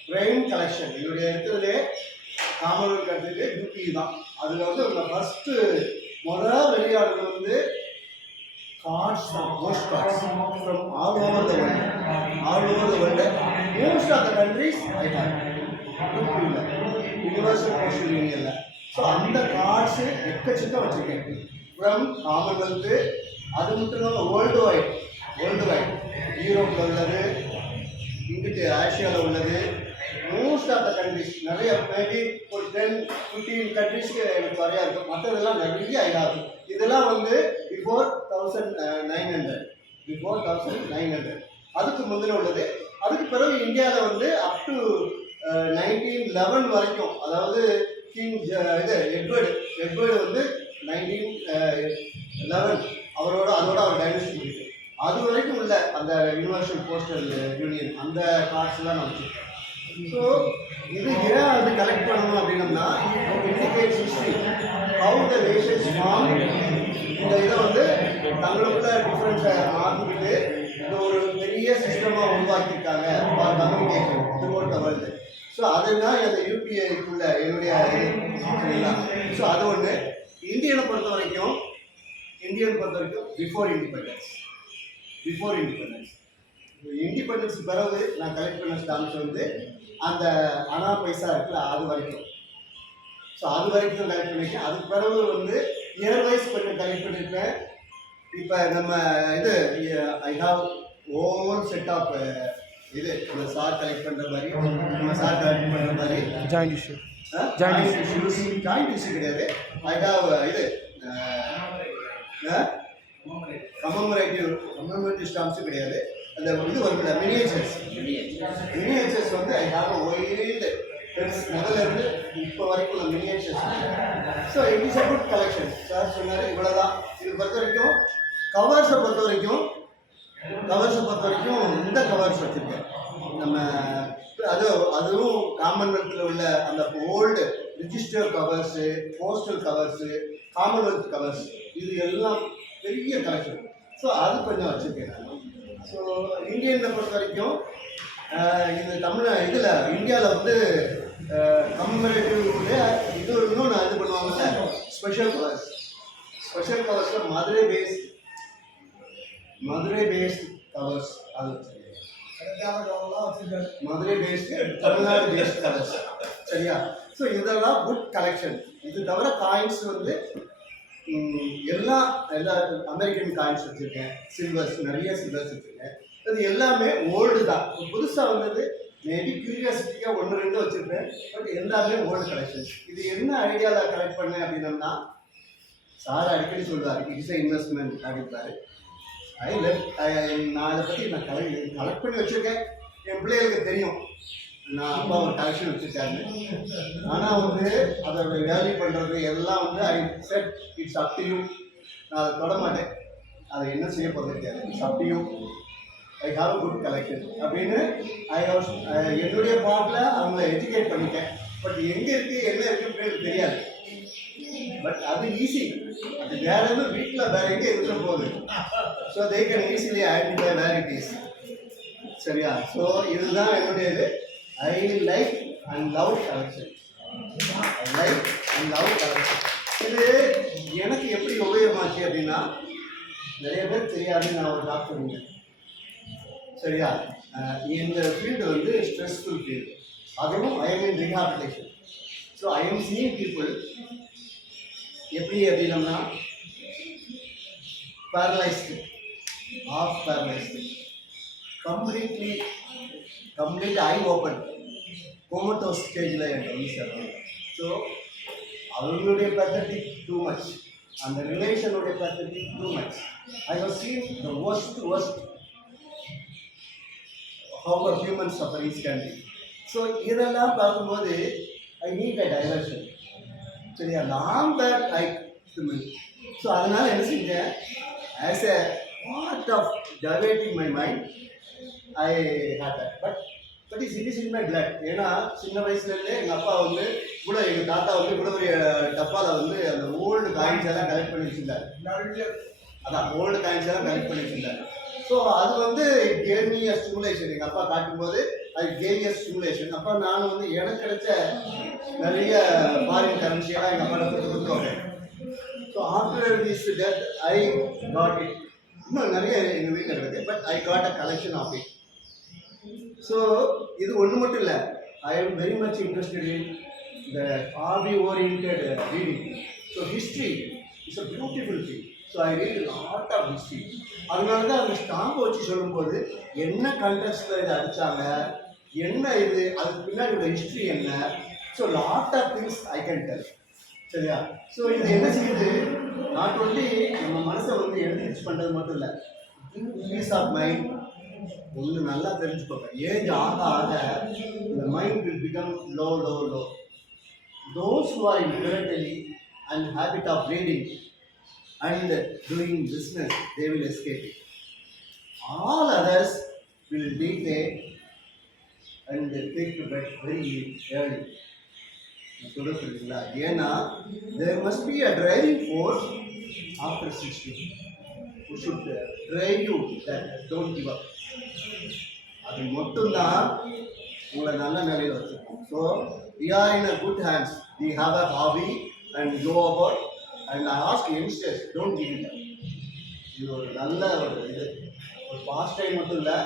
பிரைம் கலெக்ஷன். என்னுடைய இருக்கிறதே காமன்வெல்த் கண்ட்ரிலே யூபி தான். அதில் வந்து ஃபஸ்ட்டு வெளியாடுறது வந்து cards, post cards from all over the world. Most of the countries I have யூபியில், யூனிவர்சல் போஸ்டல் யூனியனில். ஸோ அந்த கார்ட்ஸு எக்கச்சக்கம் வச்சுருக்கேன் ஃப்ரம் காமன்வெல்த்து. அது மட்டும் இல்லாமல் வேர்ல்டு வைட் யூரோப்பில் உள்ளது, இங்கிட்டு ஆசியாவில் உள்ளது, மோஸ்ட் ஆஃப் த கண்ட்ரிஸ் நிறைய, மேபி ஒரு 10-15 கண்ட்ரிஸ்க்கு எனக்கு வரையா இருக்கும். மற்றதெல்லாம் நிறைய ஆகும். இதெல்லாம் வந்து பிஃபோர் 1900 அதுக்கு முந்தின உள்ளது. அதுக்கு பிறகு இந்தியாவில் வந்து அப் டு 1911 வரைக்கும், அதாவது கிங் எட்வர்டு வந்து 1911 அதோட அவர் டைனஸ்டி இருக்கு. அது வரைக்கும் உள்ள அந்த யூனிவர்சல் போஸ்டல் யூனியன் அந்த கார்ட்ஸ்லாம் நான் வச்சுருக்கேன். ஸோ இது ஏன் அது கலெக்ட் பண்ணணும் அப்படின்னம்னா, indicates history, how the nations form. இந்த இதை வந்து தங்களுக்குள்ள டிஃப்ரென்ஸை மாற்றிக்கிட்டு இந்த ஒரு பெரிய சிஸ்டமாக உருவாக்கியிருக்காங்க for communication throughout the world. So அதுதான் அந்த யூபிஐக்குள்ள என்னுடைய சரிங்களா. ஸோ அது ஒன்று. இந்தியனை பொறுத்த வரைக்கும் பிஃபோர் இண்டிபெண்டன்ஸ் பிறகு நான் கலெக்ட் பண்ண ஸ்டாம்ப்ஸ் வந்து அந்த அனா பைசா இருக்குல்ல, அது வரைக்கும். ஸோ அது வரைக்கும் தான் கலெக்ட் பண்ணியிருக்கேன். அதுக்கு பிறகு வந்து இயர் வைஸ் கொஞ்சம் கலெக்ட் பண்ணியிருப்பேன். இப்போ நம்ம இது I have own set of இது நம்ம சார் கலெக்ட் பண்ணுற மாதிரி, ஜாயிண்ட் இஷ்யூ கிடையாது. ஐ ஹாவ் இது கமமரேட்டிவ் ஸ்டாம்ப்ஸும் கிடையாது. அந்த இது வரும்ல மினியேச்சர்ஸ் வந்து ஐ ஹாவ் ஒயில்டு முதல்ல இருந்து இப்போ வரைக்கும் உள்ள miniatures. So it is a good collection. Sir சொன்னார் இவ்வளோதான். இது பொறுத்த வரைக்கும் கவர்ஸை பொறுத்த வரைக்கும் இந்த கவர்ஸ் வச்சுருக்கேன். நம்ம அதுவும் காமன்வெல்த்தில் உள்ள அந்த old register covers, postal covers, Commonwealth covers, இது எல்லாம் பெரிய கலெக்ஷன். ஸோ அது கொஞ்சம் வச்சுருக்கேன் நான். ஸோ இந்தியனை பொறுத்த வரைக்கும் இது இந்தியாவில் வந்து கம்பேரிட்டிவ் இது இன்னும் நான் இது பண்ணுவாங்கல்ல, ஸ்பெஷல் கவர்ஸில் மதுரை பேஸ்ட் கவர்ஸ், அது Madurai based Tamil Nadu based covers, சரியா. ஸோ இதெல்லாம் குட் கலெக்ஷன். இது தவிர காயின்ஸ் வந்து எல்லா அமெரிக்கன் காயின்ஸ் வச்சுருக்கேன், நிறைய சில்வர்ஸ் வச்சுருக்கேன். இது எல்லாமே ஓல்டு தான். புதுசாக வந்தது மேபி க்யூரியாசிட்டியாக 1-2 வச்சுருப்பேன். பட் எல்லாமே ஓல்டு கலெக்ஷன்ஸ். இது என்ன ஐடியாவில் கலெக்ட் பண்ணேன் அப்படின்னம்னா, சார் அடிக்கடி சொல்வார் இட் இஸ் இன்வெஸ்ட்மெண்ட் அப்படின்றாரு. நான் அதை பற்றி கலெக்ட் பண்ணி வச்சுருக்கேன். என் பிள்ளைகளுக்கு தெரியும் நான் அப்பா ஒரு கலெக்ஷன் வச்சுருக்காரு. ஆனால் வந்து அதை வேல்யூ பண்ணுறது எல்லாம் வந்து ஐ said it's up to you. நான் அதை தொட மாட்டேன். அதை என்ன செய்ய போகிறது தெரியாது. It's up to you. I have a good collection அப்படின்னு என்னுடைய பார்ட்டில் அவங்கள எஜுகேட் பண்ணிட்டேன். பட் எங்கே இருக்குது என்ன இருக்குன்னு தெரியாது. பட் அது ஈஸி. அது வேற எதுவும் வீட்டில் வேற எங்கே இருக்கிற போகுது. So they can easily identify where it is. சரியா? ஸோ இதுதான் என்னுடையது. I like and love collection. I like and love collection. இது எனக்கு எப்படி உபயோகமாச்சு அப்படின்னா, நிறைய பேர் தெரியாது, நான் ஒரு டாக்டர். சரியா? இந்த ஃபீல்டு வந்து ஸ்ட்ரெஸ்ஃபுல் ஃபீல்டு. அதுவும் I am in rehabilitation. So I am seeing people எப்படி அப்படின்னம்னா paralysed, half paralysed, complete eye open, comatose ஸ்டேஜில் என்கிட்ட வந்து சேர்றாங்க. ஸோ அவங்களுடைய பேத்தட்டிக் டூ மச், அந்த ரிலேஷனுடைய pathetic too much. I was seen the worst how a human sufferings can be. So இதெல்லாம் பார்க்கும்போது ஐ நீட் அ டைவர்ஷன். சரியா? லாங் பேக் ஐ ஸோ அதனால் என்ன செஞ்சேன், as a part of diverting my mind I had that. But is in my blood. ஏன்னா சின்ன வயசுலேருந்தே எங்கள் அப்பா வந்து கூட, எங்கள் தாத்தா வந்து கூட ஒரு டப்பாவில் வந்து அந்த ஓல்டு காயின்ஸ் எல்லாம் கலெக்ட் பண்ணி வச்சுருந்தார். அதான் ஓல்டு காயின்ஸ் எல்லாம் கலெக்ட் பண்ணி வச்சுருந்தார். ஸோ அது வந்து கேவ் மீ அ ஸ்டிமுலேஷன். எங்கள் அப்பா காட்டும்போது அது கேவ் எ ஸ்டிமுலேஷன். அப்போ நான் வந்து எனக்கு கிடைச்ச நிறைய ஃபாரின் கரன்சியெல்லாம் எங்கள் அப்பா கொடுத்துருவாங்க. So after this death I got it. இன்னும் நிறைய எங்கள் வீட்டில் இருக்குது. But I got a collection of it. So இது ஒன்று மட்டும் இல்லை, I am very much interested in the hobby oriented reading. So history is a beautiful thing. So I read lot of history. அதனால தான் அந்த ஸ்டாம்பை வச்சு சொல்லும்போது என்ன கண்டெக்ஸ்டில் இதை அடித்தாங்க, என்ன இது, அதுக்கு பின்னாடி உள்ள ஹிஸ்ட்ரி என்ன, so lot of things I can tell. சரியா? ஸோ இது என்ன செய்யுது, நாட் ஒன்லி நம்ம மனசை வந்து என்ரிச் பண்ணுறது மட்டும் இல்லை, பீஸ் ஆஃப் மைண்ட். ஒன்று நல்லா தெரிஞ்சுக்கோங்க, ஏஜ் ஆக ஆக இந்த mind will become low. Those who are in philately and habit of reading and doing business, they will escape it. All others will decay and take to bed very early. ஏன்னா there must be a driving force after 60 who should drive you that don't give up. அது மட்டும்தான் உங்களை நல்ல நிலையில் வச்சுருக்கோம். So we are in a good hands. We have a hobby and go about. And I ask youngsters, don't give it up. இது ஒரு நல்ல ஒரு பாஸ்ட் டைம் மட்டும் இல்லை.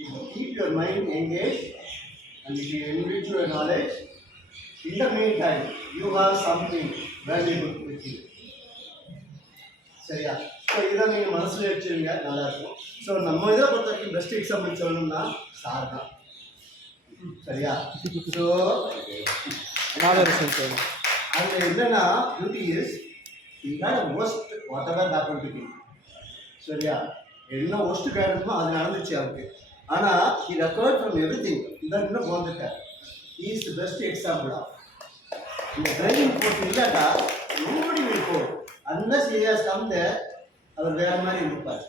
If you keep your mind engaged and if you enrich your knowledge, in the meantime you have something valuable with you. சரியா? So இதை நீங்கள் மனசில் வச்சுருங்க, நல்லாயிருக்கும். ஸோ நம்ம இதை பொறுத்த வரைக்கும் பெஸ்ட் எக்ஸாம்பிள் சொல்லணும்னா சார் தான். சரியா? ஸோ அது என்னன்னா beauty is he had a worst whatever happened to him. சரியா? என்ன ஒஸ்ட் கேட்டுமோ அது நடந்துச்சு அவருக்கு. ஆனால் he recovered from everything. இந்த இன்னும் போந்துட்டார். he is the best example of இந்த ட்ரைவிங் ஃபோர்ஸ் இல்லாட்டா nobody will go unless he has come there. அவர் வேற மாதிரி இருப்பார்.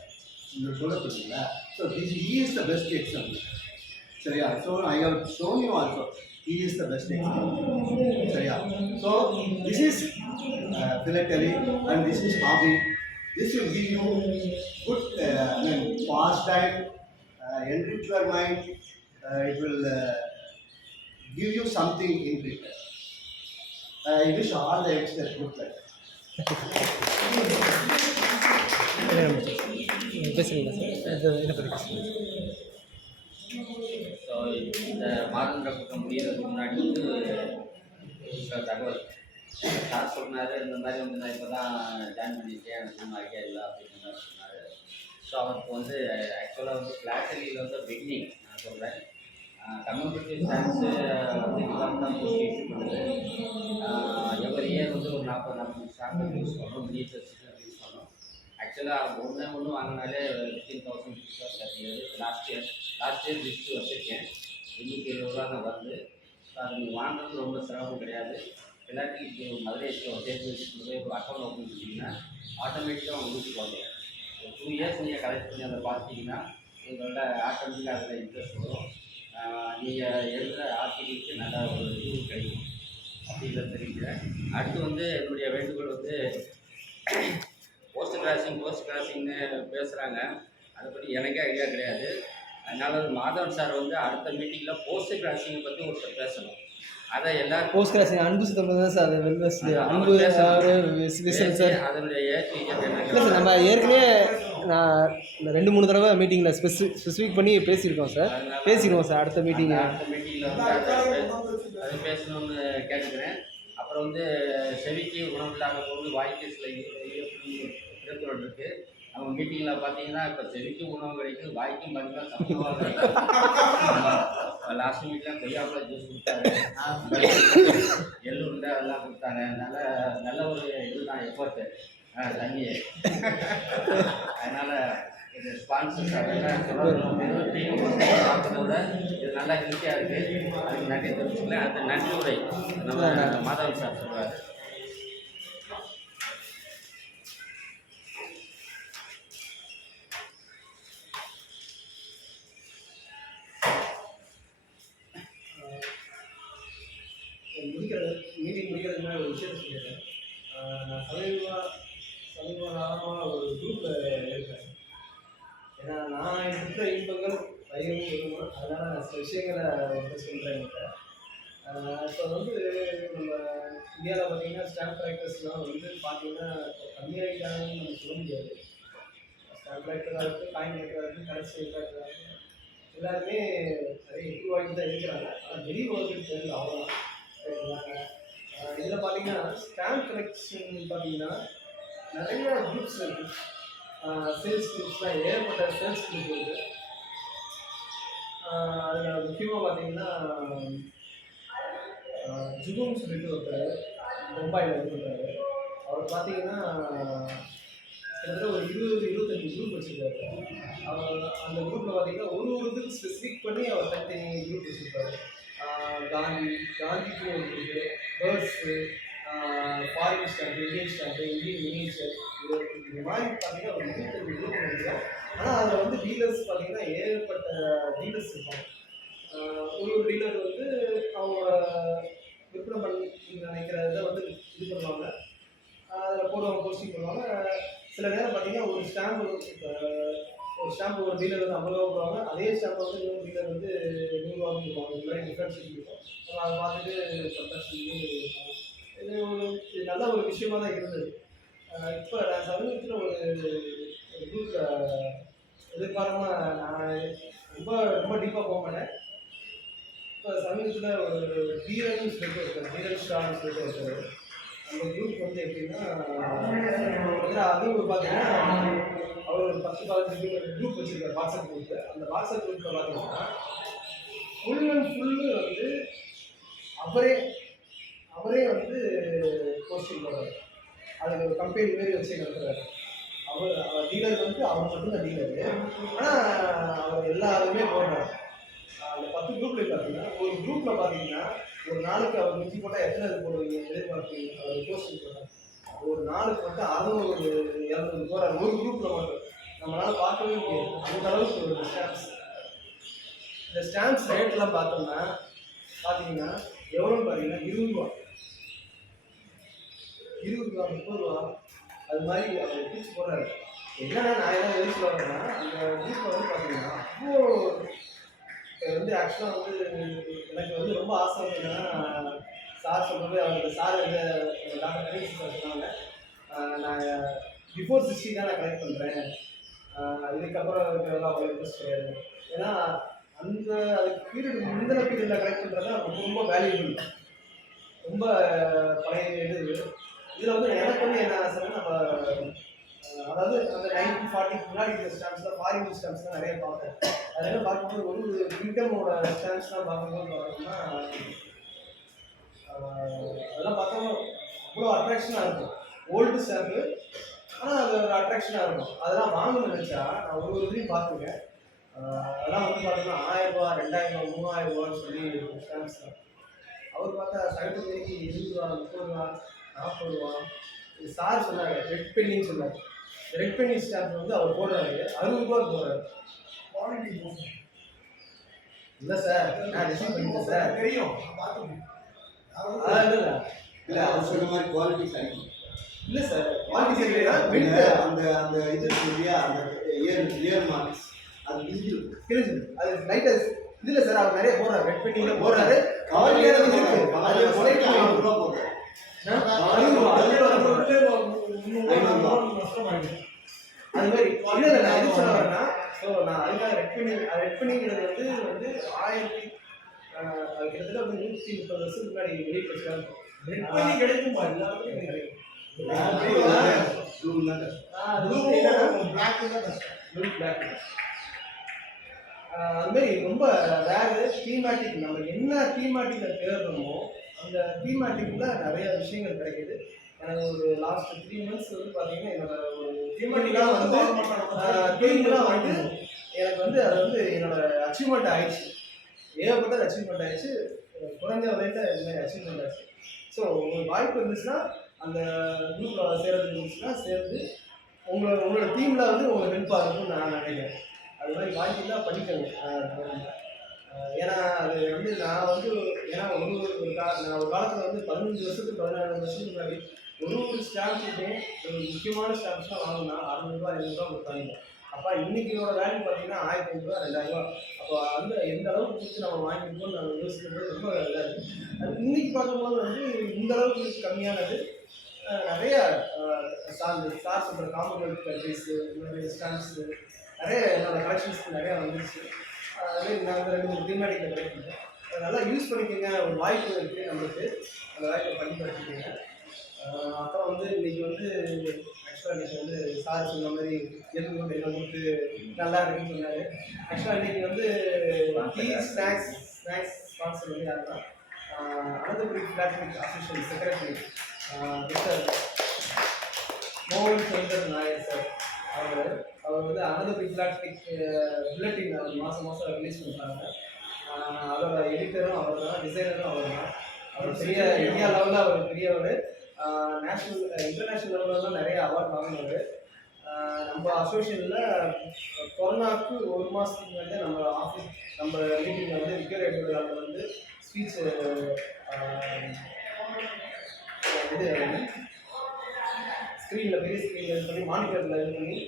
நீங்கள் சொல்லப்படுங்களா? So he is the best example. சரியா? So I have shown you also. He is the best example. சரியா? So this is philately and this is hobby. This will give you good pastime, enrich your mind. It will give you something in return. I wish all the youngsters good luck. So இந்த மாதம் கூட்டம் முடியறதுக்கு முன்னாடி வந்து சில தகவல் sir சொன்னார். இந்த மாதிரி வந்து நான் இப்போ தான் ஜாயின் பண்ணியிருக்கேன், எனக்கு ஒன்றும் ஐடியா இல்லை அப்படின்ற மாதிரி சொன்னார். ஸோ அவருக்கு வந்து ஆக்சுவலாக வந்து ஃப்ளாட்டரியில் வந்து பிகினிங் நான் சொல்கிறேன். கம்யூனிட்டி சயின்ஸு வந்து டிபார்ட்மெண்ட் தான் போஸ்ட் இஷ்யூ பண்ணுது. எவ்வளோ இயர் வந்து ஒரு 40 ஸ்டாண்டர்ட் யூஸ் பண்ணோம், மினிச்சர்ஸுக்கு யூஸ் பண்ணோம். ஆக்சுவலாக ஒன்று வாங்கினாலே 15,000 ருபீஸ் கட்டியது. லாஸ்ட் இயர் லிஸ்ட்டு வச்சுருக்கேன். இன்னைக்கு 20 ரூபா தான் வருது. ஸோ அது நீங்கள் வாங்குறது ரொம்ப சிரமம் கிடையாது. இல்லாட்டி இப்போ மதுரைக்கு சேர்த்து வச்சுட்டு போய் ஒரு அக்கௌண்ட் ஓப்பன் பண்ணிங்கன்னா ஆட்டோமேட்டிக்காக உங்களுக்கு வந்துடும். ஒரு 2 இயர்ஸ் நீங்கள் கலெக்ட் பண்ணி அதை பார்த்தீங்கன்னா உங்களோட ஆட்டோமேட்டிக்காக அதில் இன்ட்ரெஸ்ட் வரும். நீங்கள் எழுதுகிற ஆர்டிகிளுக்கு நல்ல ஒரு இது கிடைக்கும். அப்படிங்கிறத தெரிவிக்கிறேன். அடுத்து வந்து என்னுடைய வேண்டுகோள் வந்து போஸ்ட் கிராசிங்னு பேசுகிறாங்க. அதை பற்றி எனக்கே ஐடியா கிடையாது. அதனால் மாதவன் சார் வந்து அடுத்த மீட்டிங்கில் போஸ்ட் கிராசிங்கை பற்றி ஒருத்தர் பேசணும். அதை எல்லாரும் போஸ்ட் கிராசிங் அன்பு சுத்தம் தான் சார் அன்பு சார் அதனுடைய ஏற்றிஜம் இல்லை சார். நம்ம ஏற்கனவே நான் 2-3 தடவை மீட்டிங்கில் ஸ்பெசிஃபிக் பண்ணி பேசியிருக்கோம் சார். பேசிடுவோம் சார் அடுத்த மீட்டிங். அடுத்த மீட்டிங்கில் வந்து அது பேசணும்னு கேட்டுக்கிறேன். அப்புறம் வந்து செவிக்கு உணவில்லாத போது வாய்க்கு சில இழப்புகள் இருக்குது. நம்ம மீட்டிங்கில் பார்த்தீங்கன்னா இப்போ செவிக்கு உணவு கிடைக்குது, வாய்க்கும் பார்த்தீங்கன்னா சத்துணவாக கிடைக்கும். லாஸ்ட் மீட்டில் கொய்யாப்பழம் ஜூஸ் கொடுத்தாங்க, எள்ளு உருண்டை அதெல்லாம் கொடுத்தாங்க. நல்ல ஒரு இதுதான் எஃபர்ட்டு தண்ணி. அதனால் இது ஸ்பான்சர்ஸ் அதெல்லாம் பார்க்கறத விட இது நல்லா ஹெல்த்தியாக இருக்குது. அதுக்கு நன்றி தெரிவிச்சுக்கலாம். அந்த நன்றி உரை நம்ம மாதவன் சார் சொல்லுவார். மீட்டிங் முடிக்கிறதுக்கு முன்னாடி ஒரு விஷயத்தை சொல்லிடுறேன். நான் சமீப காலமாக ஒரு குரூப்பில் இருக்கேன். ஏன்னா நான் இருக்கிற இன்பங்கள் பயிரும் விரும்பும். அதனால் நான் சில விஷயங்களை வந்து சொல்கிறேன். இப்போ வந்து நம்ம இந்தியாவில் பார்த்தீங்கன்னா ஸ்டாம்ப் கலெக்டர்ஸ்லாம் வந்து பார்த்தீங்கன்னா கம்மியாகிட்டாங்கன்னு நம்ம சொல்ல முடியாது. ஸ்டாம்ப் கலெக்டராக இருக்குது, காயின் கலெக்டராக இருக்குது, கரன்சி கலெக்டராக இருக்குது, எல்லாருமே நிறைய இம்ப்ரூவ் ஆகிட்டு தான் இருக்கிறாங்க. ஆனால் வெளியே வரதுக்கு தெரியல அவ்வளோதான். இதில் பார்த்தீங்கன்னா ஸ்டாம்ப் கலெக்ஷன் பார்த்தீங்கன்னா நிறைய குரூப்ஸ் இருக்குது. சேல்ஸ் குரூப்ஸ்லாம் ஏற்பட்ட சேல்ஸ் குரூப் இருக்குது. அதில் முக்கியமாக பார்த்தீங்கன்னா ஜுகுன்னு சொல்லிட்டு ஒருத்தர் மும்பையில் இருக்கிறாரு. அவர் பார்த்தீங்கன்னா கிட்டத்தட்ட ஒரு 20-25 குரூப் வச்சுருக்காரு. அவர் அந்த குரூப்பில் பார்த்தீங்கன்னா ஒரு இதுக்கு ஸ்பெசிஃபிக் பண்ணி அவர் தனித்தனி குரூப் வச்சுருக்காரு. காந்திக்கு ஒரு group, birds, foreign stamp, Indian stamp, Indian miniature, இது மாதிரி பார்த்தீங்கன்னா ஒரு 25 குரூப் இருக்கும். ஆனால் அதில் வந்து டீலர்ஸ் பார்த்தீங்கன்னா ஏகப்பட்ட டீலர்ஸ் இருப்பாங்க. ஒரு டீலர் வந்து அவங்களோட விற்பனை பண்ணி நினைக்கிற இதை வந்து இது பண்ணுவாங்க, அதில் போடுவாங்க, போஸ்டிங் பண்ணுவாங்க. சில நேரம் பார்த்தீங்கன்னா ஒரு ஸ்டாம்பு ஒரு டீலர் வந்து 50 ரூபா போடுவாங்க, அதே ஸ்டாம்பை வந்து இன்னொரு டீலர் வந்து 100 ரூபா கொடுப்பாங்க. இந்த மாதிரி டிஃப்ரென்ஸ் இருக்கும். அதை பார்த்துட்டு இது நல்ல ஒரு விஷயமா தான் இருந்தது. இப்போ நான் சமீபத்தில் ஒரு குரூப்பில் எதிர்பாராமல் நான் ரொம்ப டீப்பாக போக மாட்டேன். இப்போ சமீபத்தில் ஒரு தீரன் சொல்லிட்டு இருக்காரு, தீரன் ஸ்டார்னு சொல்லிட்டு இருக்காரு. அந்த குரூப் வந்து எப்படின்னா அதுவும் பார்த்தீங்கன்னா அவர் ஒரு 10-15 குரூப் வச்சுருக்காரு, வாட்ஸ்அப் குரூப்பு. அந்த வாட்ஸ்அப் குரூப்பில் பார்த்தீங்கன்னா ஃபுல் அண்ட் ஃபுல்லு வந்து அவரே வந்து போஸ்டிங் போடுறாரு. அதுக்கு ஒரு கம்பெனி மாரி வச்சு நடத்துறாரு. அவர் டீலர் வந்து அவர் மட்டும்தான் டீலரு. ஆனால் அவர் எல்லாருமே போடுறாரு. அந்த 10 குரூப்பில் பார்த்தீங்கன்னா ஒரு குரூப்பில் பார்த்தீங்கன்னா ஒரு நாளுக்கு அவர் மிஞ்சி போட்டால் எத்தனை இது போடுவீங்க எதிர்பார்ப்பீங்க? அவர் போஸ்டிங் போடுறாரு. ஒரு நாளுக்கு வந்து 600-700 போகிறார் ஒரு குரூப்பில் மட்டும். நம்மளால் பார்க்கவே முடியாது அந்த அளவுக்கு ஒரு ஸ்டாம்ப்ஸ். இந்த ஸ்டாம்ப்ஸ் ரேட்லாம் பார்த்தீங்கன்னா எவ்வளோன்னு பார்த்தீங்கன்னா 20 ரூபா, 30 ரூபா அது மாதிரி அவர் பிரிச்சு போடுறாரு. என்னன்னா நான் என்ன எது சொல்லுவேன்னா அந்த குரூப்பில் வந்து பார்த்தீங்கன்னா அவ்வளோ வந்து ஆக்சுவலாக வந்து எனக்கு வந்து ரொம்ப ஆசை வந்து என்னன்னா சார் சொல்கிறது அவங்க சார் வந்து டாக்டர் கணேஷ் சார் சொன்னாங்க, நான் பிஃபோர் 60 தான் நான் கலெக்ட் பண்ணுறேன், இதுக்கப்புறம் இருக்கிறதெல்லாம் அவ்வளோ இன்ட்ரெஸ்ட் கிடையாது. ஏன்னா அதுக்கு பீரியட் முந்தின பீரியடில் கலெக்ட் பண்ணுறது தான் ரொம்ப வேல்யூபிள், ரொம்ப பழைய இதில் வந்து எனக்கு வந்து என்ன ஆசைன்னா நம்ம அதாவது அந்த 1940 முன்னாடி இருக்கிற ஸ்டாம்ப்ஸ்லாம் ஃபாரின் ஸ்டாம்ப்ஸ்லாம் நிறைய பார்ப்பேன். அதெல்லாம் பார்க்கும்போது ஒரு இன்கமோட ஸ்டாம்ப்ஸ்லாம் பார்க்கும்போது பார்த்தோம்னா அதெல்லாம் பார்த்தோம்னா அவ்வளோ அட்ராக்ஷனாக இருக்கும். ஓல்டு ஸ்டாம்ப்பு ஆனால் அது ஒரு அட்ராக்ஷனாக இருக்கும். அதெல்லாம் வாங்கணும்னு நினச்சா நான் ஒரு இதுலையும் பார்த்துருக்கேன். அதெல்லாம் வந்து பார்த்தோம்னா 1000 ரூபா, 2000 ரூபா, 3000 ரூபான்னு சொல்லி ஸ்டாம்ப்ஸ் தான். அவர் பார்த்தா சகட்டு மணிக்கு 20 ரூபா, 30 ரூபா, 40 ரூபா. சார் சொன்னாங்க ரெட் பென்னின்னு சொன்னார். ரெட் பென்னி ஸ்டாம்ப் வந்து அவர் போடுறாரு 60 ரூபா போடுறாரு. இல்லை சார் நான் ரிசீவ் பண்ணிட்டேன் சார், தெரியும் பார்த்துருக்கேன். இல்லை அவர் சொன்ன மாதிரி குவாலிட்டி சரி இல்லை சார் குவாலிட்டி சரியா விட்டு அந்த அந்த இது இருக்கு இல்லையா அந்த இயர் மார்க்ஸ் அது இது தெரிஞ்சு அது லைட்டாக இதில் சார் அவர் நிறைய போடுறாரு ரெட் பெயிண்டிங்கில் போடுறாரு கவலையாக இருக்கு அது அது ₹500 போகுது அது மாதிரி இல்லை இல்லை நான் எது சொல்ல வரேன்னா ஸோ நான் அதுக்காக ரெட் பெயிண்டிங்கிறது வந்து 1000 அது கிட்டத்தட்ட வந்து 130 வருஷத்துக்கு முன்னாடி வெளியே வச்சுக்காங்க ரெட் பெயிண்டிங் கிடைக்குமா எல்லாருமே கிடைக்கும் அது மாதிரி ரொம்ப ரேரு தீமேட்டிக் நம்ம என்ன தீமேட்டிக்கில் தேடுறோமோ அந்த தீமேட்டிக்கில் நிறைய விஷயங்கள் கிடைக்குது. எனக்கு ஒரு லாஸ்ட் 3 months வந்து பார்த்தீங்கன்னா என்னோட ஒரு தீமேட்டிக்காக வந்து எனக்கு வந்து அது வந்து என்னோட அச்சீவ்மெண்ட் ஆயிடுச்சு. ஏகப்பட்டது அச்சீவ்மெண்ட் ஆயிடுச்சு. குறைஞ்ச விலையில் எல்லாமே அச்சீவ்மெண்ட் ஆயிடுச்சு. ஸோ உங்களுக்கு வாய்ப்பு இருந்துச்சுன்னா அந்த குரூப்பில் சேர்றதுக்கு இருந்துச்சுன்னா சேர்ந்து உங்களோட டீமில் வந்து உங்களுக்கு ஹெல்ப்பாக இருக்கும்னு நான் நினைக்கிறேன். அது மாதிரி வாய்ப்பு தான் பண்ணிக்கோங்க. ஏன்னா அது வந்து நான் வந்து ஏன்னா நான் ஒரு காலத்தில் வந்து 15 வருஷத்துக்கு 16 வருஷத்துக்கு முன்னாடி ஒரு ஸ்டாம்ப்ஸுக்கும் ஒரு முக்கியமான ஸ்டாம்ப்ஸ்லாம் வாங்கினா ₹600 ₹700 கொடுத்தாங்க. அப்போ இன்னைக்கியோட வேல்யூ பார்த்தீங்கன்னா ₹1500 ₹2000. அப்போ அந்த எந்த அளவுக்கு கொடுத்து நம்ம வாங்கியிருக்கோம்னு நான் யோசிக்கிறது ரொம்ப இதாக இருக்குது. அது இன்னைக்கு பார்க்கும்போது வந்து இந்த அளவுக்கு கம்மியானது நிறைய சார் சொல்கிற காமன்வெல்த் கண்ட்ரிஸு இந்த மாதிரி ஸ்டாம்ப்ஸு நிறைய என்னோட கலெக்ஷன்ஸ்க்கு நிறையா வந்துருச்சு. அதே நான் 2-3 தீமேட்டிக்கில் கிடைக்குங்க. அதை நல்லா யூஸ் பண்ணிக்கோங்க. ஒரு வாய்ப்பு இருக்குது நம்மளுக்கு, அந்த வாய்ப்பை பயன்படுத்திக்கோங்க. அப்புறம் வந்து இன்றைக்கி வந்து ஆக்சுவலாக இன்றைக்கி வந்து சார் சொன்ன மாதிரி எதுவும் எங்களுக்கு நல்லா இருக்குன்னு சொன்னார். ஆக்சுவலாக இன்றைக்கி வந்து டீ ஸ்நாக்ஸ் ஸ்பான்சர் வந்து யாருன்னா அனந்தபுரி பிளாட்ஃபிக் அசோசியேஷன் செக்ரட்டரி மிஸ்டர் மோகன் சந்தர் நாயர் சார். அவர் வந்து அனந்தபுரி பிளாட்ஃபிக் புல்லட்டின் மாதம் ரிலீஸ் பண்ணுறாங்க. அதோட எடிட்டரும் அவர் தான், டிசைனரும் அவர் தான். அவர் பெரிய இந்தியா லெவலில் அவர் பெரியவர். இன்டர்நேஷ்னல் லெவலெலாம் நிறைய அவார்ட் வாங்கினவர். நம்ம அசோசியேஷனில் கொரோனாவுக்கு 1 மாதத்துக்கு முன்னாடி நம்ம மீட்டிங்கில் வந்து விக்டோரியா எடிட்டோரியாவில் வந்து ஸ்பீச் இது ஸ்க்ரீனில் பெரிய ஸ்க்ரீனில் இது பண்ணி மானிட்டரில் இது பண்ணி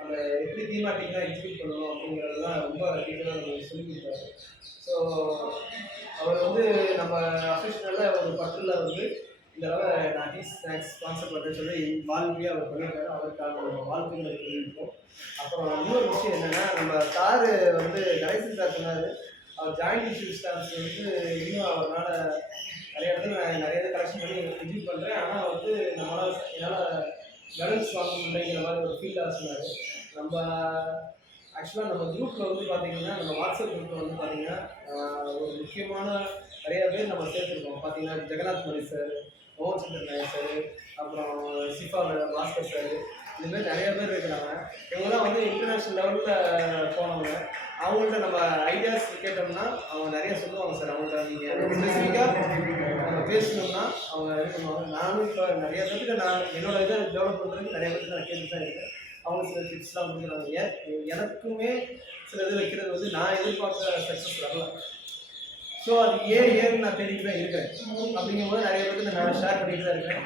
அந்த எப்படி தீமேட்டிக்காக எக்ஸிக்யூட் பண்ணணும் அப்படிங்கிறதுலாம் ரொம்ப டீட்டெயிலாக நம்ம சொல்லி கொடுத்தாரு. ஸோ அவர் வந்து நம்ம அஃபிஷியலில் ஒரு பட்டில் வந்து இந்த தடவை நான் டீ ஸ்நாக்ஸ் ஸ்பான்சர் பண்ணுறேன்னு சொல்லி வாழ்க்கையாக அவர் பண்ணியிருக்காரு. அவருக்காக நம்ம வாழ்க்கைகளை தெரிவிப்போம். அப்புறம் இன்னொரு விஷயம் என்னென்னா, நம்ம சார் வந்து கணேசன் சார் சொன்னார் அவர் ஜாயிண்ட் இஷ்யூ ஸ்டாம்ப்ஸ் வந்து இன்னும் அவரால் நிறைய இடத்துல நான் நிறைய இதை கலெக்ஷன் பண்ணி எக்ஸிக்யூட் பண்ணுறேன். ஆனால் வந்து என்னால் மெடல்ஸ் வாங்க முடியலைங்கிற மாதிரி ஒரு ஃபீல்டாக சொன்னார். நம்ம ஆக்சுவலாக நம்ம குரூப்பில் வந்து பார்த்திங்கன்னா, நம்ம வாட்ஸ்அப் குரூப்பில் வந்து பார்த்திங்கன்னா ஒரு முக்கியமான நிறைய பேர் நம்ம சேர்த்துருக்கோம். பார்த்திங்கன்னா ஜெகநாத் மணி சார், மோகன் சந்தர் நாயர் சார், அப்புறம் சிஃபா பாஸ்கர் சார், இதுமாதிரி நிறைய பேர் இருக்கிறாங்க. இவங்கெல்லாம் வந்து இன்டர்நேஷ்னல் லெவலில் போனவங்க. அவங்கள்ட்ட நம்ம ஐடியாஸ் கேட்டோம்னா அவங்க நிறைய சொல்லுவாங்க சார். அவங்கள்ட்ட நீங்கள் ஸ்பெசிஃபிக்காக நம்ம பேசணும்னா அவங்க இது பண்ணுவாங்க. நானும் இப்போ நிறைய பேருக்கு என்னோடய இதை டெவலப் பண்ணுறதுக்கு நிறைய பேருக்கு நான் கேட்டு தான் இருக்கேன். அவங்க சில டிப்ஸ்லாம் கொடுக்குறாங்க. எனக்குமே சில இது வைக்கிறது வந்து நான் எதிர்பார்க்குற சக்ஸஸ் வரல. ஸோ அது ஏன்னு நான் தேடிட்டு தான் இருக்கேன். அப்படிங்கும்போது நிறைய பேருக்கு நான் ஷேர் பண்ணிட்டு தான் இருக்கேன்.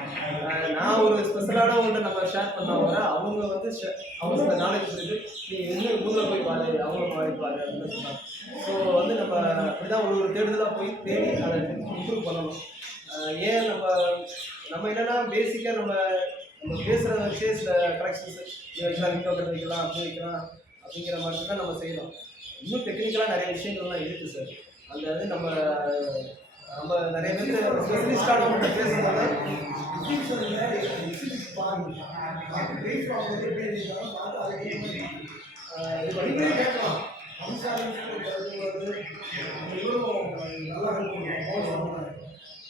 நான் ஒரு ஸ்பெஷலானவங்கள்ட்ட நம்ம ஷேர் பண்ணவங்க அவங்க வந்து அவங்க சில நாலேஜ் சொல்லிட்டு நீங்கள் இன்னும் ஊரில் போய் பாரு, அவங்கள பாரு அப்படின்னு சொன்னாங்க. ஸோ வந்து நம்ம அப்படி தான் ஒரு தேடுதலாக போய் தேடி அதை இம்ப்ரூவ் பண்ணணும். ஏன் நம்ம என்னென்னா பேசிக்காக நம்ம பேசுகிற வச்சே சில கலெக்ஷன்ஸ் வைக்கலாம், விண்டோ வைக்கலாம், அப்படி வைக்கலாம் அப்படிங்கிற மாதிரி தான் நம்ம செய்யலாம். இன்னும் டெக்னிக்கலாக நிறைய விஷயங்கள்லாம் இருக்குது சார். அந்த வந்து நம்ம நிறைய பேர் ஸ்பெஷலிஸ்டானவங்கள்ட்ட பேசுகிறதால இது பண்ணிக்கிட்டே கேட்கலாம்.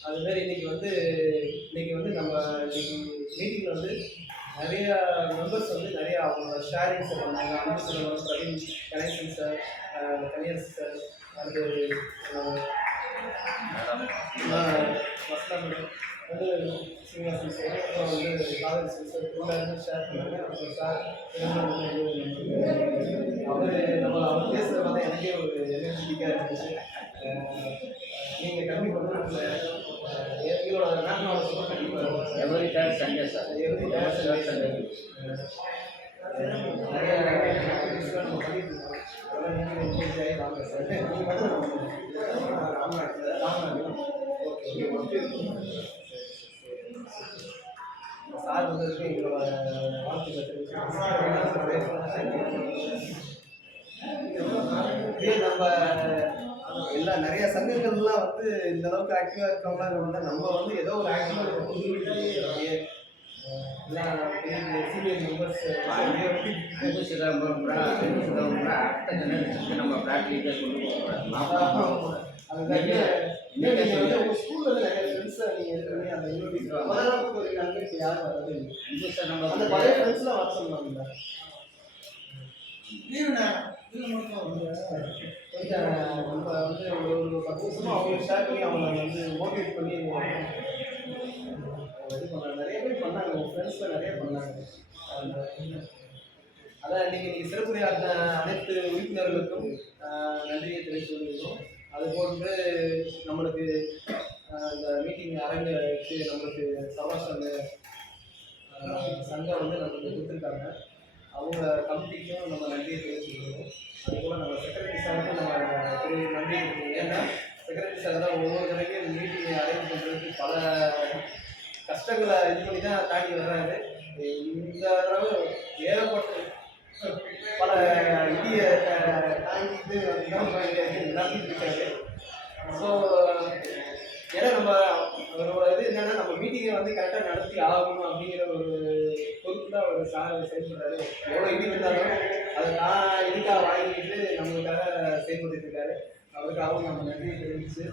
அதுமாரி இன்னைக்கு வந்து நம்ம மீட்டிங்கில் வந்து நிறைய மெம்பர்ஸ் வந்து நிறைய அவங்க ஷேரிங்ஸ் பண்ணாங்க. அன்பு செல்வன், பிரவீன், கணேசன் சார், கனியரசு சார், அது மஸ்லாம் வந்து சீனிவாசன் சார், அப்புறம் வந்து காதல் சார் எல்லாருமே ஷேர் பண்ணாங்க. அப்புறம் சார் அவர் பேசுகிற மாதிரி எனக்கே ஒரு எனர்ஜெட்டிக்காக இருந்துச்சு. நீங்கள் கண்டிப்பாக வந்து எங்களோட மேமோட சப்போர்ட் கண்டிப்பாக every third Sunday sir every third Sunday நிறைய விஷயம் நம்ம பண்ணிட்டு இருக்கோம். அதெல்லாம் நீங்கள் engage ஆகி வாங்க சார். நீங்கள் மட்டும் Ramnath sir. Ramnath okay okay sir வந்ததுக்கு எங்களோட வாழ்த்துக்கள் இதே நம்ம எல்லா நிறைய சங்கங்கள்லாம் வந்து இந்த அளவுக்கு ஆக்டிவாக இருக்கவங்களாம் நம்ம வந்து ஏதோ ஒரு ஆக்டிவாக சீனியர் மெம்பர்ஸ் அடுத்த ஜெனரேஷனுக்கு நம்ம ப்ராக்டிக்கல் கொண்டு போகிறோம். ஸ்கூல்ல நிறைய ஃப்ரெண்ட்ஸை நீங்கள் இது பண்ணி அந்த யூனிவர்சிட்டி முதல்ல ஒரு நன்மைக்கு யாரும் வரவே இல்லை. சார் நம்ம அந்த பழைய ஃப்ரெண்ட்ஸ்லாம் வர சொன்னாங்க. கொஞ்சம் நம்ம வந்து ஒரு 10 வருஷமாக அவங்களுக்கு ஷேர் பண்ணி அவங்கள வந்து மோட்டிவேட் பண்ணி இது பண்ணாங்க. நிறைய பேர் பண்ணாங்க, உங்கள் ஃப்ரெண்ட்ஸில் நிறைய பண்ணாங்க. அதான் நீங்கள் சிறப்புரையாற்ற அனைத்து உறுப்பினர்களுக்கும் நன்றியை தெரிவித்து கொள்கிறோம். அதுபோன்று நம்மளுக்கு இந்த மீட்டிங் அரங்கு வச்சு நம்மளுக்கு சபாஷன் சங்கம் வந்து நம்மளுக்கு கொடுத்துருக்காங்க. அவங்க கமிட்டிக்கும் நம்ம நன்றியை தெரிவிச்சுக்கிறோம். அதுபோல் நம்ம செக்ரட்டரி சாருக்கு நம்ம நன்றி இருக்கணும். ஏன்னா செக்ரட்டரி சார் தான் ஒவ்வொரு தடவையும் மீட்டிங் அரேஞ்ச் பண்ணுறதுக்கு பல கஷ்டங்களை இது பண்ணி தான் தாண்டி வர்றாரு. இந்த தடவை ஏகப்பட்ட பல இந்திய தாங்கிட்டு நடத்திட்டு இருக்காரு. ஸோ ஏன்னா நம்ம அவரோட இது என்னென்னா நம்ம மீட்டிங்கை வந்து கரெக்டாக நடத்தி ஆகணும் அப்படிங்கிற ஒரு பொறுப்பு தான் அவர் சார் செயல்படுறாரு. எவ்வளோ இது இருந்தாலும் அதை நான் இதுக்காக வாங்கிட்டு நம்மளுக்காக செயல்பட்டு இருக்காரு. அவருக்காகவும் நம்ம நன்றியை தெரிவித்து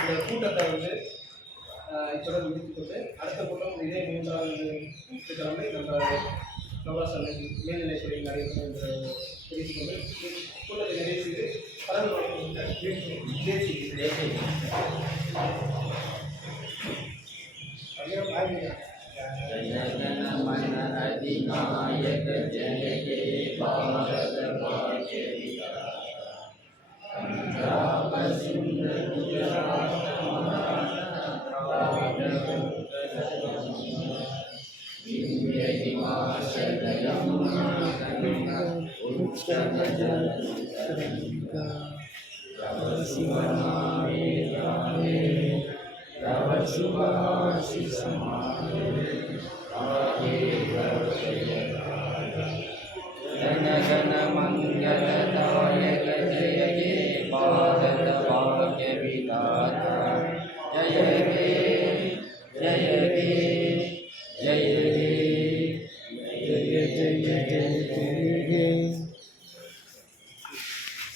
இந்த கூட்டத்தை வந்து இத்துடன் முடித்துக்கொண்டு அடுத்த கூட்டம் இதே 3வது கிழமை நம்ம நவராசன் மேல்நிலைத்துறை நடைபெறும் என்று தெரிவித்துக்கொண்டு கூட்டத்தை நிறைவு செய்து ஜன ஜன மங்களதாயக ஜய